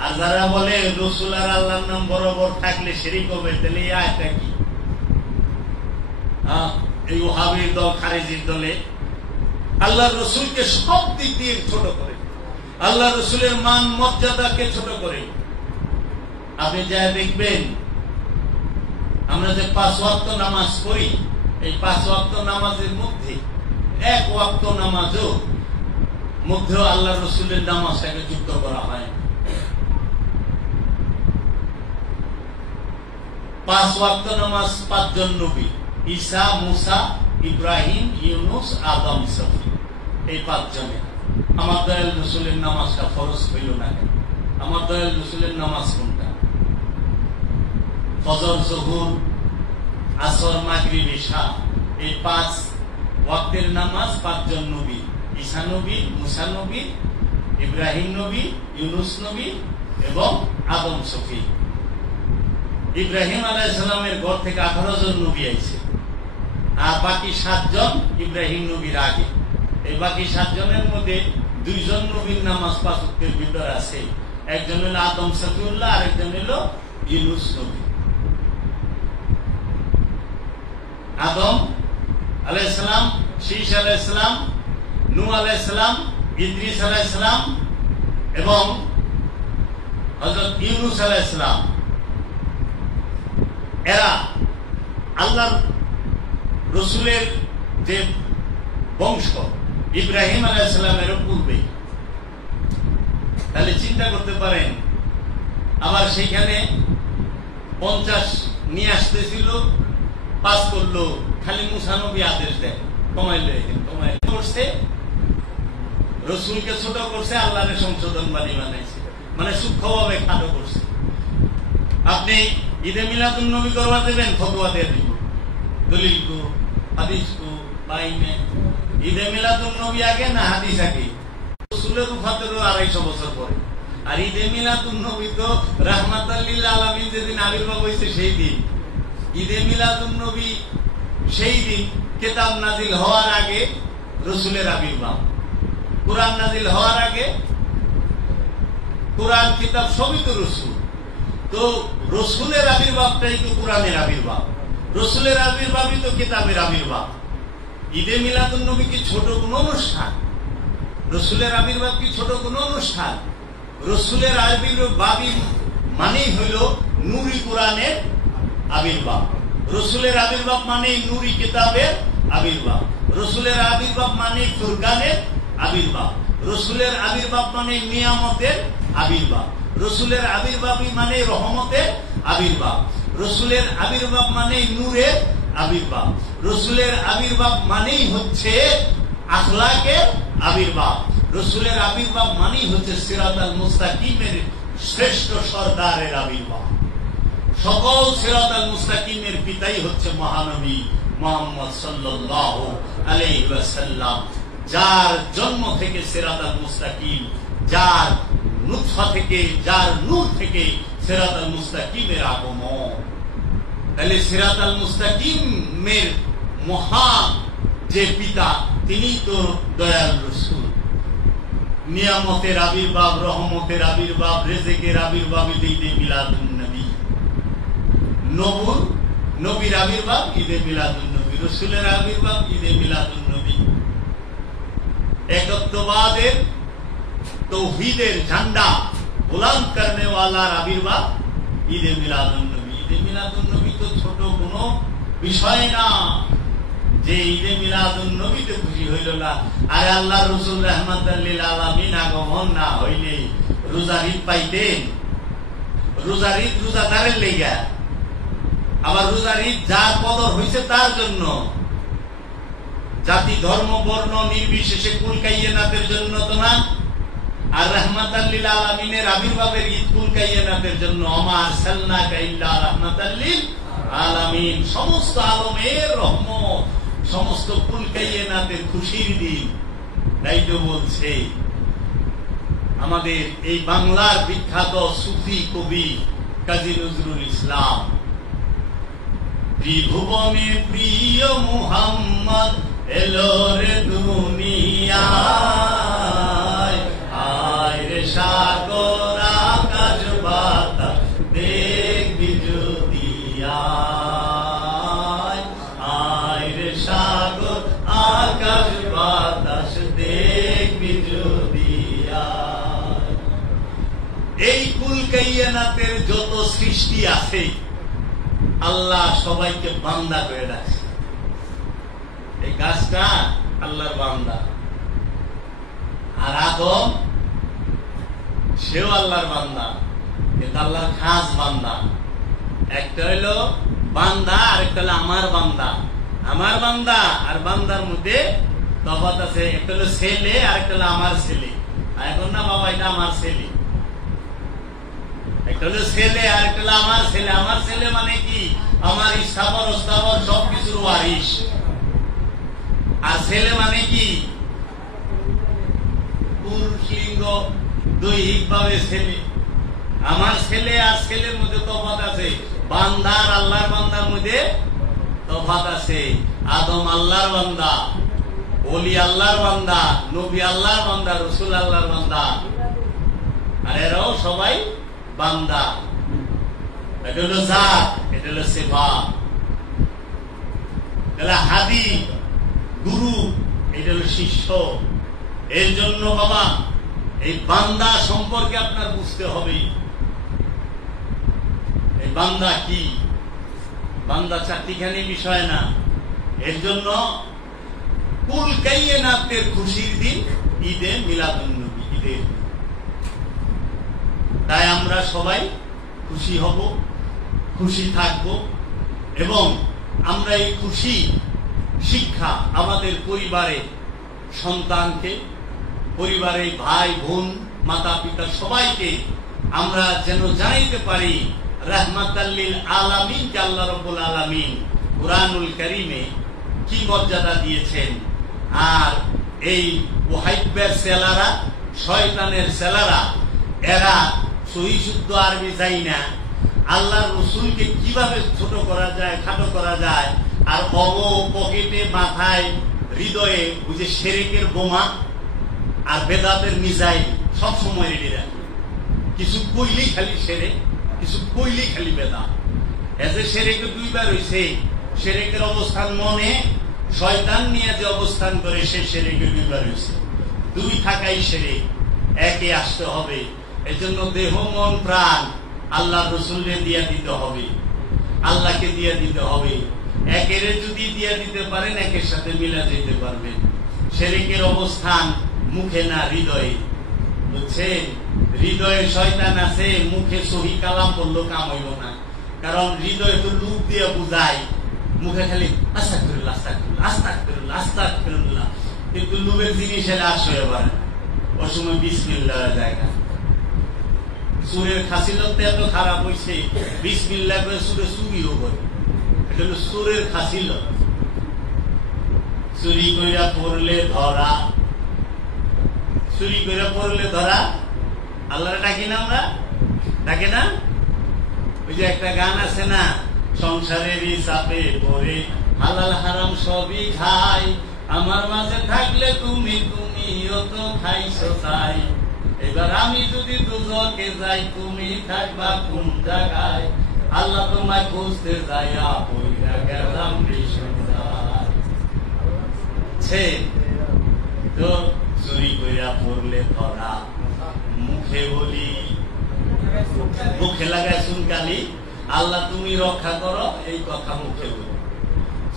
আর যারা বলে রসুল আর আল্লাহর নাম বরাবর থাকলে শিরক হবে, তাহলে এই আয়াতটা কি? এই ওহাবীর দল, খারেজির দলে আল্লাহ রসুলকে সব দিক দিয়ে ছোট করে, আল্লাহ রসুলের মান মর্যাদাকে ছোট করে। আপনি যা দেখবেন আমরা যে 5 ওয়াক্ত নামাজ পড়ি, এই 5 ওয়াক্ত নামাজের মধ্যে 1 ওয়াক্ত নামাজও মধ্যেও আল্লাহ রসুলের নামাজটাকে যুক্ত করা হয়। 5 ওয়াক্ত নামাজ 5 জন নবী, ঈসা, মুসা, ইব্রাহিম, ইউনুস, আদম, সফি, এই 5 জনে। আমার দয়াল রসুলের নামাজটা ফরজ হইল না কেন? আমার দয়াল রসুলের নামাজ কোনটা? ফজর, জোহর, আসর, মাগরিব, ইশা, এই 5 ওয়াক্তের নামাজ 5 জন নবী, ঈসা নবী, মুসা নবী, ইব্রাহিম নবী, ইউনুস নবী এবং আদম, সফি। ইব্রাহিম আলাইহিস সালামের ঘর থেকে 18 জন নবী আইছে, আর বাকি 7 জন ইব্রাহিম নবীর আগে। এই বাকি 7 জনের মধ্যে 2 জন নবীর নামাজ 5 ওয়াক্তের ভিতরে আছে। একজন হলো আদম সফিউল্লাহ, আর একজন হলো ইউনুস নবী। আদম আলাইহিস সালাম, শীশ আলাইহিস সালাম, নূহ আলাইহিস সালাম, ইদ্রিস আলাইহিস সালাম এবং হযরত ইউনুস আলাইহিস সালাম, এরা আল্লাহর রসুলের যে বংশ ইব্রাহিম আলাইহিস সালামের পূর্বে। তাহলে চিন্তা করতে পারেন, আবার সেইখানে 50 নিয়ে আসতেছিল, পাস করলো, খালি মুসা নবী আদেশ দেয় কমাইলে করছে, রসুলকে ছোট করছে, আল্লাহরে সংশোধনবাদী বানাইছে, মানে সূক্ষ্মভাবে খাটো করছে। আপনি ঈদে মিলাদুন নবী করবা দেবেন, ফতোয়া দিয়ে দিব, দলিল কো, হাদিস কো পাইনে। ঈদে মিলাদুন নবী আগে না হাদিস আগে? রসুলের উফাতেরও 250 বছর পরে। আর ঈদে মিলাদুন নবী তো রাহমাতাল লিল আলামিন যেদিন আবির্ভাব হয়েছে সেই দিন। ঈদে মিলাদুন নবী সেই দিন কিতাব নাজিল হওয়ার আগে রসুলের আবির্ভাব, কোরআন নাজিল হওয়ার আগে কোরআন কিতাব সবই তো রসুল। তো রসুলের আবির্ভাবটাই তো কোরআনের আবির্ভাব, রসুলের আবির্ভাবই তো কিতাবের আবির্ভাব। ঈদে মিলাদুন নবী কি ছোট কোন অনুষ্ঠান? রসুলের আবির্ভাব কি ছোট কোন অনুষ্ঠান? রসুলের আবির্ভাবই মানেই হইল নূরি কোরআনের আবির্ভাব, রসুলের আবির্ভাব মানে নূরি কিতাবের আবির্ভাব, রসুলের আবির্ভাব মানে ফুরকানের আবির্ভাব, রসুলের আবির্ভাব মানে নিয়ামতের আবির্ভাব, রসুলের আবির্ভাবই মানে রহমতের আবির্ভাব, রসুলের আবির্ভাব মানে নূরের আবির্ভাব, রসুলের আবির্ভাব মানেই হচ্ছে আখলাকের আবির্ভাব, রসুলের আবির্ভাব মানেই হচ্ছে সিরাতাল মুস্তাকিমের শ্রেষ্ঠ সরদারের আবির্ভাব। সকল সিরাতাল মুস্তাকিমের পিতাই হচ্ছে মহানবী মুহাম্মদ সাল্লাল্লাহু আলাইহি ওয়াসাল্লাম, যার জন্ম থেকে সিরাতাল মুস্তাকিম, যার নুতফা থেকে, যার নূর থেকে সিরাতাল মুস্তাকিমের আগমন। তাহলে সিরাতাল মুস্তাকিমের মহান যে পিতা তিনি তো দয়াল রসুল। নিয়ামতের আবির্ভাব, রহমতের আবির্ভাব, রেজেকের আবির্ভাব ঈদে মিলাদুন নবী। নবীর আবির্ভাব ঈদে মিলাদুন নবী, রসুলের আবির্ভাব ঈদে মিলাদুন নবী। একত্ববাদের তৌহিদের ঝান্ডা বুলন্দ করনে ওয়ালার আবির্ভাব ঈদে মিলাদুন নবী। ঈদে মিলাদুন নবী তো ছোট কোনো বিষয় না যে ঈদে মিলাদুন নবীতে খুশি হইল না। আরে আল্লাহ রসুল রাহমাতাল লিল আলামিন আগমন না হইলে রোজার ঈদ পাইতেন? রোজার ঈদ রোজাদারের লেগা, আবার রোজার ঈদ যার কদর হয়েছে তার জন্য, জাতি ধর্ম বর্ণ নির্বিশেষে কুল কাইয়্যিনাতের জন্য তো না। আর রাহমাতাল লিল আলামিনের আবির্ভাবের ঈদ কুল কাইয়্যিনাতের জন্য। ওমা আরসালনাকা ইল্লা রাহমাতাল লিল আলামিন, সমস্ত আলমের রহমত, সমস্ত কুল কাইয়্যিনাতের খুশির দিন। তাই তো বলছে আমাদের এই বাংলার বিখ্যাত সুফি কবি কাজী নজরুল ইসলাম, ত্রিভুবনে প্রিয় মুহাম্মদ এলো রে দুনিয়ায়, আয় রে সাগর আকাশ বাতাস দেখবি যদি আয়, আয় রে সাগর আকাশ বাতাস দেখবি যদি আয়। এই কুল কাইয়্যিনাতের যত সৃষ্টি আছে আল্লাহ সবাইকে বান্দা করে রাখছে। এই গাছটা আল্লাহর বান্দা, আর আদম সেও আল্লাহর বান্দা, কিন্তু আল্লাহর খাস বান্দা। একটা হইলো বান্দা আর একটা হলো আমার বান্দা। আমার বান্দা আর বান্দার মধ্যে তফাৎ আছে, একটা হলো ছেলে আর একটা হলো আমার ছেলে। এখন না বাবা এটা আমার ছেলে, একটা হলো ছেলে আর একটা হলো আমার ছেলে। আমার ছেলে মানে কি? আমার স্থাবর অস্থাবর সবকিছুর ওয়ারিশ। আর ছেলে মানে কি? পুরুষলিঙ্গ দৈহিক ভাবে ছেলে। আমার ছেলে আর ছেলের মধ্যে তফাৎ আছে, বান্দার আল্লাহর বান্দার মধ্যে তফাৎ আছে। আদম আল্লাহর বান্দা, ওলি আল্লাহর বান্দা, নবী আল্লাহর বান্দা, রসুল আল্লাহর বান্দা, আর এরাও সবাই বান্দা। এটা হলো জাত, এটা হলো সিফাত। তাহলে হাদি গুরু, এটা হলো শিষ্য। এর জন্য বাবা এই বান্দা সম্পর্কে আপনার বুঝতে হবে। এই বান্দা কি? বান্দা চারটিখানি বিষয় না। এর জন্য কুল কাইয়্যিনাতের খুশির দিন ঈদে মিলাদুন নবী, ঈদের। তাই আমরা সবাই খুশি হব, খুশি থাকব, এবং আমরা এই খুশি শিক্ষা আমাদের পরিবারে সন্তানকে, পরিবারে ভাই বোন মাতা পিতা সবাইকে আমরা যেন জানাইতে পারি রাহমাতাল লিল আলামিন কে আল্লাহ রাব্বুল আলামিন কুরআনুল কারীমে কি মর্যাদা দিয়েছেন। আর এই ওয়াহিবের সেলারা, শয়তানের সেলারা, এরা সহি শুদ্ধ আরবি জানি না, আল্লাহর রসুলকে কিভাবে ছোট করা যায়, খাটো করা যায়, আর পকেটে, মাথায়, হৃদয়ে ওই যে শিরকের বোমা আর বেদাতের মিসাইল সব সময় রেডি রাখে। কিছু কইলেই খালি শিরক, কিছু কইলেই খালি বেদাত। এসে শিরকে দুইবার হইছে। শিরকের অবস্থান মনে, শয়তান নিয়ে যে অবস্থান করে সে শিরকে দুইবার হইছে। দুই থাকাই শিরক, একে আসতে হবে। এর জন্য দেহ মন প্রাণ আল্লাহ রসুলকে দিয়া দিতে হবে, আল্লাহকে দিয়া দিতে হবে। একের যদি দিয়া দিতে পারেন একের সাথে মিলা যেতে পারবেন। শিরকের অবস্থান মুখে না হৃদয়ে, বুঝছেন? হৃদয়ে শয়তান আছে, মুখে সহি কালাম বললো কাম হইল না। কারণ হৃদয়ে তো লুক দিয়ে বুঝায়, মুখে খালি আস্তাগফিরুল্লাহ আস্তাগফিরুল্লাহ আস্তাগফিরুল্লাহ আস্তাগফিরুল্লাহ, কিন্তু লুবের জিনিস এলে আসে এবার অসময় বিসমিল্লাহ জায়গা। সুরের খাসিলত এত খারাপ হয়েছে, বিসমিল্লাহ করে সুরে চুরিও করে, এটা হলো সুরের খাসিলত। চুরি কইরা পড়লে ধরা, চুরি কইরা পড়লে ধরা। আল্লাহরে ডাকি না আমরা, ডাকে না? ওই যে একটা গান আছে না, সংসারেরই চাপে পড়ে হালাল হারাম সবই খাই, আমার মাঝে থাকলে তুমি তুমিও তো খাইছো তাই, এবার আমি যদি দুজকে যাই তুমি থাকবা কোন জায়গায়, আল্লাহ তোমায় খুঁজতে যাইয়া পইরা গেলাম তো। চুরি কইরা পড়লে ধরা, মুখে বলি, মুখে লাগায় চুনকালি, আল্লাহ তুমি রক্ষা করো, এই কথা মুখে বলি।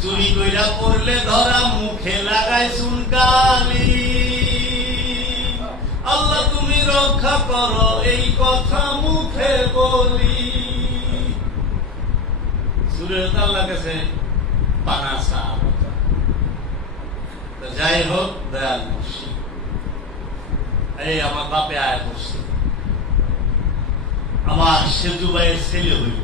চুরি কইরা পড়লে ধরা, মুখে লাগায় চুনকালি, আল্লাহ তুমি রক্ষা করো, এই কথা মুখে বলি। সুরের আল্লাহ কাছে পানাসা। যাই হোক, দয়াল মুর্শিদ, এই আমার বাপে আয় করছে, আমার সেজু ভাইয়ের ছেলে হইল।